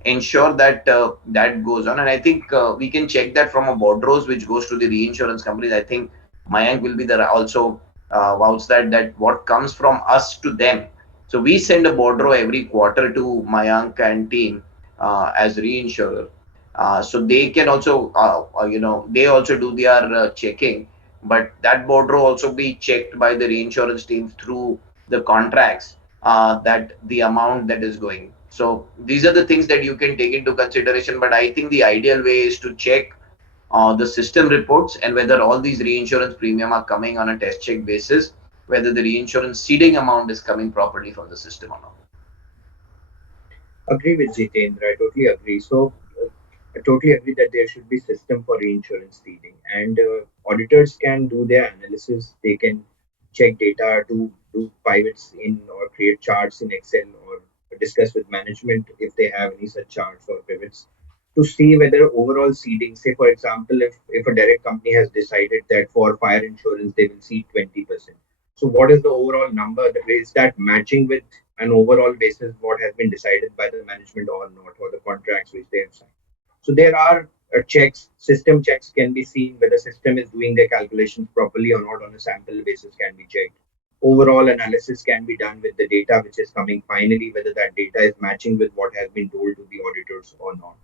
ensure that that goes on. And I think we can check that from a bordereaux which goes to the reinsurance companies. I think Mayank will be there also vouch that what comes from us to them. So we send a bordereaux every quarter to Mayank and team as reinsurer. So they can also, they also do their checking, but that bordereaux also be checked by the reinsurance team through the contracts that the amount that is going. So these are the things that you can take into consideration. But I think the ideal way is to check the system reports and whether all these reinsurance premium are coming on a test check basis, whether the reinsurance ceding amount is coming properly from the system or not. Agree with Jitendra. I totally agree. I totally agree that there should be system for reinsurance ceding, and auditors can do their analysis. They can check data, do pivots in or create charts in Excel, or discuss with management if they have any such charts or pivots to see whether overall ceding. Say, for example, if a direct company has decided that for fire insurance they will cede 20%. So, what is the overall number? Is that matching with an overall basis what has been decided by the management or not, or the contracts which they have signed? So there are checks, system checks can be seen whether system is doing their calculations properly or not on a sample basis can be checked. Overall analysis can be done with the data which is coming finally, whether that data is matching with what has been told to the auditors or not.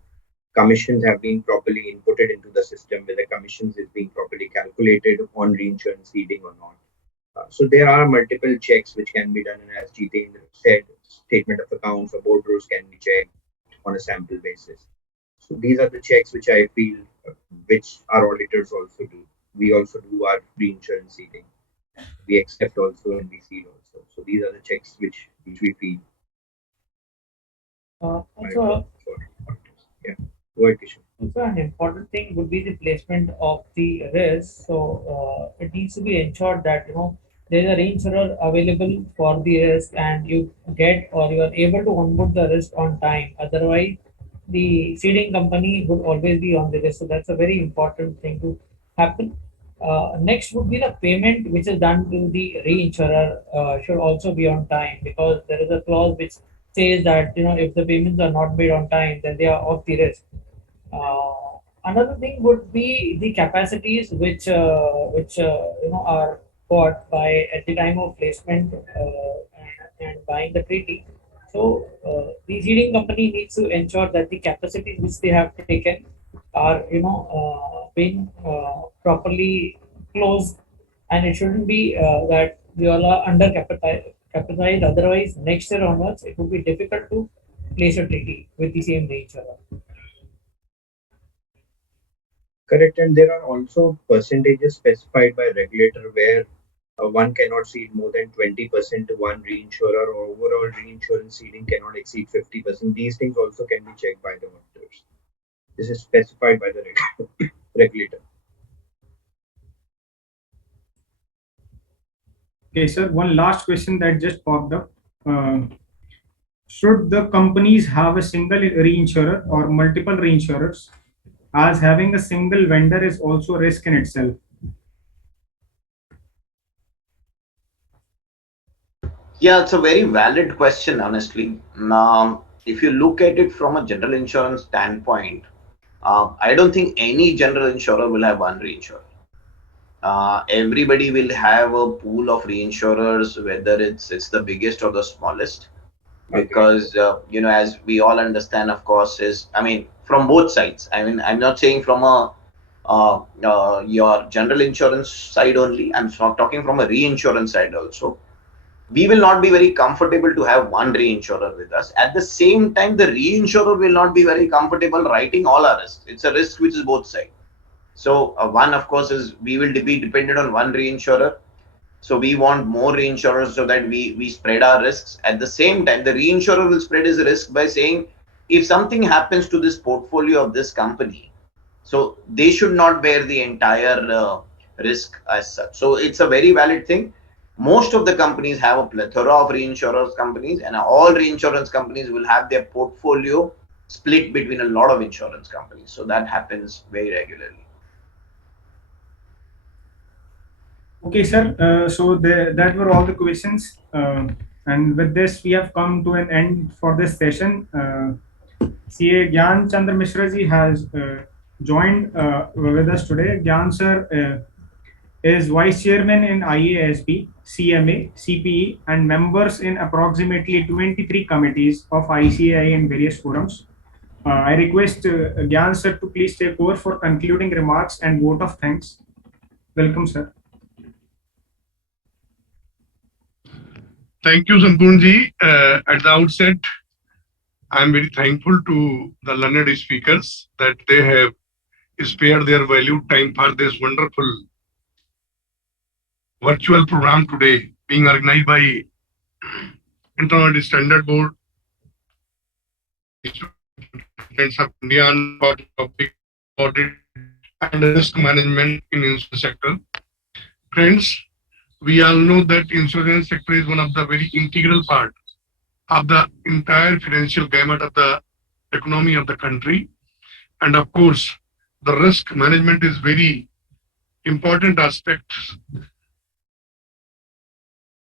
Commissions have been properly inputted into the system, whether commissions is being properly calculated on reinsurance ceding or not. So there are multiple checks which can be done, and as Jitendra said, statement of accounts or board rules can be checked on a sample basis. So these are the checks which I feel which our auditors also do. We also do our reinsurance ceding. We accept also and we cede also. So these are the checks which we feel are Also, important for auditors. Yeah. Go ahead, Kishore. Also, an important thing would be the placement of the risk. So it needs to be ensured that there is a reinsurer available for the risk, and you get or you are able to onboard the risk on time. Otherwise, the seeding company would always be on the risk. So that's a very important thing to happen. Next would be the payment which is done to the reinsurer should also be on time, because there is a clause which says that if the payments are not made on time, then they are off the risk. Another thing would be the capacities which are bought by at the time of placement and buying the treaty. So the seeding company needs to ensure that the capacities which they have taken are being properly closed, and it shouldn't be that we all are under capitalized. Otherwise, next year onwards, it would be difficult to place a treaty with the same reinsurer. Correct. And there are also percentages specified by regulator where one cannot cede more than 20% to one reinsurer, or overall reinsurance ceding cannot exceed 50%. These things also can be checked by the auditors. This is specified by the regulator. Okay, sir. One last question that just popped up. Should the companies have a single reinsurer or multiple reinsurers, as having a single vendor is also a risk in itself? Yeah, it's a very valid question, honestly. If you look at it from a general insurance standpoint, I don't think any general insurer will have one reinsurer. Everybody will have a pool of reinsurers, whether it's the biggest or the smallest, because as we all understand, of course, is I mean from both sides. I mean, I'm not saying from a your general insurance side only. I'm not talking from a reinsurance side also. We will not be very comfortable to have one reinsurer with us. At the same time, the reinsurer will not be very comfortable writing all our risks. It's a risk which is both sides. So one, of course, is we will be dependent on one reinsurer. So we want more reinsurers so that we spread our risks. At the same time, the reinsurer will spread his risk by saying, if something happens to this portfolio of this company, so they should not bear the entire risk as such. So it's a very valid thing. Most of the companies have a plethora of reinsurance companies, and all reinsurance companies will have their portfolio split between a lot of insurance companies. So that happens very regularly. Okay, sir. That were all the questions. And with this, we have come to an end for this session. CA Gyan Chandra Mishra ji has joined with us today. Gyan sir is Vice Chairman in IASB, CMA, CPE, and members in approximately 23 committees of ICAI in various forums. I request Gyan sir to please take over for concluding remarks and vote of thanks. Welcome, sir. Thank you, Santoonji. At the outset, I am very thankful to the learned speakers that they have spared their valued time for this wonderful virtual program today, being organized by Internal Audit Standard Board, Friends of India on topic audit and risk management in insurance sector. Friends, we all know that insurance sector is one of the very integral part of the entire financial gamut of the economy of the country. And of course, the risk management is very important aspect.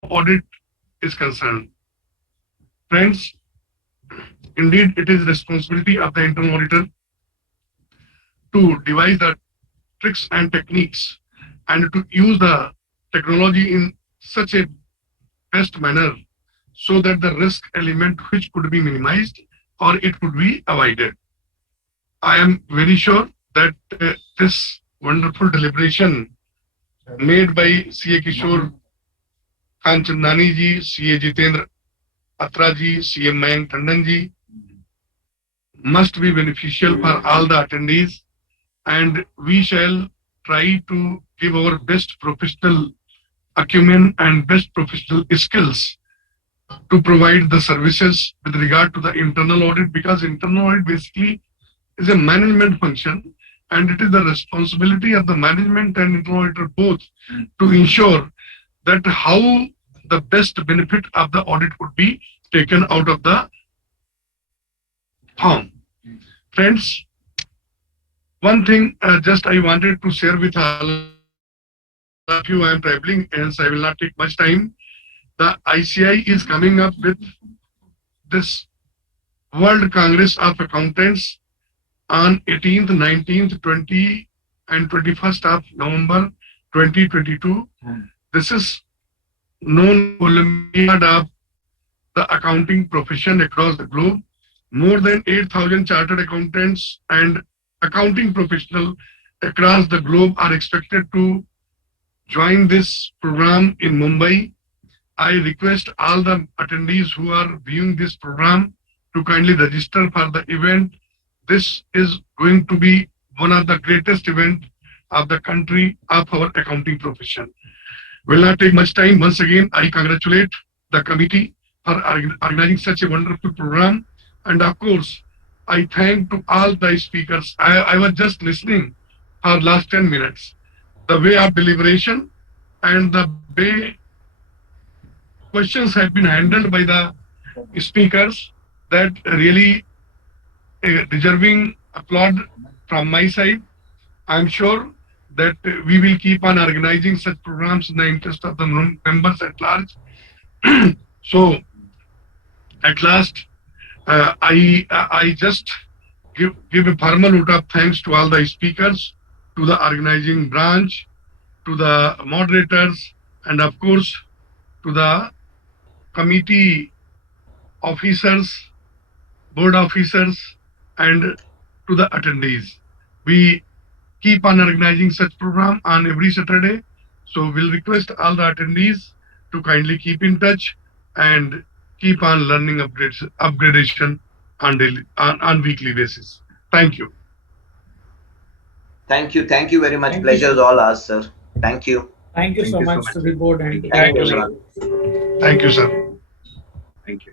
Audit is concerned. Friends, indeed, it is responsibility of the internal auditor to devise the tricks and techniques and to use the technology in such a best manner so that the risk element which could be minimized or it could be avoided. I am very sure that this wonderful deliberation made by CA Kishore Kanchandani ji, CA Jitendra Atra ji, CM Mayank Tandon ji must be beneficial for all the attendees, and we shall try to give our best professional acumen and best professional skills to provide the services with regard to the internal audit, because internal audit basically is a management function and it is the responsibility of the management and internal auditor both to ensure that how the best benefit of the audit would be taken out of the firm. Friends, one thing just I wanted to share with all of you, I am traveling, hence I will not take much time. The ICI is coming up with this World Congress of Accountants on 18th, 19th, 20 and 21st of November 2022. This is known Olympiad of the accounting profession across the globe. More than 8,000 chartered accountants and accounting professionals across the globe are expected to join this program in Mumbai. I request all the attendees who are viewing this program to kindly register for the event. This is going to be one of the greatest events of the country of our accounting profession. Will not take much time. Once again, I congratulate the committee for organizing such a wonderful program. And of course, I thank to all the speakers. I was just listening for last 10 minutes. The way of deliberation and the way questions have been handled by the speakers, that really deserving applaud from my side. I'm sure that we will keep on organizing such programs in the interest of the members at large. So, at last, I just give a formal vote of thanks to all the speakers, to the organizing branch, to the moderators, and of course, to the committee officers, board officers, and to the attendees. We keep on organizing such program on every Saturday. So we'll request all the attendees to kindly keep in touch and keep on learning upgradation on weekly basis. Thank you. Thank you. Thank you very much. Thank Pleasure you. is all ours, sir. Thank you. Thank you so much to the board and Thank you, sir. everyone. Thank you, sir. Thank you.